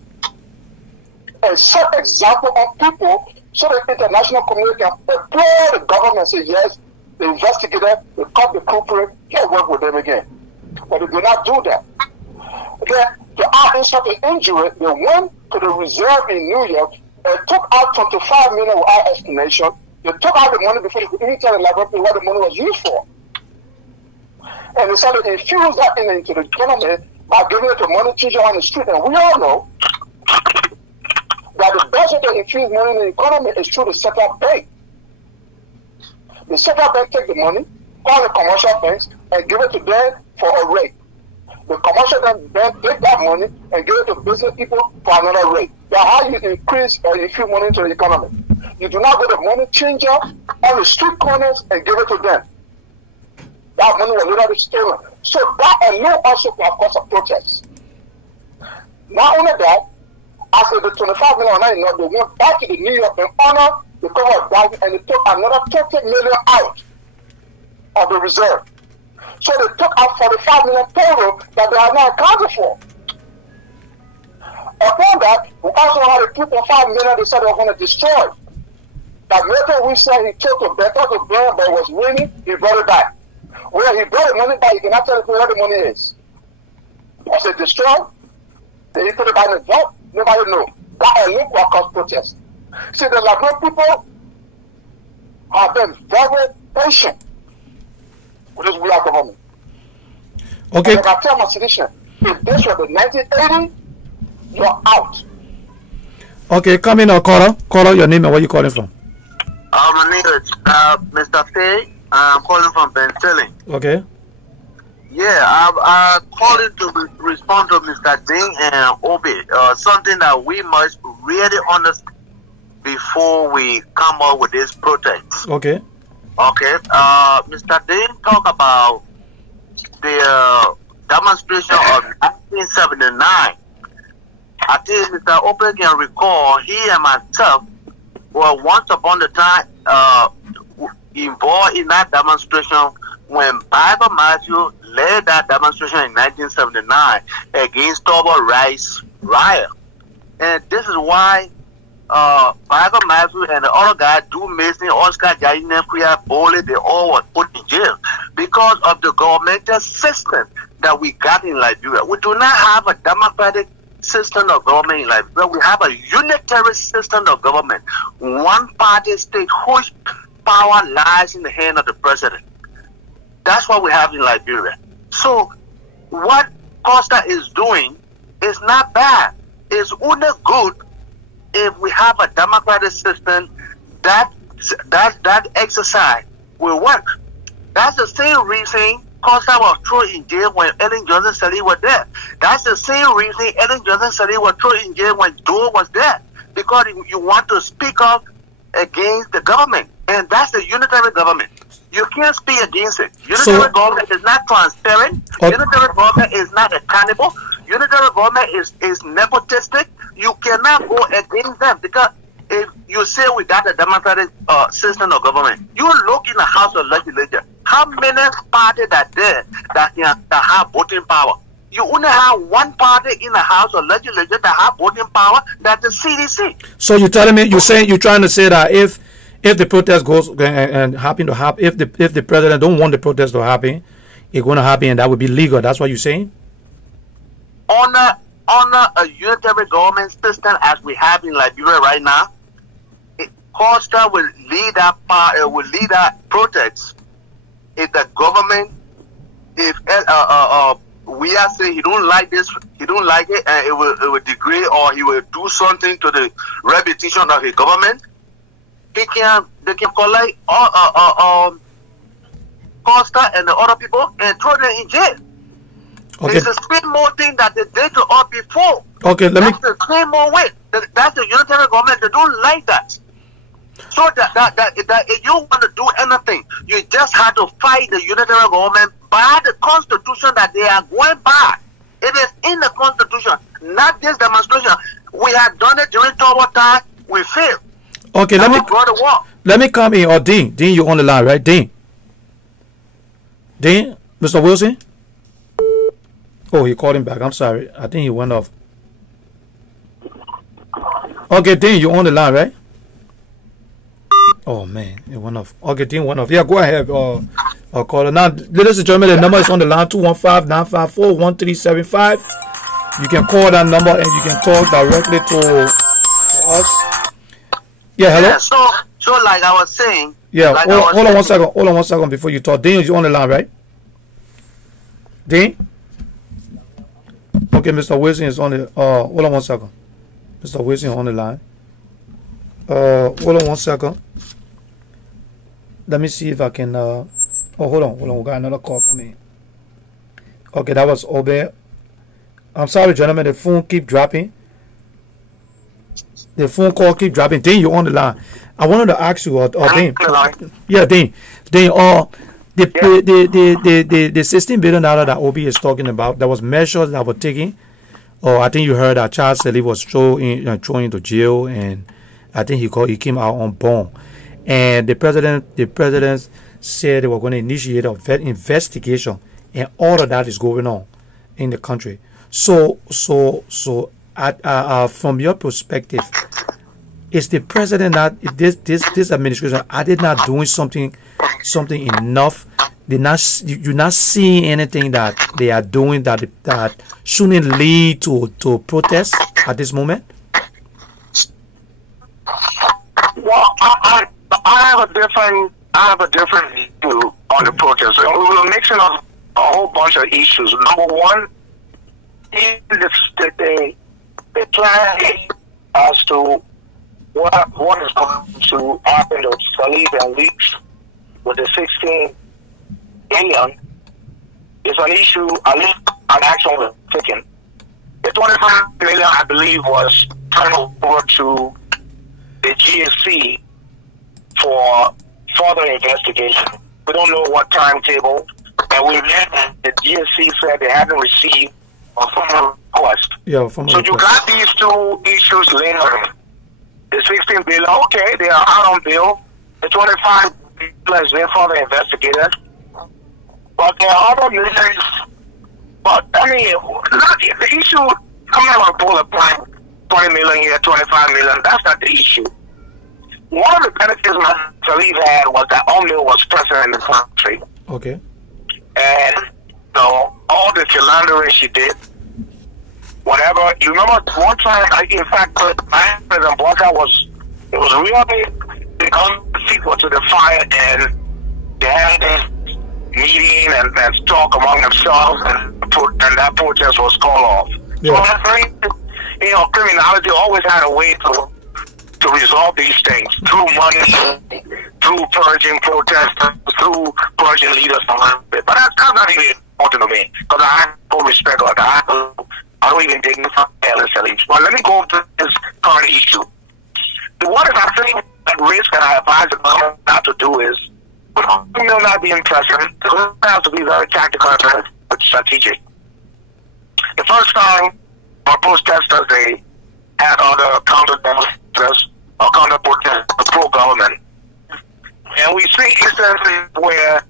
and set example of people so the international community can applaud the government and say, yes, the investigator, they caught the culprit, can't work with them again. But they do not do that. Again, to add insult to injury, they went to the reserve in New York and took out 25 million without explanation. They took out the money before they could even tell the laboratory what the money was used for. And they started to infuse that into the economy by giving it to money changer on the street. And we all know that the best way to infuse money in the economy is through the central bank. The central bank take the money, call the commercial banks, and give it to them for a rate. The commercial bank take that money and give it to business people for another rate. That's how you increase or infuse money into the economy. You do not go to money changer on the street corners and give it to them. That money will later be stolen. So that alone also can cause a protest. Not only that, after the 25 million, they went back to the New York and honor the cover of that, and they took another 30 million out of the reserve. So they took out 45 million total that they are not accounted for. Upon that, we also had a 2.5 million they said they were going to destroy. That later we said he took the better to burn, but it was raining, he brought it back. Where he brought the money back, he cannot tell us where the money is. Was it destroyed? Did he put it back in the vault? Nobody knows. That alone will cause protest. See, the Lrtn people have been very patient with this weird government. Okay. And I tell my citizen, if this was the 1980s, you're out. Okay, come in, caller. Caller, your name and where you calling from? My name is Mr. Faye. I'm calling from Bentilling. Okay. Yeah, I'm calling to respond to Mr. Ding and Obi. Something that we must really understand before we come up with this protest. Okay. Okay. Mr. Ding talk about the demonstration of 1979. I think Mr. Obi can recall he and myself were once upon a time involved in that demonstration when Bible Matthew led that demonstration in 1979 against Turbo Rice riot. And this is why Bible Matthew and the other guy, Du Mason, Oscar Jaine, Priya Bowley, they all were put in jail because of the governmental system that we got in Liberia. We do not have a democratic system of government in Liberia. We have a unitary system of government. One party state whose power lies in the hand of the president. That's what we have in Liberia. So what Costa is doing is not bad. It's only good if we have a democratic system that exercise will work. That's the same reason Costa was thrown in jail when Ellen Johnson Sirleaf was there. That's the same reason Ellen Johnson Sirleaf was thrown in jail when Doe was there. Because you want to speak up against the government. And that's the unitary government. You can't speak against it. Unitary government is not transparent. Unitary government is not accountable. Unitary government is nepotistic. You cannot go against them because if you say we got a democratic system of government, you look in the House of Legislature. How many parties are there that have voting power? You only have one party in the House of Legislature that have voting power. That's the CDC. So you're telling me, you're trying to say that if the protest goes and happen to happen, if the president don't want the protest to happen, it's going to happen, and that would be legal. That's what you're saying? Under a unitary government system as we have in Liberia right now, Costa will lead that protest if the government, if we are saying he don't like this, he don't like it, and it will degrade or he will do something to the reputation of the government. They can collect Costa and the other people and throw them in jail. Okay. It's the same more thing that they did to us before. Okay, that's the same more way. That's the unitary government. They don't like that. So that if you want to do anything, you just have to fight the unitary government by the constitution that they are going by. It is in the constitution, not this demonstration. We had done it during Turbo time. We failed. Okay, let me come in. Or Dean, you on the line, right? Dean, Mr. Wilson. Oh, he called him back. I'm sorry. I think he went off. Okay, Dean, you on the line, right? Oh man, it went off. Okay, Dean went off. Yeah, go ahead. Caller. Now, ladies and gentlemen, the number is on the line: 215-954-1375. You can call that number and you can talk directly to us. Yeah, hello. Yeah, so like I was saying. Yeah, like hold on 1 second. Hold on 1 second before you talk. Dean, you on the line, right? Dean. Okay, Mr. Wilson is on the. Hold on 1 second. Mr. Wilson on the line. Hold on 1 second. Let me see if I can. Hold on. We got another call coming. Okay, that was Obed. I'm sorry, gentlemen. The phone keep dropping. The phone call keep dropping. Dean, you on the line. I wanted to ask you, Dean. Yeah, Dean. The $16 billion that OB is talking about, there was measures that were taken. I think you heard that Charles Selly was thrown into jail, and I think he came out on bond. And the president said they were going to initiate an investigation, and all of that is going on in the country. So from your perspective, is the president that this administration are they not doing something enough? You're not seeing anything that they are doing that shouldn't lead to protest at this moment? Well, I have a different view on the protest. We were mixing up a whole bunch of issues. Number one, they plan as to what is going to happen to Salif and Leaks with the 16 billion is an issue, at least an action was taken. The 25 million, I believe, was turned over to the GSC for further investigation. We don't know what timetable, and we read that the GSC said they hadn't received a formal request. Yeah, so you got these two issues lingering. The 16 billion, okay, they are out on bill. The 25 billion is there for the investigators. But there are other millions. But, I mean, the issue, I'm not going to pull a point, 20 million here, 25 million. That's not the issue. One of the benefits Salif had was that Omil was president in the country. Okay. And, all the philandering she did, whatever. You remember one time, in fact, President Blocker it was really, they come people to the fire and they had this meeting and talk among themselves and that protest was called off. Yeah. So I think, criminality always had a way to resolve these things through money, through purging protesters, through purging leaders from it. But that's not even important to me because I have full respect for that. I don't even dignify LSLH. But let me go to this current issue. What is I think at risk and I advise the government not to do is, will not be president, so it has to be very tactical and strategic. The first time our protesters, they had other counter-demonstrators or counter-protesters pro-government. And we see instances where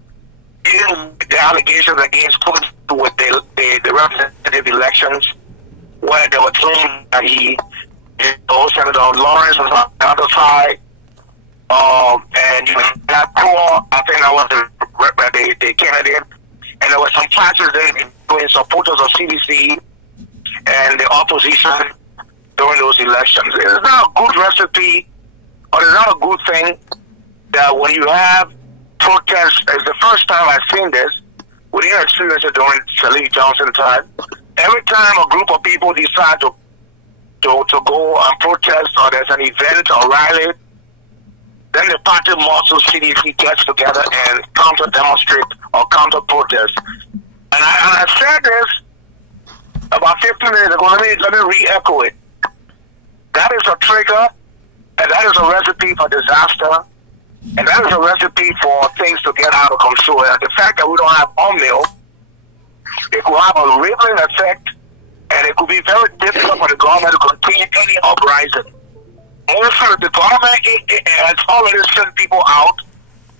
the allegations against Putin with the representative elections, where they were claiming that Senator Lawrence was on the other side, and that poor, I think that was the candidate, and there were some clashes there between supporters of CDC and the opposition during those elections. It's not a good recipe, or it's not a good thing that when you have protests, it's the first time I've seen this, we didn't experience it during Salif Johnson time. Every time a group of people decide to go and protest, or there's an event or rally, then the party muscle CDC gets together and counter-demonstrate or counter-protest. And I said this about 15 minutes ago. Let me re-echo it. That is a trigger, and that is a recipe for disaster, and that is a recipe for things to get out of control. The fact that we don't have Omil, it will have a rippling effect, and it could be very difficult for the government to contain any uprising. Also, the government has already sent people out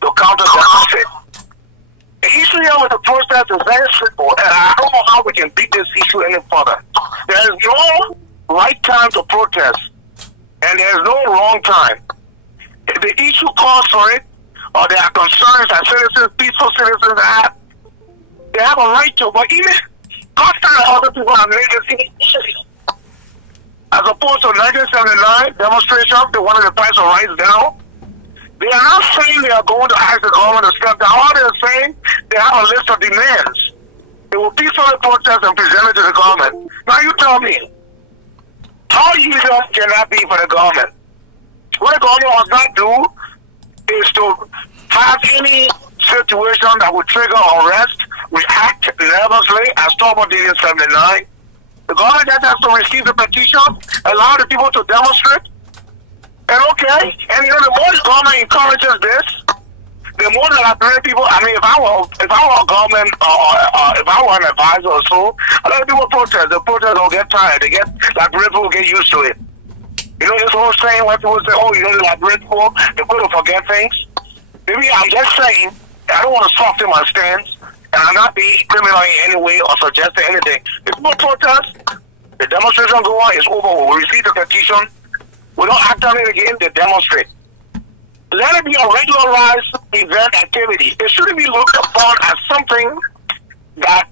to counter demonstrate. The issue here with the protest is very simple, and I don't know how we can beat this issue any further. There is no right time to protest, and there is no wrong time. If the issue calls for it, or there are concerns that citizens, peaceful citizens have, they have a right to. But even hostile other people have made this issue. As opposed to 1979 demonstration, they wanted the price of rice down. They are not saying they are going to ask the government to step down. All they are saying, they have a list of demands. They will peacefully protest and present it to the government. Now you tell me, how easy can that be for the government? What the government must not do is to have any situation that would trigger unrest, react nervously as October did in 79. The government just has to receive the petition, allow the people to demonstrate. And okay, and you know, the more the government encourages this, the more the Liberian people. I mean, if I were a government or if I were an advisor or so, a lot of people protest. The protest will get tired. Liberian people will get used to it. You know this whole saying where people say, "Oh, you know the Liberian people, they're going to forget things." Maybe I'm just saying. I don't want to soften my stance, and I'm not being criminal in any way or suggesting anything. If people protest, the demonstration go on. It's over. We receive the petition. We don't act on it again, they demonstrate. Let it be a regularized event activity. It shouldn't be looked upon as something that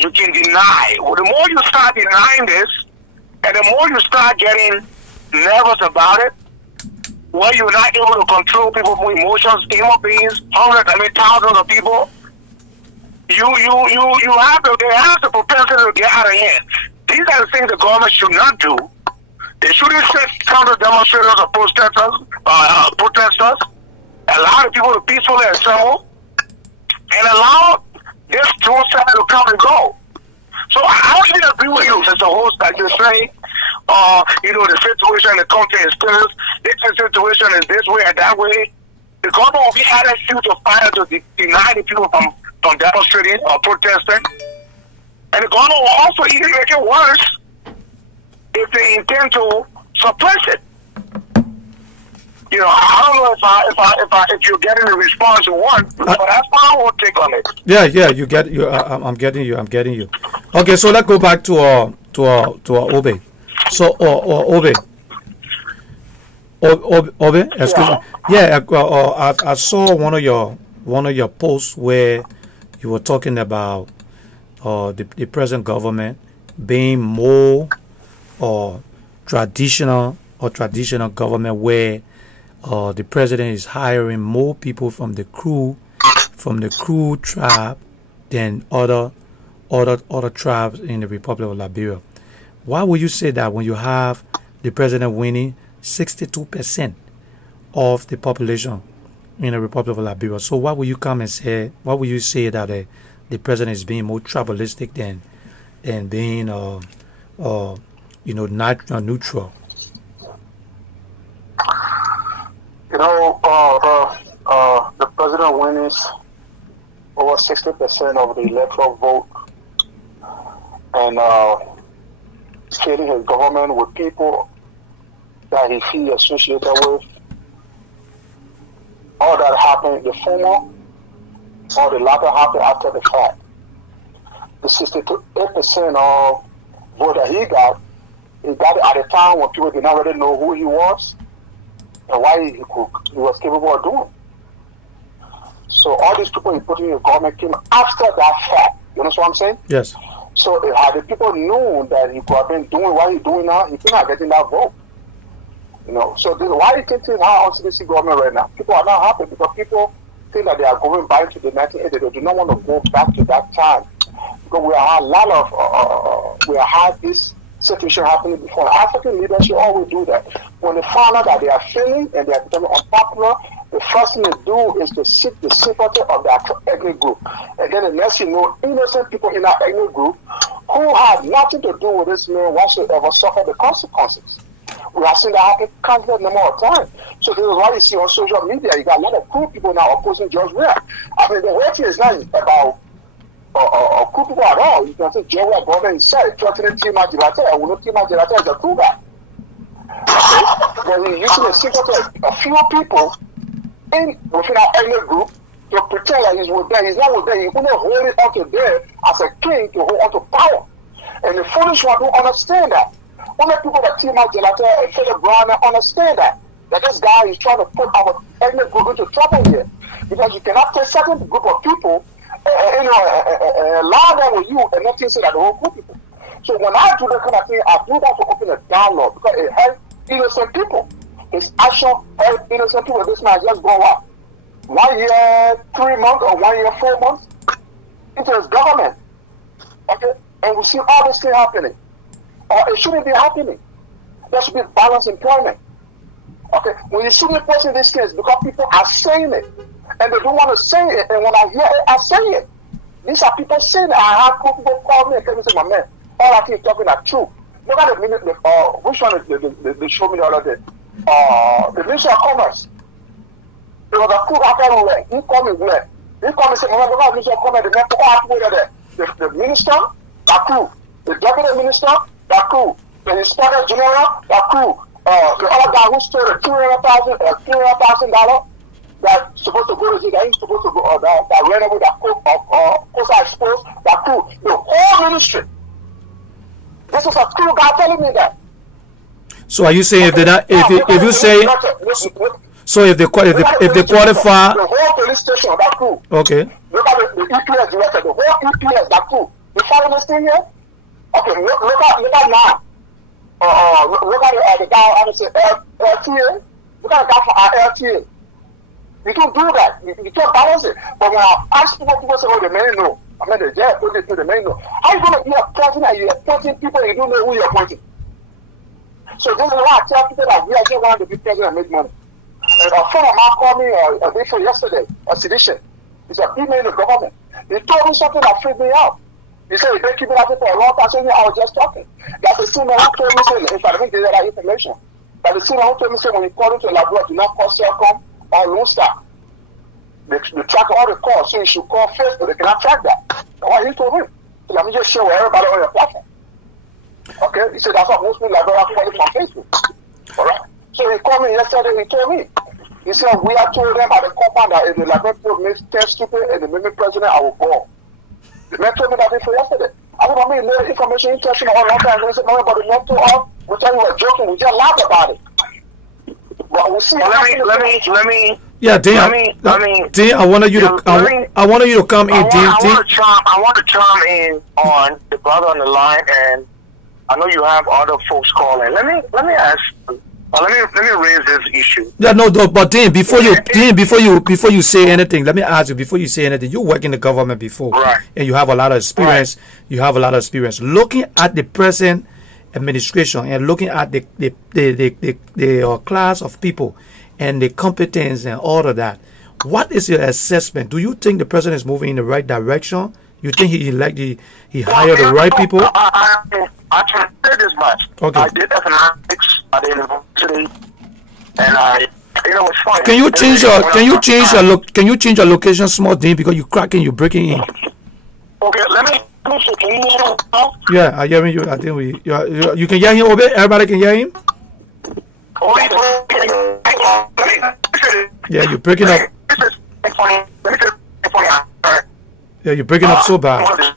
you can deny. Well, the more you start denying this, and the more you start getting nervous about it, where you're not able to control people's emotions, human beings, hundreds, thousands of people, you have the propensity to get out of hand. These are the things the government should not do. They shouldn't set counter demonstrators or protesters, allow the people to peacefully assemble, and allow this process to come and go. So I really agree with you, Mr. Host, that you're saying, you know, the situation in the country is serious. This situation is this way and that way. The government will be adding fuel to fire to deny the people from demonstrating or protesting. And the government will also even make it worse if they intend to suppress it. You know, I don't know if you're getting the response you want, but that's my whole take on it. Yeah, I'm getting you. Okay, so let's go back to our Obe. So Obe, excuse me. Yeah, I saw one of your posts where you were talking about the present government being more traditional government, where the president is hiring more people from the crew tribe than other tribes in the Republic of Liberia. Why would you say that when you have the president winning 62% of the population in the Republic of Liberia? So why would you come and say, why would you say that the president is being more tribalistic than being you know, neutral? You know, the president wins over 60% of the electoral vote, and scaling his government with people that he feels associated with. All that happened, the former or the latter happened after the fact. The 68% of vote that he got it at a time when people did not really know who he was and why he was capable of doing. So all these people he put in the government came after that fact. You know what I'm saying? Yes. So if the people knew that he could have been doing what he's doing now, he could not get in that vote. You know, so why you think it's hard on CDC government right now? People are not happy because people think that they are going back to the 1980s. They do not want to go back to that time because we have a lot of we have had this situation happening before. African leadership always do that. When they find out that they are failing and they are becoming unpopular, the first thing they do is to seek the sympathy of their ethnic group. And then the next you know, innocent people in that ethnic group who had nothing to do with this man whatsoever suffer the consequences. We have seen that happen countless number of times. So this is why you see on social media, you got a lot of cool people now opposing George Weah. I mean, the whole thing is not about cool people at all. You can say George Weah, brother, he said, threatening Tima Jirate, and we know Tima Jirate is a cool guy. but he's using the sympathy of a few people within our ethnic group to pretend like he's with them. He's not with them. He's only holding on to them as a king to hold on to power. And the foolish one don't understand that. Only people that team out Gelata and Philip Brown understand that this guy is trying to put our ethnic group into trouble here. Because you cannot take certain group of people allow them with you and not say that the whole group of people. So when I do that kind of thing, I do that to open a dialogue because it helps innocent people. His action helps innocent people. This man just go up 1 year, 3 months, or 1 year, 4 months into his government. Okay? And we see all this thing happening. Or it shouldn't be happening. There should be balanced employment. Okay? When you see me posting this case, because people are saying it. And they don't want to say it. And when I hear it, I say it. These are people saying it. I have people call me and tell me, say, my man, all I keep talking are true. Look at the minute, which one they showed me the other day? The Minister of Commerce. It was a coup after where he called me where? He called me and said, Mama, the Minister of Commerce, the minister, that crew. The deputy minister, that crew. The inspector general, that crew. The other guy who stole the $300,000 that's supposed to go to that he's supposed to go that ran over that Cosa exposed, that crew. The whole ministry. This is a crew guy telling me that. So are you saying if they not if you say so if they qualify the whole police station that crew. Okay. Look at the EPS director, the whole EPS that crew. You follow this thing here? Okay, look at now. Look at the guy I would say LTA. Look at the guy for our LTA. You can't do that. You can't balance it. But when I ask people say, oh, the men know. I mean, the jail put it to the men know. How are you going to be appointing and you're appointing people and you don't know who you're appointing? So this is why I tell people that we are just wanting to be president and make money. And a friend of mine called me a day before yesterday, a sedition. He's a female in the government. He told me something that freaked me out. He said, you've been keeping at it for a long time. So I was just talking. That's the same man who told me, say, if I didn't get that information. That's the same man who told me, say, when you call into a laboratory, do not call Cellcom or Lone Star. They track all the calls, so you should call first, but they cannot track that. That's what he told me. So let me just share with everybody on your platform. Okay? He said, that's what most people like calling from Facebook. Alright? So he called me yesterday, he told me. He said, we are told them at the compound that if the laboratory makes 10 stupid and the mimic president, I will go. The man told me that for yesterday. I don't know, little information interesting all long time. They said, no, but the mental off, we tell you we're joking, we just laugh about it. But we see. Let me. Yeah, Dean. Dean, I wanted you to. I wanted you to come in, Dean. I want to chime in on the brother on the line, and I know you have other folks calling. Let me ask. Let me raise this issue. Yeah, no, but Dean, before you say anything, let me ask you. Before you say anything, you work in the government before, right? And you have a lot of experience. Right. You have a lot of experience looking at the present administration and looking at the class of people and the competence and all of that. What is your assessment? Do you think the president is moving in the right direction? You think he hired the right people? I can say this much. Okay. I did economics at the university, and it's funny. Can you change your location small, Dean, because you're breaking in. Okay, let me. Can you hear me now? Yeah, I'm hearing you. I think you can hear him a bit. Everybody can hear him. Yeah, you're breaking up. Yeah, you're breaking up so bad.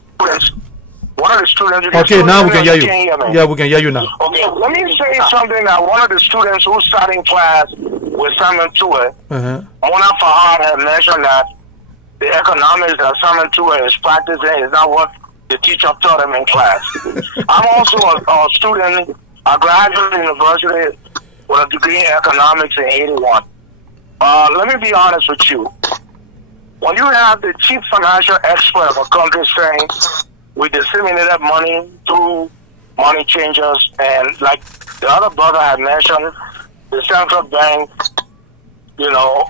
One of the students. Okay, now we can hear you. Yeah, we can hear you now. Okay, let me say something that one of the students who sat in class with Simon Tua, Mona Fahad, had mentioned that the economics that Simon Tua is practicing is not what the teacher taught him in class. I'm also a student. I graduated university with a degree in economics in '81. Let me be honest with you. When you have the chief financial expert of a country saying we disseminated money through money changers, and like the other brother had mentioned, the central bank,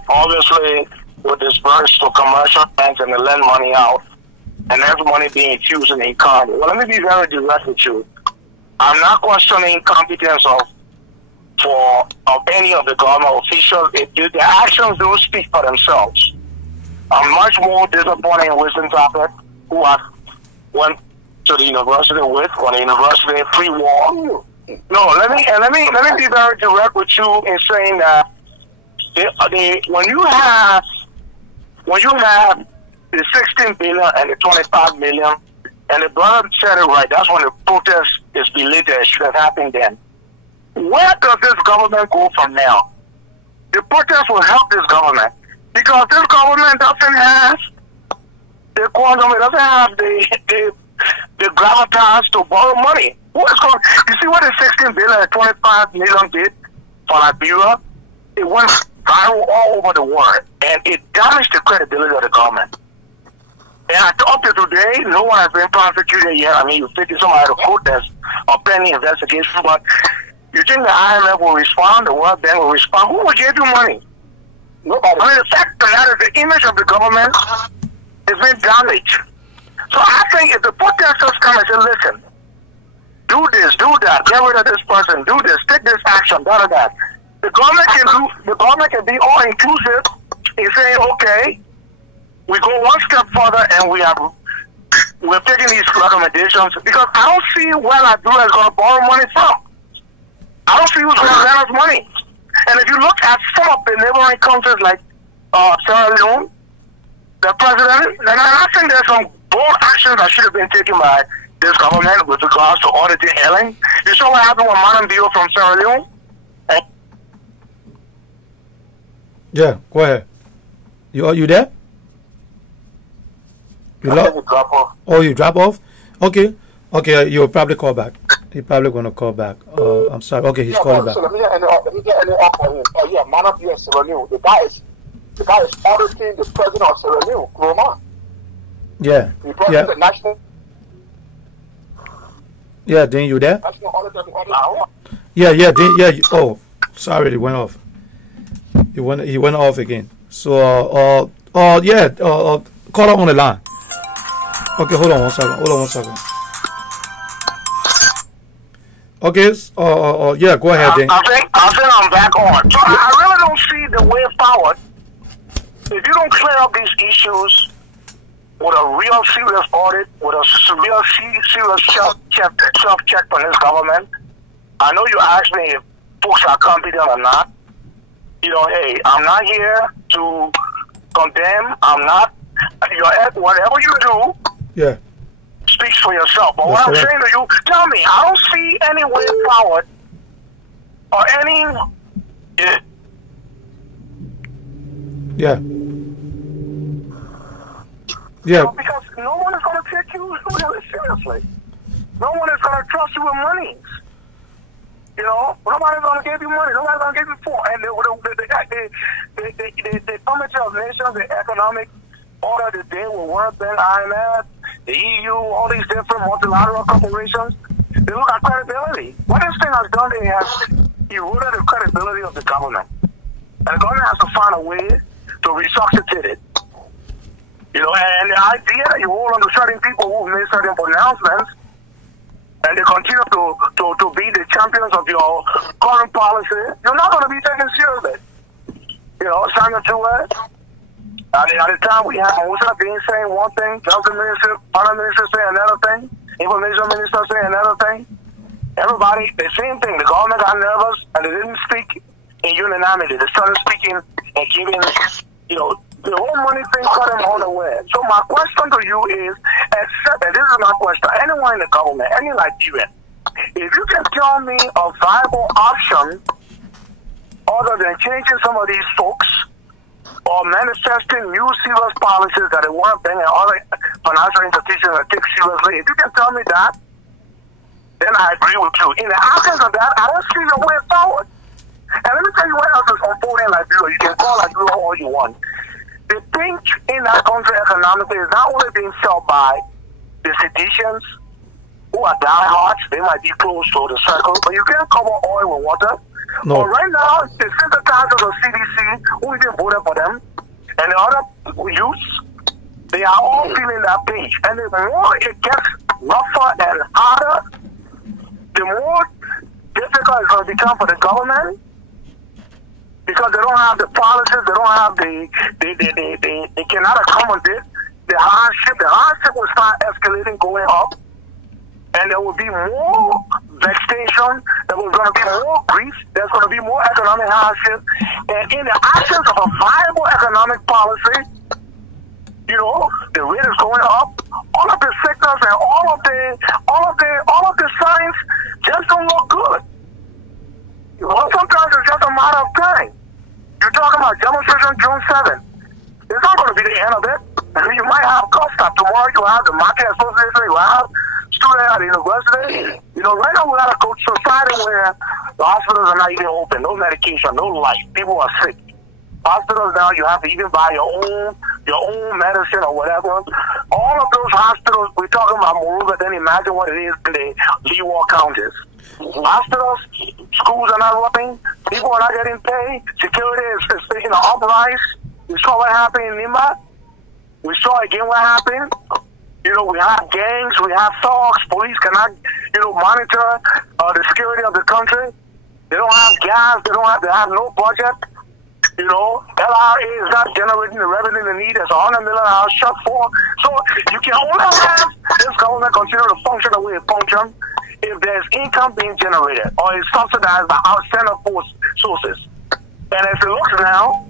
obviously would disperse to commercial banks and they lend money out, and every money being infused in the economy. Well, let me be very direct with you. I'm not questioning competence of any of the government officials. The actions don't speak for themselves. I'm much more disappointed in Wisdom Topic, who I went to the university with, when the university pre-war No, let me be very direct with you in saying that when you have the 16 billion and the 25 million, and the brother said it right, that's when the protest is belated. It should have happened then. Where does this government go from now? The protest will help this government because this government doesn't have the quantum, it doesn't have the gravitas to borrow money. What is going? You see what the 16 billion and 25 million did for Liberia? It went viral all over the world, and it damaged the credibility of the government. And up to today, no one has been prosecuted yet. I mean, you're taking somebody to court that's a pending investigation, but you think the IMF will respond, the World Bank will respond? Who will give you money? Nobody. I mean, the fact of the matter is the image of the government has been damaged. So I think if the protesters come and say, listen, do this, do that, get rid of this person, do this, take this action, da da da. The government can be all inclusive in saying, okay, we go one step further and we're taking these recommendations because I don't see where Liberia is going to borrow money from. I don't see who's going to lend us money. And if you look at some of the neighboring countries like Sierra Leone, the president, and I think there's some bold actions that should have been taken by this government with regards to auditing airline. You saw what happened with Madam Dio from Sierra Leone? Yeah, go ahead. You there? You drop off. Oh, you drop off? Okay. Okay, you'll probably call back. He's probably going to call back. I'm sorry. Okay, he's calling back. So let me get any offer him. Oh yeah, Madam Dio Sierra Leone. The guy is auditing the president of Sierra Leone, Roma. Yeah. The president of national. Yeah, then you there? National auditor. Yeah. Oh, sorry, it went off. He went off again. So, call her on the line. Okay, hold on one second. Okay, yeah, go ahead then. I think I'm back on. So I really don't see the way forward. If you don't clear up these issues with a real serious audit, with a real serious self-check from this government, I know you asked me if folks are competent or not. You know, hey, I'm not here to condemn. I'm not. Whatever you do, yeah, speaks for yourself. But That's what I'm correct. saying to you, tell me, I don't see any way forward or any. Yeah. Because no one is going to take you really seriously. No one is going to trust you with money. You know, nobody's going to give you money. Nobody's going to give you food. And the Committee of Nations, the Economic Order, the day with World Bank, IMF, the EU, all these different multilateral corporations, they look at credibility. What this thing has done, it has eroded the credibility of the government. And the government has to find a way to resuscitate it. You know, and the idea that you hold on to certain people who made certain pronouncements, and they continue to be the champions of your current policy, you're not going to be taken seriously. You know, Samuel Tuwes, at the time we had Musa being saying one thing, Justice Minister, Finance Minister saying another thing, Information Minister saying another thing. Everybody, the same thing. The government got nervous and they didn't speak in unanimity. They started speaking and giving, you know, the whole money thing cut them all the way. So my question to you is, and this is my question, anyone in the government, any Nigerian, if you can tell me a viable option other than changing some of these folks or manifesting new serious policies that the World Bank and other financial institutions that take seriously, if you can tell me that, then I agree with you. In the absence of that, I don't see the way forward. And let me tell you what else is unfolding in Liberia. You can call Liberia all you want. The thing in that country economically is not only being felt by the citizens who are diehards, they might be close to the circle, but you can't cover oil with water. No. But right now, the sympathizers of CDC, who even voted for them, and the other youths, they are all feeling that pinch. And the more it gets rougher and harder, the more difficult it's going to become for the government, because they don't have the policies, they don't have they cannot accommodate the hardship. The hardship will start escalating, going up. And and there will be more vexation, there was going to be more grief, there's going to be more economic hardship, and in the absence of a viable economic policy, you know, the rate is going up. All of the sectors and all of the signs just don't look good. Well, sometimes it's just a matter of time. You're talking about demonstration June 7th. It's not going to be the end of it. You might have Costa tomorrow. You have the market association. You have students at the university. You know, right now we got a society where the hospitals are not even open. No medication, no light. People are sick. Hospitals now, you have to even buy your own medicine or whatever. All of those hospitals, we're talking about Moreover, then imagine what it is in the Leeward counties. Hospitals, schools are not running, people are not getting paid, security is uprise. We saw what happened in Lima. We saw again what happened. You know, we have gangs, we have thugs, police cannot, monitor the security of the country. They don't have gas, they have no budget. You know, LRA is not generating the revenue they need. There's $100 million shut for. So you can only have this government continue to function the way it functions if there's income being generated or it's subsidized by outside sources. And as it looks now,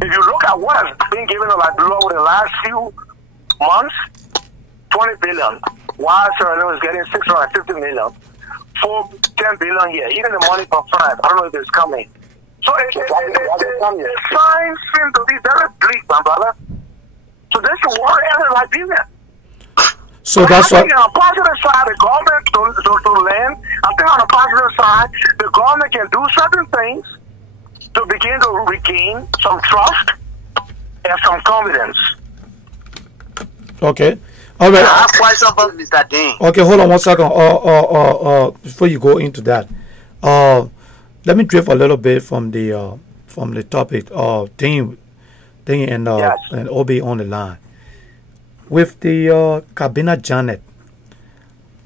if you look at what has been given to Liberia over the last few months, $20 billion. While Sierra Leone is getting $650 million, $10 billion here. Even the money from France, I don't know if it's coming. So the signs seem to be very bleak, my brother. So this should worry every Liberian. So that's what. I think on the positive side, the government to land. I think on the positive side, the government can do certain things to begin to regain some trust and some confidence. Okay. All right. I have question for Mr. Dean. Okay, hold on 1 second. Before you go into that, let me drift a little bit from the topic. Dean and Obi on the line with the Kabina Janet.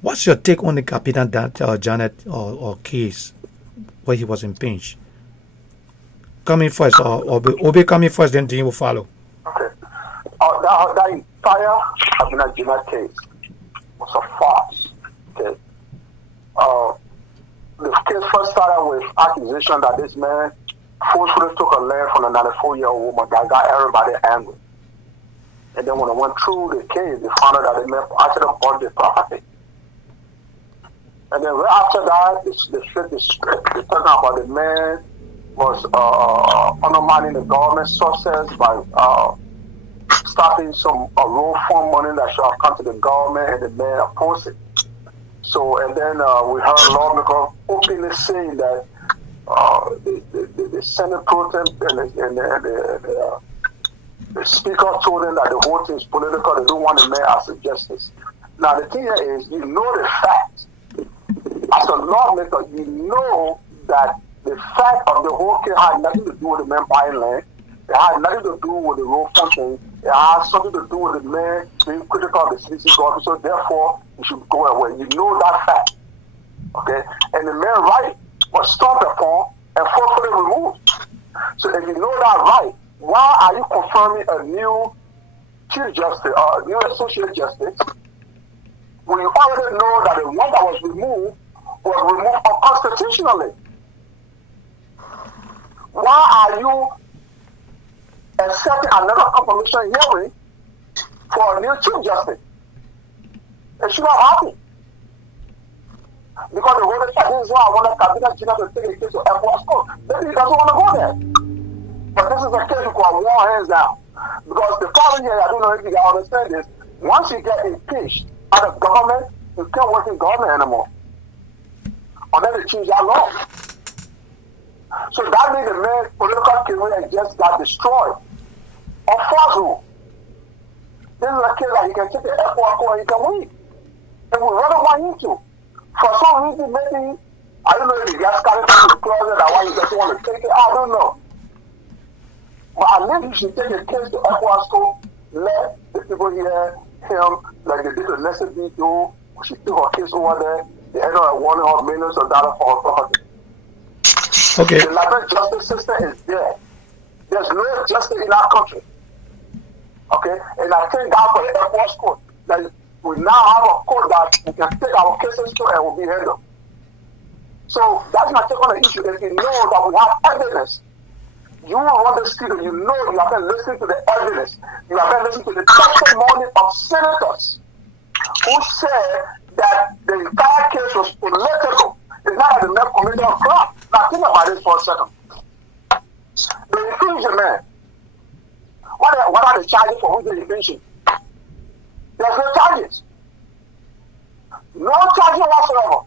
What's your take on the Kabina Janet or case where he was impinged? Coming first, or Obi coming first, then Dean will follow. Okay. That entire Kabina Janet case was a farce. Okay. The case first started with accusation that this man forcefully took a land from a 94-year-old woman that got everybody angry. And then when I went through the case, they found out that the man actually bought the property. And then right after that, they flipped the script. They talking about the man was undermining the government sources by stopping some road fund money that should have come to the government, and the man opposed it. So, and then we heard a lawmaker openly saying that the Senate pro tem and the speaker told them that the whole thing is political. They don't want the mayor as a justice. Now, the thing here is, you know the fact. As a lawmaker, you know that the fact of the whole case had nothing to do with the man buying land. It had nothing to do with the road function. It has something to do with the man being critical of the citizen's government. So therefore, you should go away. You know that fact. Okay? And the man's right was stomped upon and forcefully removed. So if you know that right, why are you confirming a new chief justice or a new associate justice when you already know that the one that was removed unconstitutionally? Why are you accepting another confirmation hearing for a new chief justice? It should not happen. Because the whole fact is why I want Kabina Janet to take a case to Air Force Court. Maybe he doesn't want to go there. But this is a case you can warn hands down. Because the following year, I don't know if you guys understand this, once you get impeached out of government, you can't work in government anymore. Unless they change that law. So that means the man's political career just got destroyed. On false rule. This is a case that he can take the Air Force Court and he can win. And we rather want him to. For some reason, maybe, I don't know if he got started from the closet or why he doesn't want to take it, I don't know. But at least you should take a case to Air Force Court, let the people hear him, like they did to Nessie Bito, we should take her case over there, they end up wanting her millions of dollars for her property. Okay. The Liberian justice system is there. There's no justice in our country. Okay? And I thank God for the Air Force Court. That we now have a court that we can take our cases to and will be handled. So that's my take on the issue. If you know that we have evidence, you will want to see that you know you have been listening to the evidence. You have been listening to the testimony of senators who said that the entire case was political. It's not at the next committee of crime. Now think about this for a second. They impeach a man. What are the charges for which they impeach him? There's no charges. No charges whatsoever.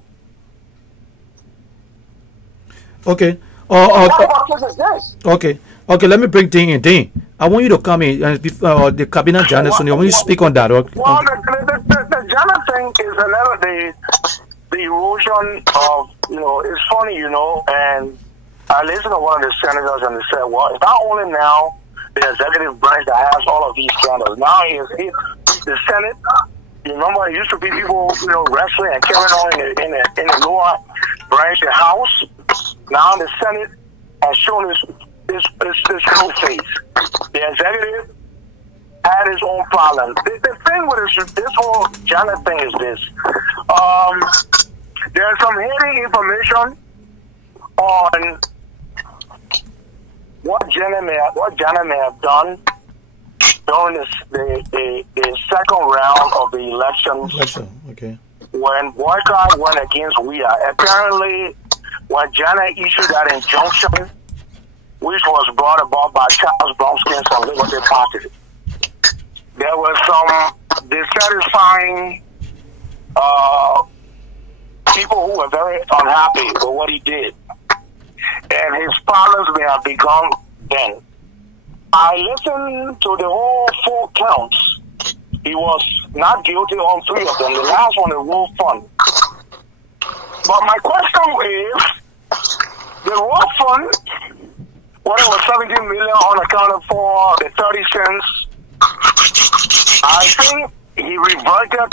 Okay. What case is this? Okay. Okay, let me bring Dean in. Dean, I want you to come in the cabinet journalist. I want you to speak on that. Okay. Well, the Ghana thing is another the erosion of, it's funny, and I listened to one of the senators and they said, well, it's not only now the executive branch that has all of these scandals. Now it's the Senate. You remember, it used to be people, wrestling and carrying on in the lower branch, the House. Now the Senate has shown this whole face. The executive had its own problem. The thing with this whole Ghana thing is this. There's some hidden information on what Ghana may have done during the second round of the elections. Okay. When boycott went against WIA, apparently when Ghana issued that injunction, which was brought about by Charles Blumskins from Liberty Party, there was some dissatisfying people who were very unhappy with what he did. And his problems may have begun then. I listened to the whole 4 counts. He was not guilty on 3 of them. The last one, the Wolf Fund. But my question is, the Wolf Fund, what it was 17 million unaccounted for, the 30 cents, I think he reverted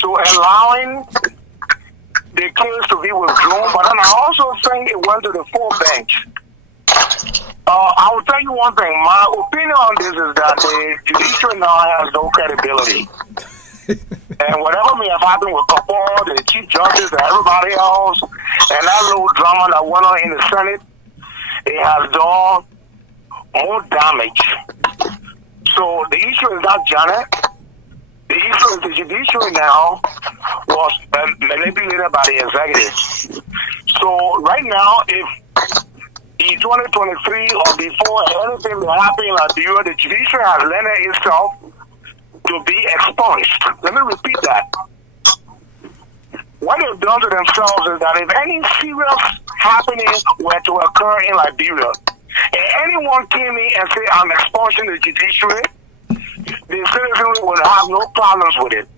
to allowing the case to be withdrawn, but then I also think it went to the full bench. I will tell you one thing. My opinion on this is that the judiciary now has no credibility. And whatever may have happened with Kapor, the Chief Justice, and everybody else, and that little drama that went on in the Senate, it has done more damage. So the issue is not Janet. The issue is the judiciary now was manipulated by the executive. So right now, if in 2023 or before anything that happened in Liberia, the judiciary has lended itself to be expunged. Let me repeat that. What they've done to themselves is that if any serious happenings were to occur in Liberia, and anyone came in and said, I'm expunging the judiciary, the citizens would have no problems with it.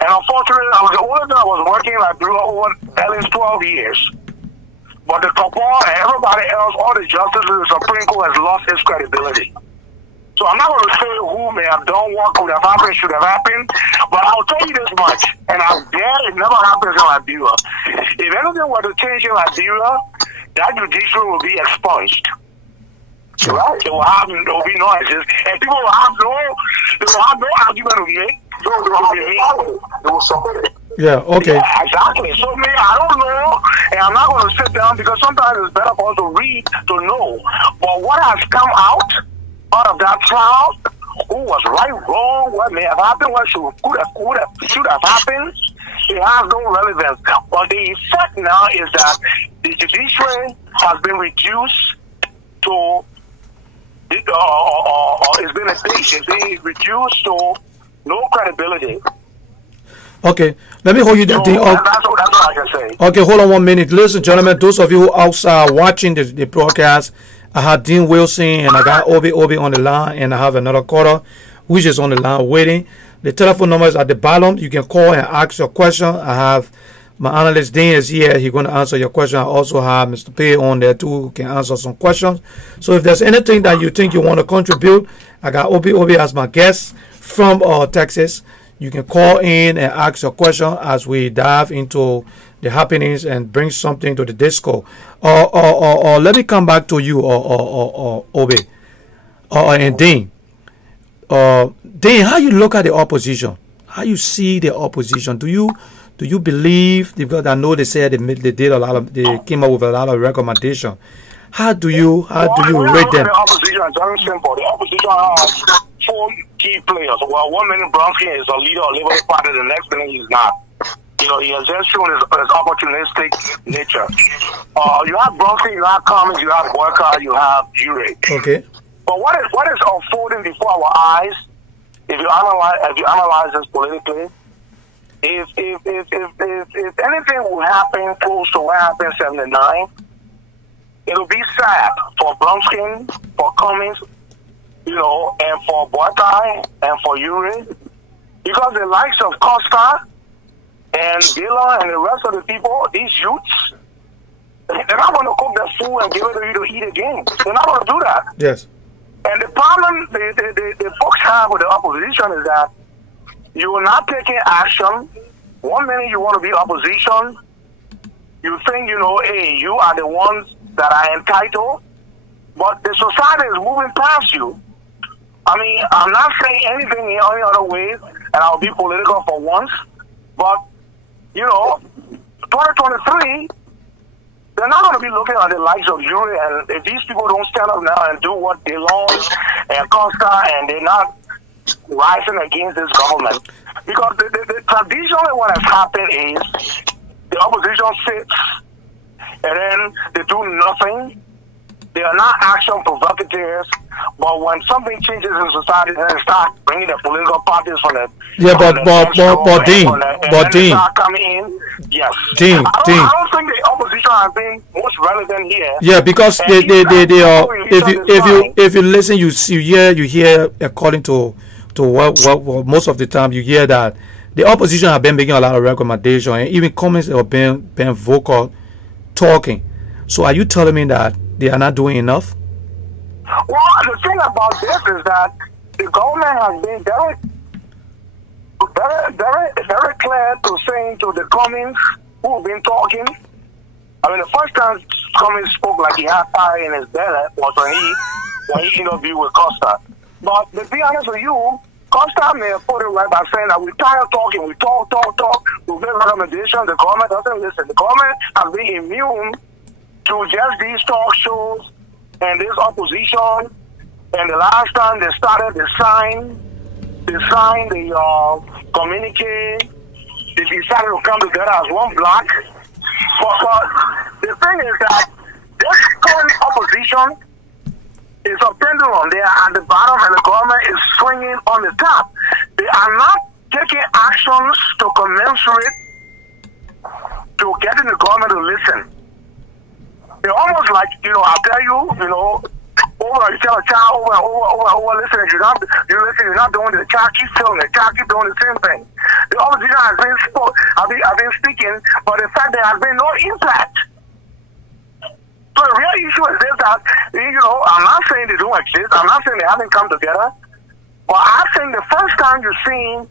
And unfortunately, I was the only thing I was working in Liberia over at least 12 years. But the Kapor and everybody else, all the justices in the Supreme Court has lost its credibility. So I'm not going to say who may have done what could have happened, should have happened, but I'll tell you this much, and I dare it never happens in Liberia. If anything were to change in Liberia, that judiciary will be expunged. Right? It will be noises, and people will have no argument to make. They will support it. Yeah, okay. Yeah, exactly. So, me, I don't know, and I'm not going to sit down because sometimes it's better for us to read to know. But what has come out of that trial, who was right, wrong, what may have happened, what should have happened, it has no relevance. But the effect now is that the judiciary has been reduced to, it's been reduced to no credibility. Okay, let me hold you that thing up. That's what I can say. Okay, hold on 1 minute. Listen, gentlemen, those of you who outside watching the broadcast, I have Dean Wilson and I got Obi on the line, and I have another caller which is on the line waiting. The telephone number is at the bottom. You can call and ask your question. I have my analyst Dean is here. He's going to answer your question. I also have Mr. Pay on there too, who can answer some questions. So if there's anything that you think you want to contribute, I got Obi as my guest from Texas. You can call in and ask your question as we dive into the happenings and bring something to the disco. Or let me come back to you, Obi, and Dean. Dean, how you look at the opposition? how you see the opposition? Do you believe, because I know they said they did a lot of, they came up with a lot of recommendation. How do you rate them? The opposition is very simple. The opposition has 4 key players. Well, one minute Bronsky is a leader of Labour Party, the next minute he's not. You know, he has just shown his opportunistic nature. You have Bronsky, you have Cummings, you have Boycott, you have Ure. Okay. But what is unfolding before our eyes, if you analyze this politically, if anything will happen close to what happened in 79, it'll be sad for Bronsky, for Cummings, you know, and for Boycott and for Ure, because the likes of Costa and Dilla and the rest of the people, these youths, they're not going to cook their food and give it to you to eat again. They're not going to do that. Yes. And the problem the folks have with the opposition is that you are not taking action. One minute you want to be opposition, you think, you know, hey, you are the ones that are entitled, but the society is moving past you. I mean, I'm not saying anything in any other way, and I'll be political for once, but, you know, 2023, they're not going to be looking at the likes of Ure, and if these people don't stand up now and do what they long and Costa, and they're not rising against this government. Because the traditionally what has happened is the opposition sits and then they do nothing. They are not action provocateurs, but when something changes in society, then they start bringing the political parties from the Dean coming in. Yes, Dean. I don't think the opposition has been most relevant here. Yeah, because they are. If you listen, you hear according to what most of the time you hear that the opposition have been making a lot of recommendations and even comments have been vocal, talking. So are you telling me that they are not doing enough? Well, the thing about this is that the government has been very clear to saying to the Cummings who have been talking. I mean, the first time Cummings spoke like he had fire in his belly was when he interviewed with Costa. But to be honest with you, Costa may have put it right by saying that we're tired of talking. We talk. We make recommendations. The government doesn't listen. The government has been immune to just these talk shows and this opposition. And the last time they started, they signed the communique. They decided to come together as one block. But the thing is that this current opposition is a pendulum. They are at the bottom and the government is swinging on the top. They are not taking actions to commensurate to getting the government to listen. They're almost like, you know, I'll tell you, you know, you tell a child over, listen, you're not doing the child keeps telling the child keeps doing the same thing. The opposition has been speaking, but in fact there has been no impact. So the real issue is this, that, you know, I'm not saying they don't exist, I'm not saying they haven't come together, but I think the first time you're seeing.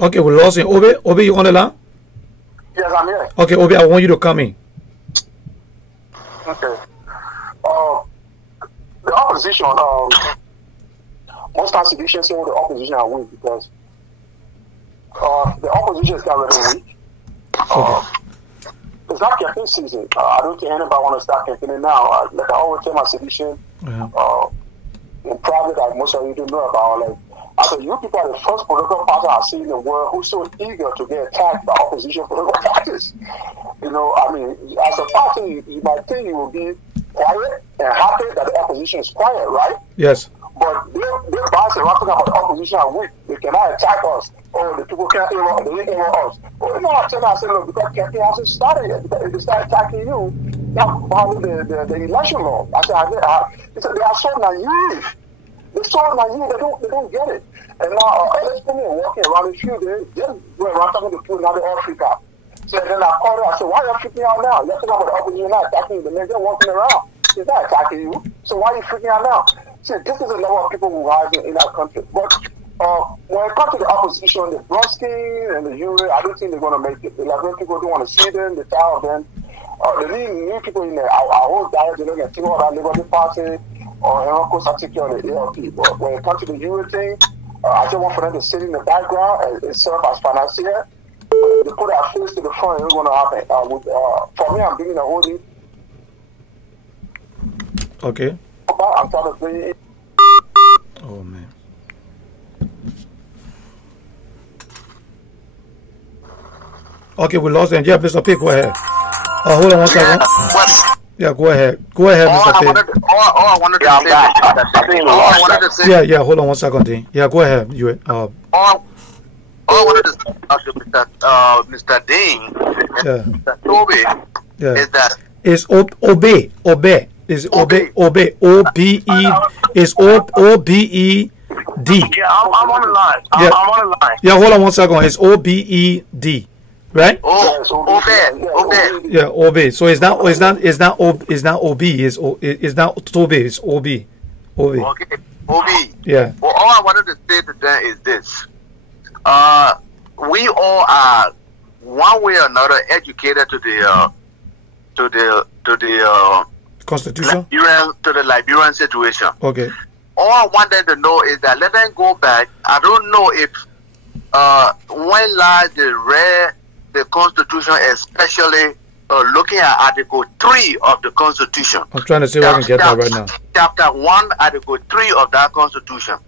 Okay, we lost him. Obi, you on the line? Yes, I'm here. Okay, Obi, I want you to come in. Okay. The opposition, most times you should say the opposition are weak because the opposition is not really weak. It's not campaign season. I don't think anybody want to start campaigning now. Like I always tell my solution in private, like most of you don't know about, like, I said, you people are the first political party I've seen in the world who's so eager to get attacked by opposition political parties. You know, I mean, as a party, you might think you will be quiet and happy that the opposition is quiet, right? Yes. But they're talking about the opposition are weak. They cannot attack us. Or the people can't aim us. Well, you know, I said, look, because campaign hasn't started yet. If they start attacking you, now follow the election law. I said, they are so naive. They're so naive, they don't get it. And now, let's put me walking around the field, they just went around talking to people, now they're all freaked out. So then I called her, I said, why are you freaking out now? You're talking about the opposition not attacking you, they're walking around. He's not attacking you, so why are you freaking out now? See, this is a number of people who are in our country. But when it comes to the opposition, the Bronsky and the Ure, I don't think they're going to make it. The Lrtn people don't want to see them, the tired of them. They need new people in there. Our whole diet, they're going to take all that Liberty Party. of course, I take care of the ALP. But when it comes to the UA thing, I just want for them to sit in the background and serve as financier. They put our face to the front, it's going to happen. For me, I'm bringing a holding. Okay. I'm trying to bring it. Oh, man. Okay, we lost them. Yeah, Mr. P, go ahead. Hold on one second. Yeah, go ahead. Go ahead, Mr. P. All I wanted to say. Yeah, hold on one second, Dean. Yeah, go ahead. All I wanted to say Mr. Dean, Mr. Toby, is that it's obey. Is obey. O-B-E. Is O-B-E-D. Yeah, I'm on the line. Yeah. I'm on the line. Yeah, hold on one second. It's O-B-E-D. Right? Obey. Yeah, obey. So it's not OB. It's not Toby. It's OB. Okay, OB. Yeah. Well, all I wanted to say to them is this: we all are one way or another educated to the Constitution, to the Liberian situation. Okay. All I want them to know is that let them go back. I don't know if when last they read the Constitution, especially looking at Article 3 of the Constitution. I'm trying to see if I can get that right now. Chapter 1, Article 3 of that Constitution.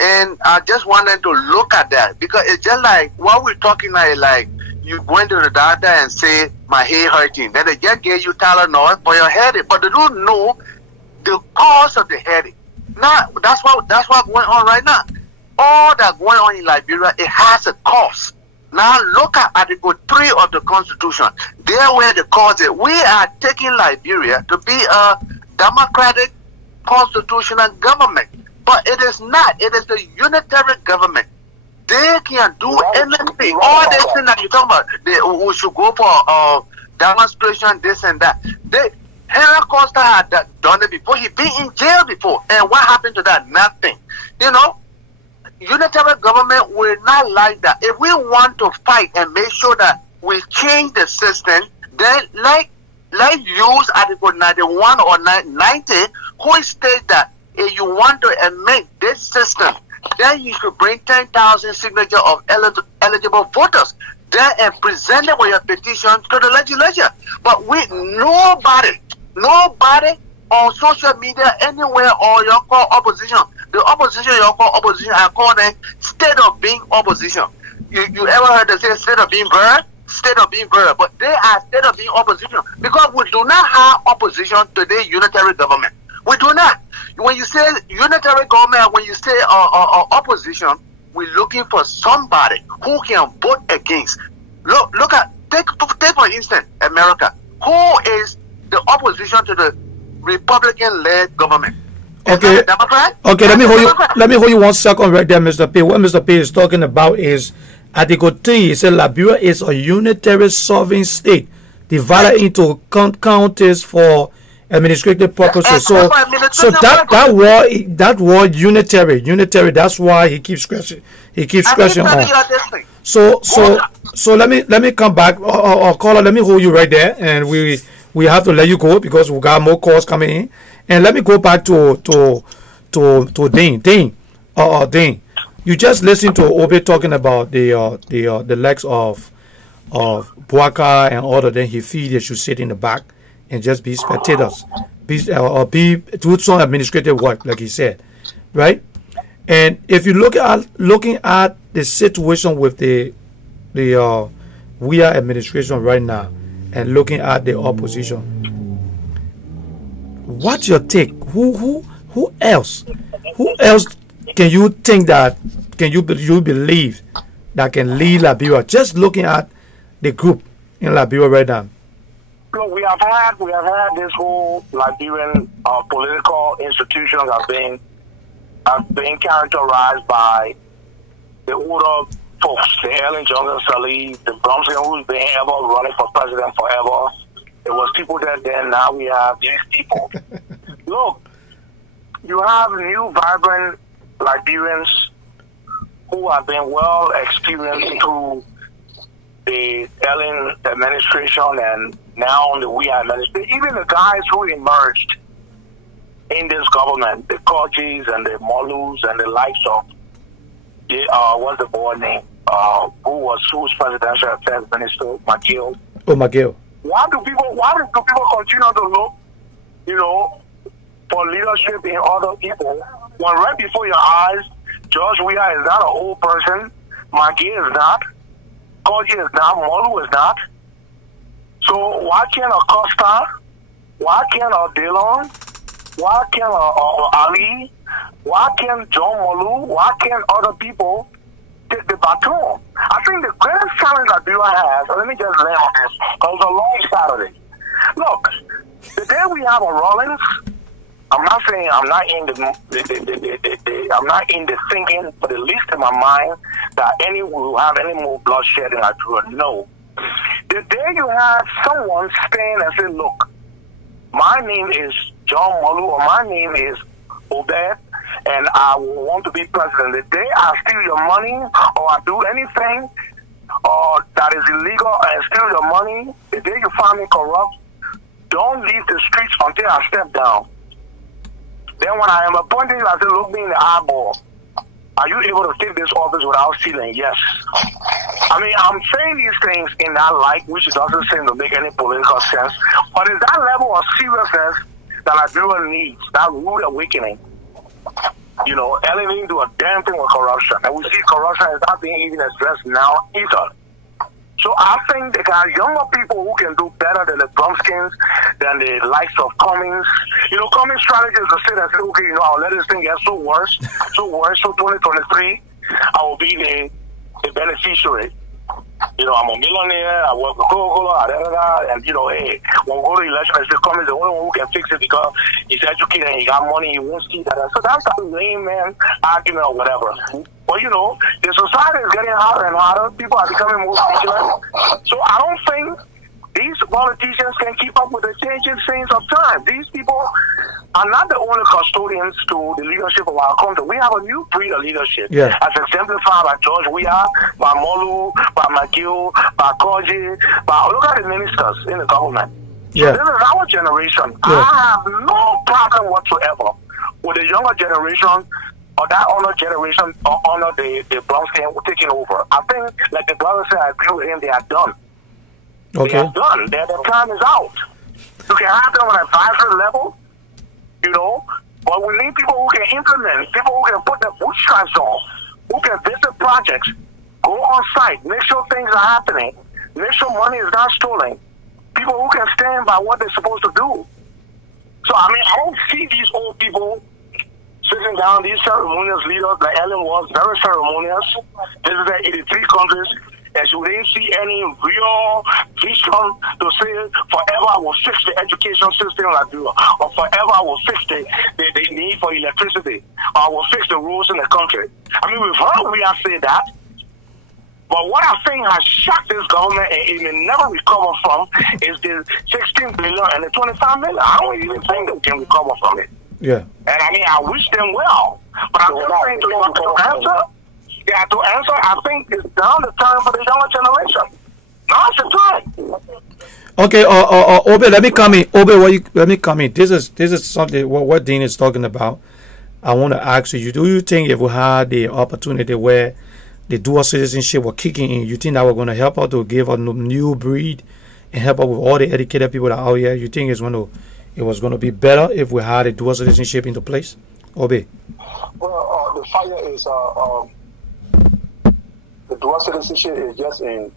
And I just want them to look at that, because it's just like what we're talking like you going to the doctor and say, my head hurting. Then they just give you Tylenol for your headache, but they don't know the cause of the headache. Now, that's what's going on right now. All that's going on in Liberia, it has a cause. Now look at Article 3 of the Constitution. There where the cause is. We are taking Liberia to be a democratic constitutional government. But it is not. It is the unitary government. They can do anything. All this thing that you talk about, we should go for demonstration, this and that. Henry Costa had done it before. He been in jail before. And what happened to that? Nothing. You know, unitary government will not like that. If we want to fight and make sure that we change the system, then like use Article 91 or 90, who states that if you want to amend this system, then you should bring 10,000 signatures of eligible voters there and present it with your petition to the legislature. But nobody on social media anywhere or your call opposition. The opposition, your call opposition, I call them state of being opposition. You ever heard them say state of being bird? State of being bird. But they are state of being opposition because we do not have opposition to the unitary government. We do not. When you say unitary government, when you say opposition, we're looking for somebody who can vote against. Take for instance, America. Who is the opposition to the Republican-led government? Okay. Okay. Let me hold you 1 second right there, Mr. P. What Mr. P is talking about is Article 3. It says Liberia is a unitary sovereign state divided into counties for administrative purposes. So that word unitary. That's why he keeps scratching. On. So let me come back. Caller, let me hold you right there, and we have to let you go because we got more calls coming in. And let me go back to Dean. Dean, you just listened to Obe talking about the legs of Bwaka and all of them. He feels they should sit in the back and just be spectators, do some administrative work, like he said, right? And if you looking at the situation with the we are administration right now, and looking at the opposition, what's your take? Who else can you think that you believe that can lead Liberia? Just looking at the group in Liberia right now. Look, we have had this whole Liberian political institutions have been characterized by the older folks, the Ellen Johnson Sirleaf, the Bromsky, who's been ever running for president forever. There was people there then. Now we have these people. Look, you have new, vibrant Liberians who have been well experienced through the Ellen administration and now the We administration. Even the guys who emerged in this government, the Kojis and the Molus and the likes of, what's the boy name? Who's presidential affairs minister, McGill. Oh, McGill. Why do people continue to look, you know, for leadership in other people when right before your eyes, George Weah is not an old person, McGill is not, Koji is not, Molu is not. So why can't a Costa, why can't a Dillon, why can't a Ali, why can't John Molu, why can't other people take the baton? I think the greatest challenge that Beulah has, and let me just lay on this, because it's a long Saturday. Look, the day we have a Rollins, I'm not saying I'm not in I'm not in the thinking, but at least in my mind, that will have any more bloodshed in Nigeria. No. The day you have someone stand and say, look, my name is John Molu, or my name is Obed, and I will want to be president. The day I steal your money, or I do anything that is illegal and steal your money, the day you find me corrupt, don't leave the streets until I step down. Then when I am appointing you, I say, look me in the eyeball. Are you able to take this office without stealing? Yes. I mean, I'm saying these things in that light, which doesn't seem to make any political sense. But it's that level of seriousness that Nigeria needs, that rude awakening. You know, Ellen didn't do a damn thing with corruption. And we see corruption is not being even addressed now either. So I think they got younger people who can do better than the Brumskins, than the likes of Cummings. You know, Cummings' strategy is to sit and say, okay, you know, I'll let this thing get so worse, so 2023, I will be the beneficiary. You know, I'm a millionaire, I work with Coca-Cola, and, you know, hey, when we go to election, I say Cummings is the only one who can fix it because he's educated and he got money, he won't see that. So that's a lame man argument or whatever. But, you know, the society is getting hotter and hotter. People are becoming more vigilant. So I don't think these politicians can keep up with the changing scenes of time. These people are not the only custodians to the leadership of our country. We have a new breed of leadership, as exemplified by George Weah, by Molu, by McGill, by Koji, by look at the ministers in the government. So this is our generation. I have no problem whatsoever with the younger generation or that honor generation or honor the Brownskin taking over. I think, like the brother said, I agree with him, they are done. Okay. They are done. Their time is out. You can have them on an advisory level, you know, but we need people who can implement, people who can put their bootstraps on, who can visit projects, go on site, make sure things are happening, make sure money is not stolen, people who can stand by what they're supposed to do. So, I mean, I don't see these old people sitting down, these ceremonious leaders like Ellen was, very ceremonious, visited 83 countries, and she didn't see any real vision to say, forever I will fix the education system like you, or forever I will fix the need for electricity, or I will fix the roads in the country. I mean, we've heard we have said that, but what I think has shocked this government and it may never recover from is the 16 billion and the 25 million. I don't even think they can recover from it. Yeah. And I mean, I wish them well, but I'm just saying to answer. Yeah, to answer, I think it's down the time for the younger generation. Now it's the time. Okay, Obe, let me come in. Obe, let me come in. This is something what Dean is talking about. I want to ask you: do you think if we had the opportunity where the dual citizenship were kicking in, you think that we're going to help out to give a new breed and help out with all the educated people that are out here? You think it was going to be better if we had a dual citizenship into place? Obe. Well, the fire is the dual citizenship is just in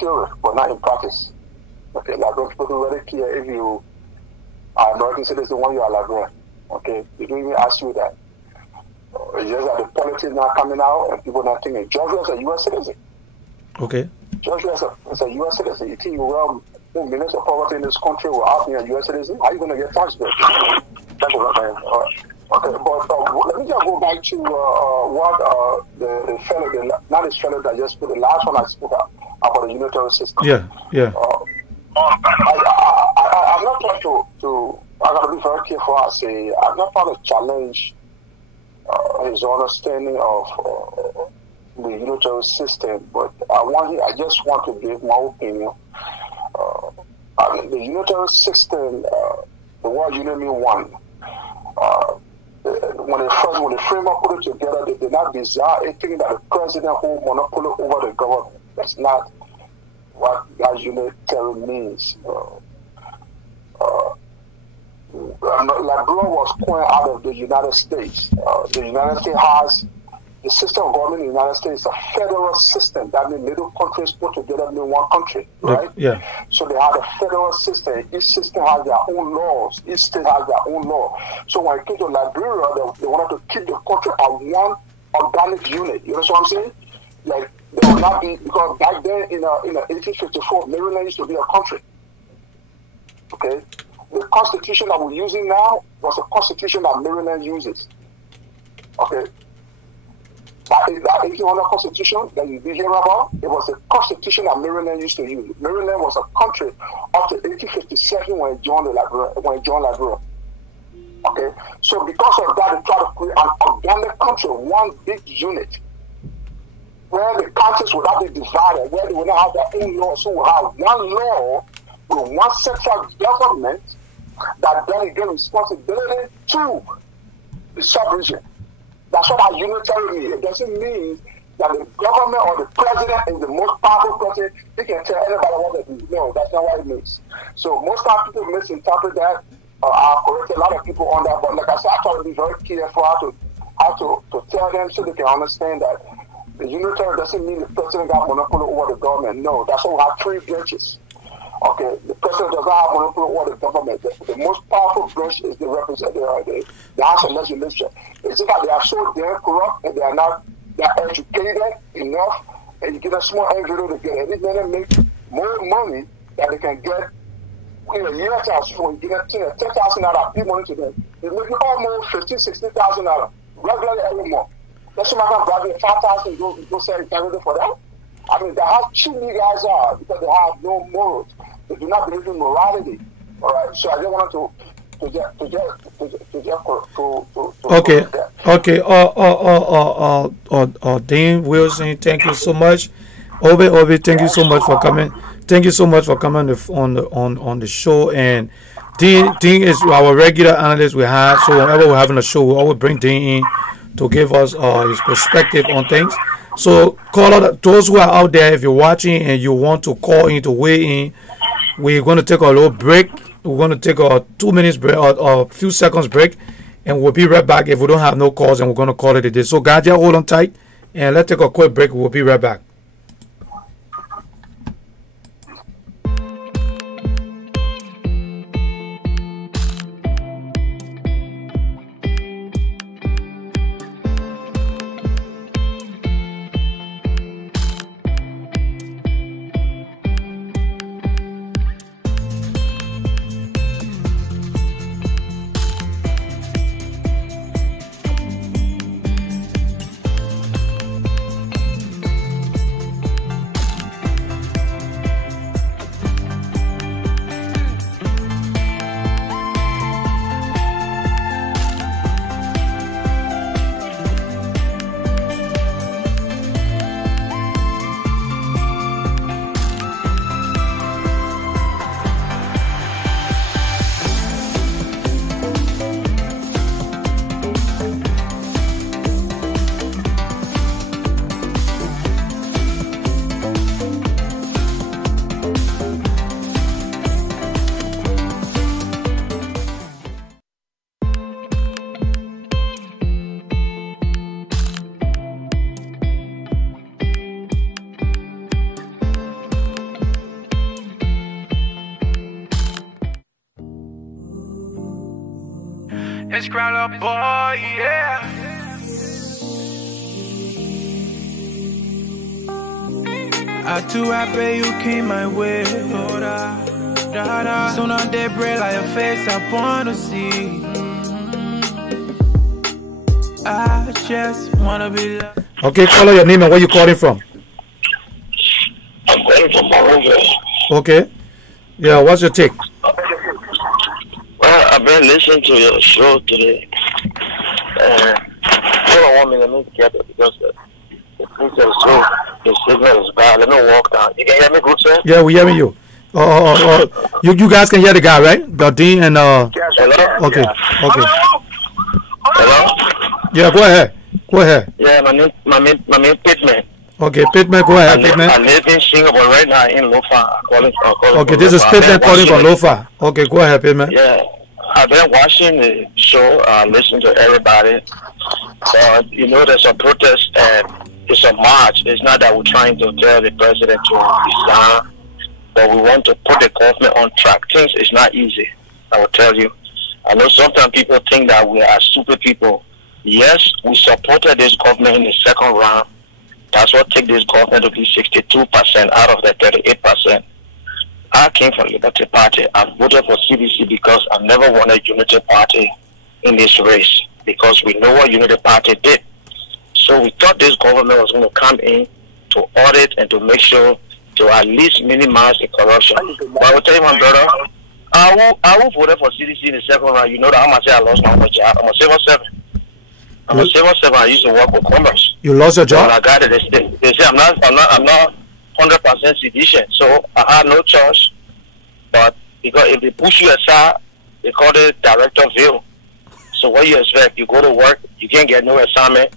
theory, but not in practice. Okay, like those people very clear if you are American citizen when you are Lrtn. Okay, they don't even ask you that. It's just that the politics not coming out and people not thinking Georgia is a U.S. citizen. Okay. Georgia is a U.S. citizen. You think you will millions of poverty in this country without being a U.S. citizen? How are you going to get tax bills? That's what I'm saying. Okay, but let me just go back to what the fellow, not this fellow that just put the last one I spoke about the unitary system. Yeah, yeah. I'm not trying to I got to be very careful. I say I'm not trying to challenge his understanding of the unitary system, but I just want to give my opinion. the unitary system, the World Union mean one. When the framework put it together, they did not desire anything that the president hold monopoly over the government. That's not what that unitary means. Liberia was coined out of the United States. The United States has the system of government in the United States is a federal system. That means little countries put together in one country, right? Yeah. So they have a federal system. Each system has their own laws. Each state has their own law. So when it came to Liberia, they wanted to keep the country as one organic unit. You know what I'm saying? Like there will not be, because back then in 1854, Maryland used to be a country. Okay. The constitution that we're using now was a constitution that Maryland uses. Okay. That 1800 constitution that you hear about, it was a constitution that Maryland used to use. Maryland was a country up to 1857 when it joined Liberia. Okay. So because of that, they tried to create an organic country, one big unit, where the counties would not be divided, where they would not have their own law. So we have one law with one central government that delegate responsibility to the sub-region. That's what our unitary means. It doesn't mean that the government or the president is the most powerful person. He can tell anybody what to do. No, that's not what it means. So most times people misinterpret that. I've corrected a lot of people on that, but like I said, I try to be very careful how to tell them so they can understand that the unitary doesn't mean the president got monopoly over the government. No, that's why we have three branches. Okay, the president does not have monopoly over the government. The most powerful branch is the representative, the House of Legislature. It's just that they are so damn corrupt and they are not educated enough, and you get a small individual to get any minute make more money that they can get in a year time. So when you get $10,000, big money to them, they make almost $50,000, $60,000 regularly every month. That's why I'm grabbing $5,000 go sell it for that. I mean, that's how cheap you guys are because they have no morals. They do not believe in morality. All right. So I just wanted to Dean Wilson, thank you so much. Obi, thank you so much for coming. Thank you so much for coming on the show. And Dean is our regular analyst we have. So whenever we're having a show, we always bring Dean in to give us his perspective on things. So call out those who are out there. If you're watching and you want to call in to weigh in, we're going to take a little break. We're going to take a 2 minutes break or a few seconds break, and we'll be right back. If we don't have no calls, and we're going to call it a day. So guys, just hold on tight, and let's take a quick break. We'll be right back. It's Crowder Boy, yeah. I too happy you came my way. Soon on day break like your face I wanna see. I just wanna be loved. Okay, call your name and where you calling from. I'm calling from Monrovia. Okay. Yeah, what's your take? Well, I've been listening to your show today. All I want me to make together because the signal is bad. Let me walk down. You can hear me good, sir? Yeah, we hear you. You guys can hear the guy, right? Lrtn and Yes, hello? Okay. Yeah. Okay. Hello? Yeah, go ahead. Go ahead. Yeah, my name Pittman. Okay, Pittman, go ahead, Pittman. I live in Singapore right now in Lofa. Okay, this is Pittman calling from Lofa. Okay, go ahead, Pittman. Yeah, I've been watching the show, listening to everybody. But you know, there's a protest and it's a march. It's not that we're trying to tell the president to resign, but we want to put the government on track. Things is not easy, I will tell you. I know sometimes people think that we are stupid people. Yes, we supported this government in the second round. That's what take this government to be 62% out of the 38%. I came from Liberty Party. I voted for CDC because I never wanted Unity Party in this race, because we know what Unity Party did. So we thought this government was going to come in to audit and to make sure to at least minimize the corruption. But I will tell you, my brother, I will vote for CDC in the second round. You know that I'm going to say I lost my job. I'm a civil servant. I'm a civil servant. I used to work with Commerce. You lost your job? When I got it, they say I'm not 100% sedition. So I had no choice. But because if they push you aside, they call it director view. So what you expect? You go to work, you can't get no assignment.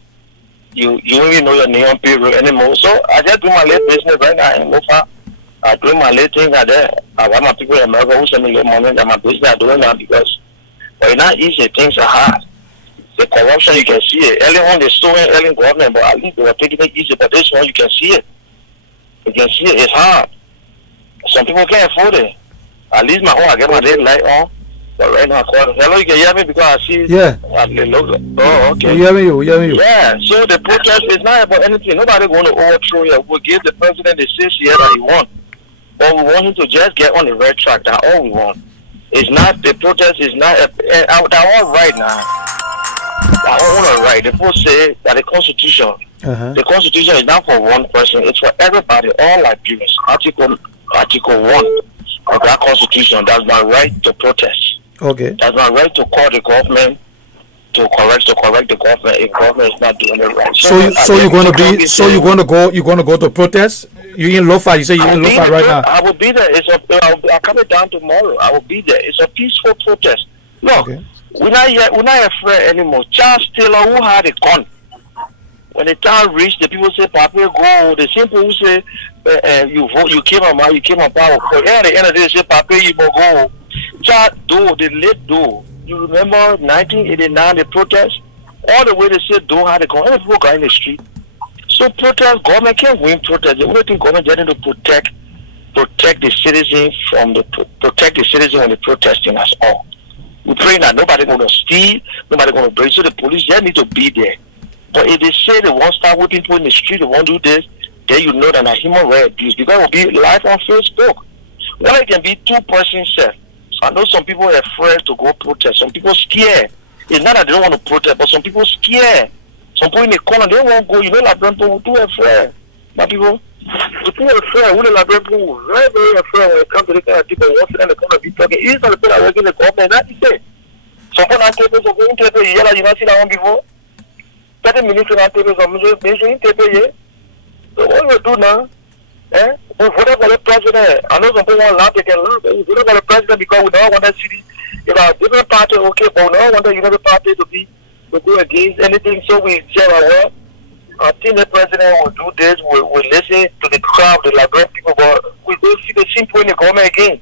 You don't even know your name on payroll anymore. So I just do my little business right now in Lofa. I do my little things out there. I got my people in America who send me little money and my business I doing now, because but it's not easy. Things are hard. The corruption, you can see it. Early on, they stole in early government, but at least they were taking it easy. But this one, you can see it. You can see it. It's hard. Some people can't afford it. At least my own, I get my red light on. But right now, I call it. Hello, you can hear me because I see. Yeah. Oh, okay. We hear you. Yeah. So the protest is not about anything. Nobody going to overthrow you. We'll give the president the 6 years that he wants. But we want him to just get on the right track. That's all we want. It's not the protest. Is not. They're all right now. All right. The people say that the Constitution, the Constitution is not for one person. It's for everybody, all Liberians. Article 1 of that Constitution. That's my right to protest. Okay. That's my right to call the government to correct the government if government is not doing it right. So you're going to go to protest? You in Lofa? You say you're in Lofa right now? I will be there. I'll come down tomorrow. I will be there. It's a peaceful protest. Look. Okay. We're not afraid anymore. Charles Taylor, who had a gun, when the time reached, the people say, "Papa, go." The same people who say, "You vote, you came on power." But at the end of the day, they say, "Papa, you must go." Charles Doe, the late Doe. You remember 1989, the protest? All the way they said Doe had a gun. All people got in the street. So protest, government can't win protest. The only thing government is to protect the citizens from when they're protesting. That's all. We pray that nobody going to steal, nobody going to break. So the police just need to be there. But if they say they won't start whipping people in the street, they won't do this, then you know that a human right abuse. Because it will be live on Facebook. Well, it can be two persons self. So I know some people are afraid to go protest. Some people scared. It's not that they don't want to protest, but some people scared. Some people in the corner, they won't go. You know, like people too afraid. My people, people are afraid. We like people very, very afraid when it comes to this kind of people. Once in the corner, be talking. It's not the people that work in the government. That's the thing. Some people not taking, some people taking. You not see that one before. 30 minutes not taking. Some people taking. So what we do now? We voted for the president. I know some people want to take a laugh. We voted for the president because we don't want that city. If a different party, okay, but we don't want the United Party to go against anything. So we say, well, I think the president will do this. We'll listen to the crowd, the Liberian people, but we don't see the simple in the government again.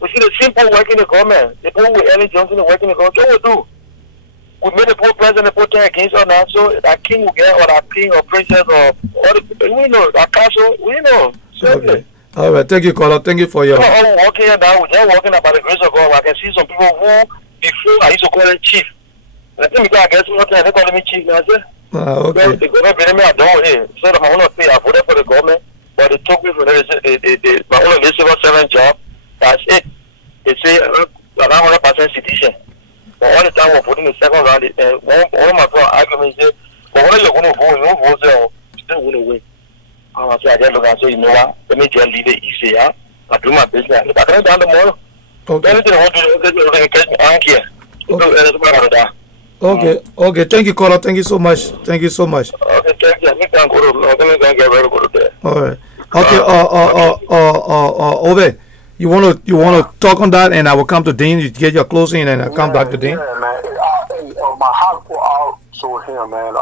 We see the simple work in the government. The people with Ellen Johnson work in the government. What we do? We made the poor president protest against us now, so that king will get, or that king or princess or all the people. We know, that castle, we know. Certainly. Okay. All right, thank you, caller. Thank you for your. I'm walking here now. We're just walking about the grace of God. I can see some people who, before, I used to call them chief. I think because I guess one time they call me chief now, sir. Okay. The government bring me a door here. So that I want to pay. I voted for the government, but they took me for that. My only civil servant job. That's it. They say I'm 100% citizen. But all the time we're voting the second round, one of my friends arguments say, "But when you're going to vote, you don't vote there. You still going to win." I say, I just look and say, you know what? Let me just leave it easy. I do my business. If I come down tomorrow, anything I want to do, I don't care. Okay. Okay. Thank you, caller. Thank you so much. Thank you so much. Okay, thank you. Let me get ready to go to there. All right. Okay. Ove, You want to talk on that, and I will come to Dean. You get your closing, and I'll come back to Dean. Yeah, man. My heart go out to him, man.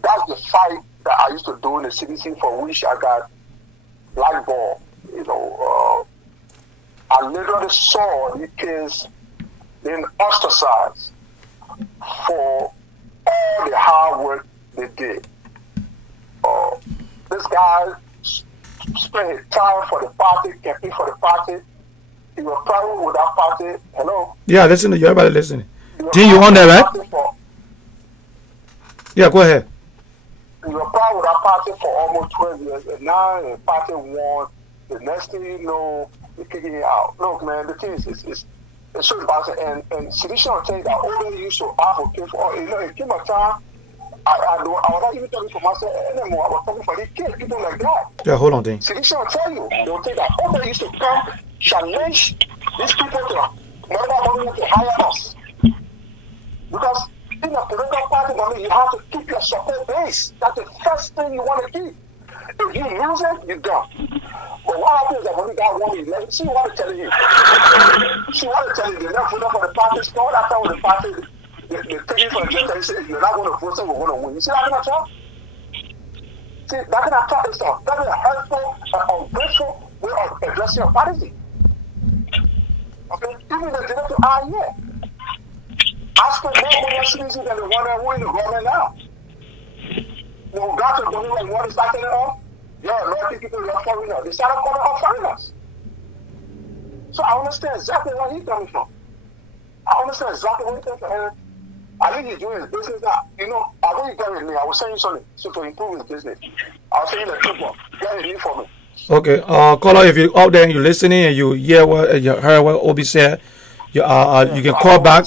That's the fight that I used to do in the CDC for which I got blackballed. You know, I literally saw the kids being ostracized for all the hard work they did. This guy spent his time for the party, campaign for the party. He was proud with that party. Hello? Yeah, listen to you. Everybody listening. Dean, you on there, right? Yeah, go ahead. He was proud with that party for almost 12 years, and now the party won. The next thing you know, they're kicking it out. Look, man, the thing is, it's so embarrassing. And Sedition will tell you that all they used to advocate for, you know, it came a time, I was not even talking for myself anymore. I was talking for the kids, people like that. Yeah, hold on, Dean. Sedition will tell you, they will tell you that all they used to come, challenge these people to never to hire us. Because in a political party, you have to keep your support base. That's the first thing you want to keep. If you lose it, you're done. But what happens is that when you got one election, see what I'm telling you. See what I'm telling you. They're not voting for the party. All that time with the party, they're taking for the church and say, you're not going to vote, so we're going to win. You see that kind of talk? See, that kind of talk is stuff. That is a hurtful, ungrateful way of addressing your party. Okay? Even the director are here. I spent more money on CDC than the one that won the government now. When we got to the government and what is starting off, yeah, a lot of people are foreigners. They started calling us foreigners. So I understand exactly where he's coming from. I understand exactly where he's coming from. And I think he's doing his business now. You know, I think he got with me. I was saying something to improve his business. I was saying the people, get with me for me. Okay, caller, if you're out there and you're listening and you hear what you heard what Obi said, you can call back.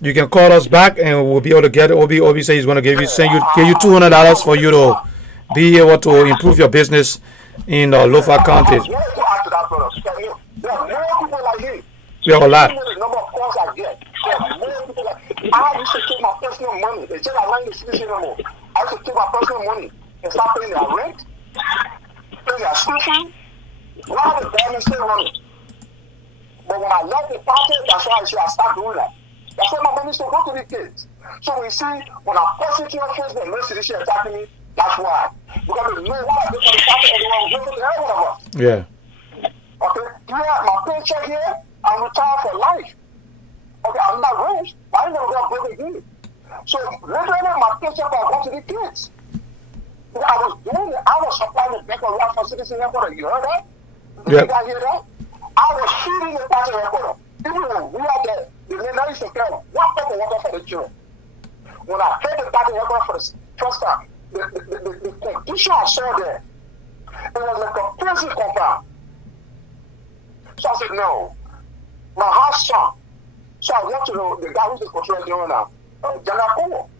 You can call us back, and we'll be able to get it. Obi says he's going to give you $200 for you to be able to improve your business in Lofa County. Yeah, a lot. The number of calls I get. I used to take my personal money. They just allowing the citizen anymore. I used to take my personal money and start paying their rent, paying their school fee. Now the government still running. But when I left the party, that's why I start doing that. That's why my money is to go to the kids. So we see, when I post it to your Facebook, no citizen attacking me, that's why. Because they know what I did for the party, and they want to go for the every one of us. Yeah. Okay? Here, my paycheck here, I'm retired for life. Okay, I'm not rich, but I ain't gonna go broke again. So literally, my paycheck I go to the kids. Because I was doing it. I was supplying the bank of life for citizen recorder. You heard that? Did you guys hear that? I was feeding the party recorder. Even when we are there, the men used to carry 1 cup of water for the children. When I fed the party recorder for the first time, the condition I saw there, it was like a prison compound. So I said, no. My heart sunk. So I went to the guy who's the control general now, General Congo.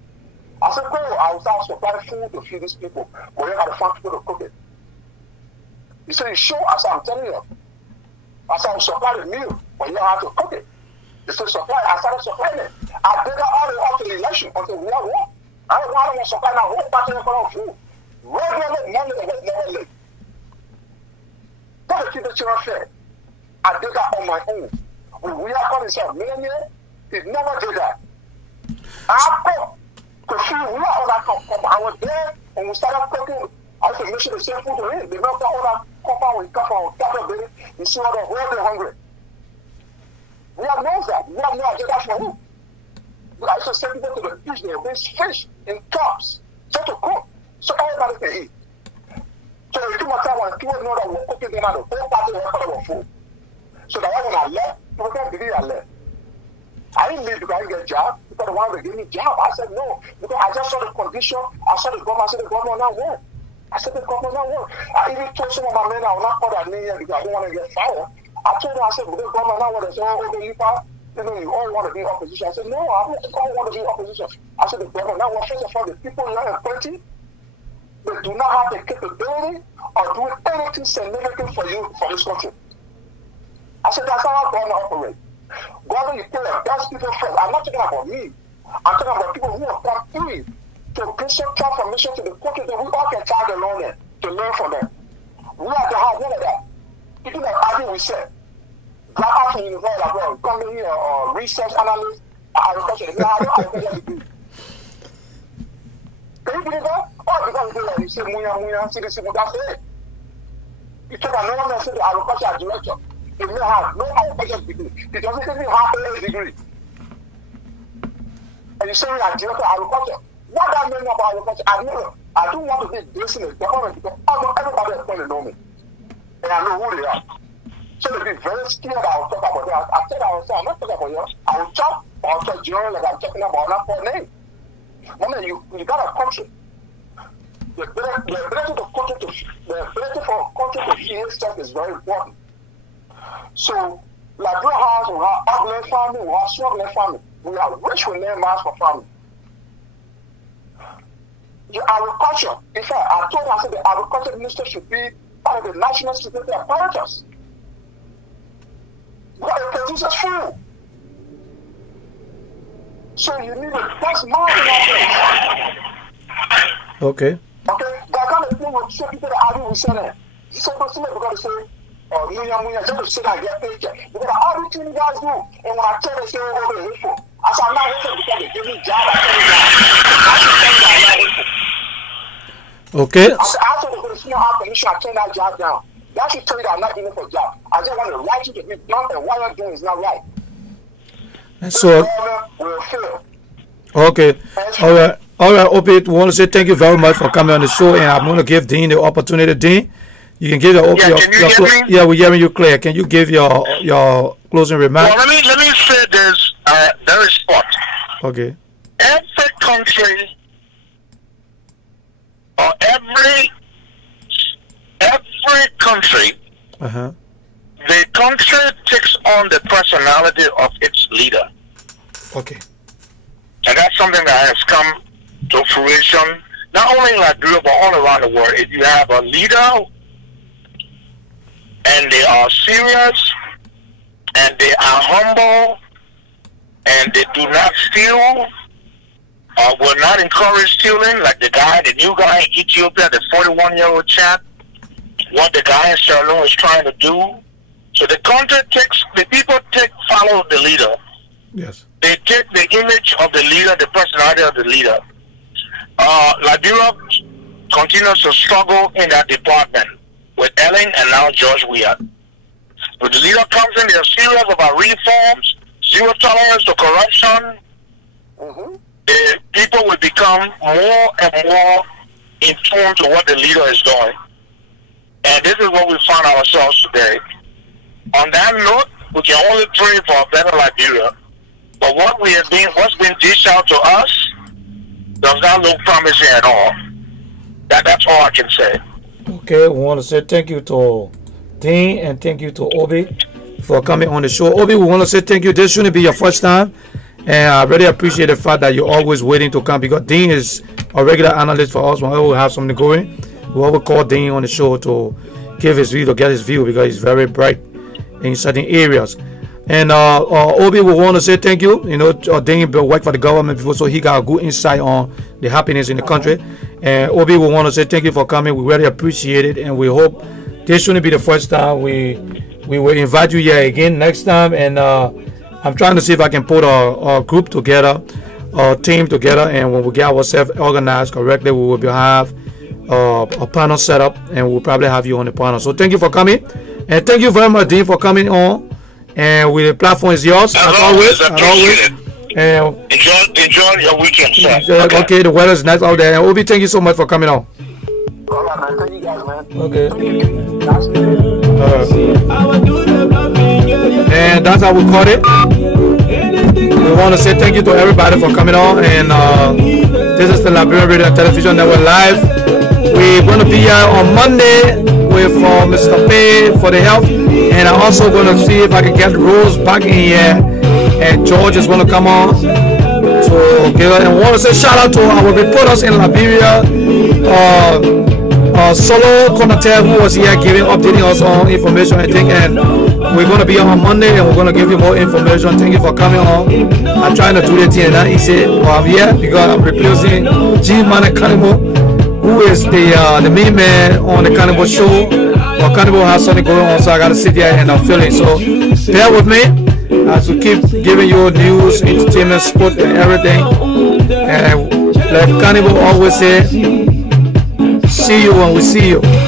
I said, Congo, I will start supplying food to feed these people. But you got to find people to cook it. He said, you sure? I said, I'm telling you. I said, I'll supply the meal, but you don't have to cook it. They said, supply. I started supplying it. I did that all the way up to the election until we have war. I don't want to supply now whole party of food. Regularly, Monday, it was never late. Got to keep the children fed. I did that on my own. When we are calling himself millionaire, he never did that. I cooked to feed we are all that compound. I was there when we started cooking. I used to make sure the same food to him. They milk all that compound we come from cattle baby. You see all the world are hungry. We have known that. We have no idea that's for who. I used to send people to the beach there, bring fish in cups just to cook so everybody can eat. So it took my time when people know that we're cooking them out the whole party of food. So that when I left, people can't believe I left. I didn't leave because I didn't get a job, because they wanted to give me a job. I said no, because I just saw the condition. I saw the government. I said the government not work. I said the government not work. I even told some of my men I will not call that name here because I don't want to get fired. I told them, I said, the government not work. They said, oh, okay, you all want to be in opposition. I said, no, I don't want to be in opposition. I said, the government not work. First of all, the people here in plenty, they do not have the capability of doing anything significant for you, for this country. I said, that's how government operate. Government, you put the best people first. I'm not talking about me. I'm talking about people who have come in to bring some transformation to the country that we all can tag along in to learn from them. We have to have one of that. People like Adi we said, Black African University as well, coming here or research analyst, agriculture, they have no agriculture degree. Can you believe that? All because you say Muya, see, that's it. You took another man say the agriculture director. He may have no agriculture degree. He doesn't even have a degree. And you say we are director of agriculture. What that mean about agriculture? I don't want to be based in the government because everybody is going to know me. And I know who they are. So they be very scared I will talk about that. I said I will say, I'm not talking about you. I will talk general like I'm talking about not for name. Woman, you got a country. The ability for a country to feed itself is very important. So, like your house, we have ugly family, we have struggling family. We are rich with name mass for family. The agriculture, in fact, I told her I said the agriculture minister should be part of the national security apparatus. But it produces food. So you need a best market out there. Okay. Okay? That kind of thing will show people that I will say that. You say, because they say, Muya, just to sit and get paycheck. Because everything you guys do, and when I tell them, say, over the info, I say, I'm not info because they give me job, I tell you that. I should tell you that I'm not info. Okay. I said, after the commission, I turn that job down. That should tell you that I'm not even for a job. I just want the right to be done, and what you're doing is not right. So, okay. All right, Obi, we want to say thank you very much for coming on the show, and I'm going to give Dean the opportunity. Dean, you can give your we're hearing you clear. Can you give your closing remarks? Well, let me say this very spot. Okay. Every country or every country, the country takes on the personality of its leader. Okay. And that's something that has come to fruition, not only in Liberia, but all around the world. If you have a leader, and they are serious, and they are humble, and they do not steal, will not encourage stealing, like the new guy in Ethiopia, the 41-year-old chap, what the guy in Sierra Leone is trying to do. So the country follow the leader. Yes. They take the image of the leader, the personality of the leader. Liberia continues to struggle in that department with Ellen and now George Weah. When the leader comes in, they're serious about reforms, zero tolerance to corruption. The people will become more and more in tune to what the leader is doing. And this is what we find ourselves today. On that note, we can only pray for a better Liberia. But what's been dished out to us does not look promising at all. That's all I can say. Okay, we want to say thank you to Dean and thank you to Obi for coming on the show. Obi, we want to say thank you. This shouldn't be your first time. And I really appreciate the fact that you're always waiting to come, because Dean is a regular analyst for us. Whenever we have something going, we always call Dean on the show to give his view, to get his view, because he's very bright in certain areas. And Obi, we want to say thank you. You know, Dean worked for the government before, so he got a good insight on the happiness in the country. And Obi, we want to say thank you for coming. We really appreciate it, and we hope this shouldn't be the first time. We will invite you here again next time. And I'm trying to see if I can put a group together, a team together, and when we get ourselves organized correctly, we will have a panel set up, and we'll probably have you on the panel. So thank you for coming, and thank you very much, Dean, for coming on. And the platform is yours as always. And enjoy your weekend, sir. Okay, the weather is nice out there. And Obi, thank you so much for coming on. All right, man. Thank you guys, man. Okay. And that's how we caught it. We want to say thank you to everybody for coming on. And this is the Liberian Radio and Television Network Live. We're going to be here on Monday with Mr. Pay for the health. And I'm also going to see if I can get Rose back in here. And George is going to come on to give us. And we want to say shout out to our reporters in Liberia. Solo Konatev, who was here updating us on information, I think. And we're going to be on Monday and we're going to give you more information. Thank you for coming on. I'm trying to do the thing and not easy. Well, I'm here because I'm replacing G-Man Cannibal, who is the main man on the Cannibal Show. But Cannibal has something going on, so I gotta sit here and I'm feeling. So bear with me as we keep giving you news, entertainment, sport, and everything. And like Cannibal always say, see you when we see you.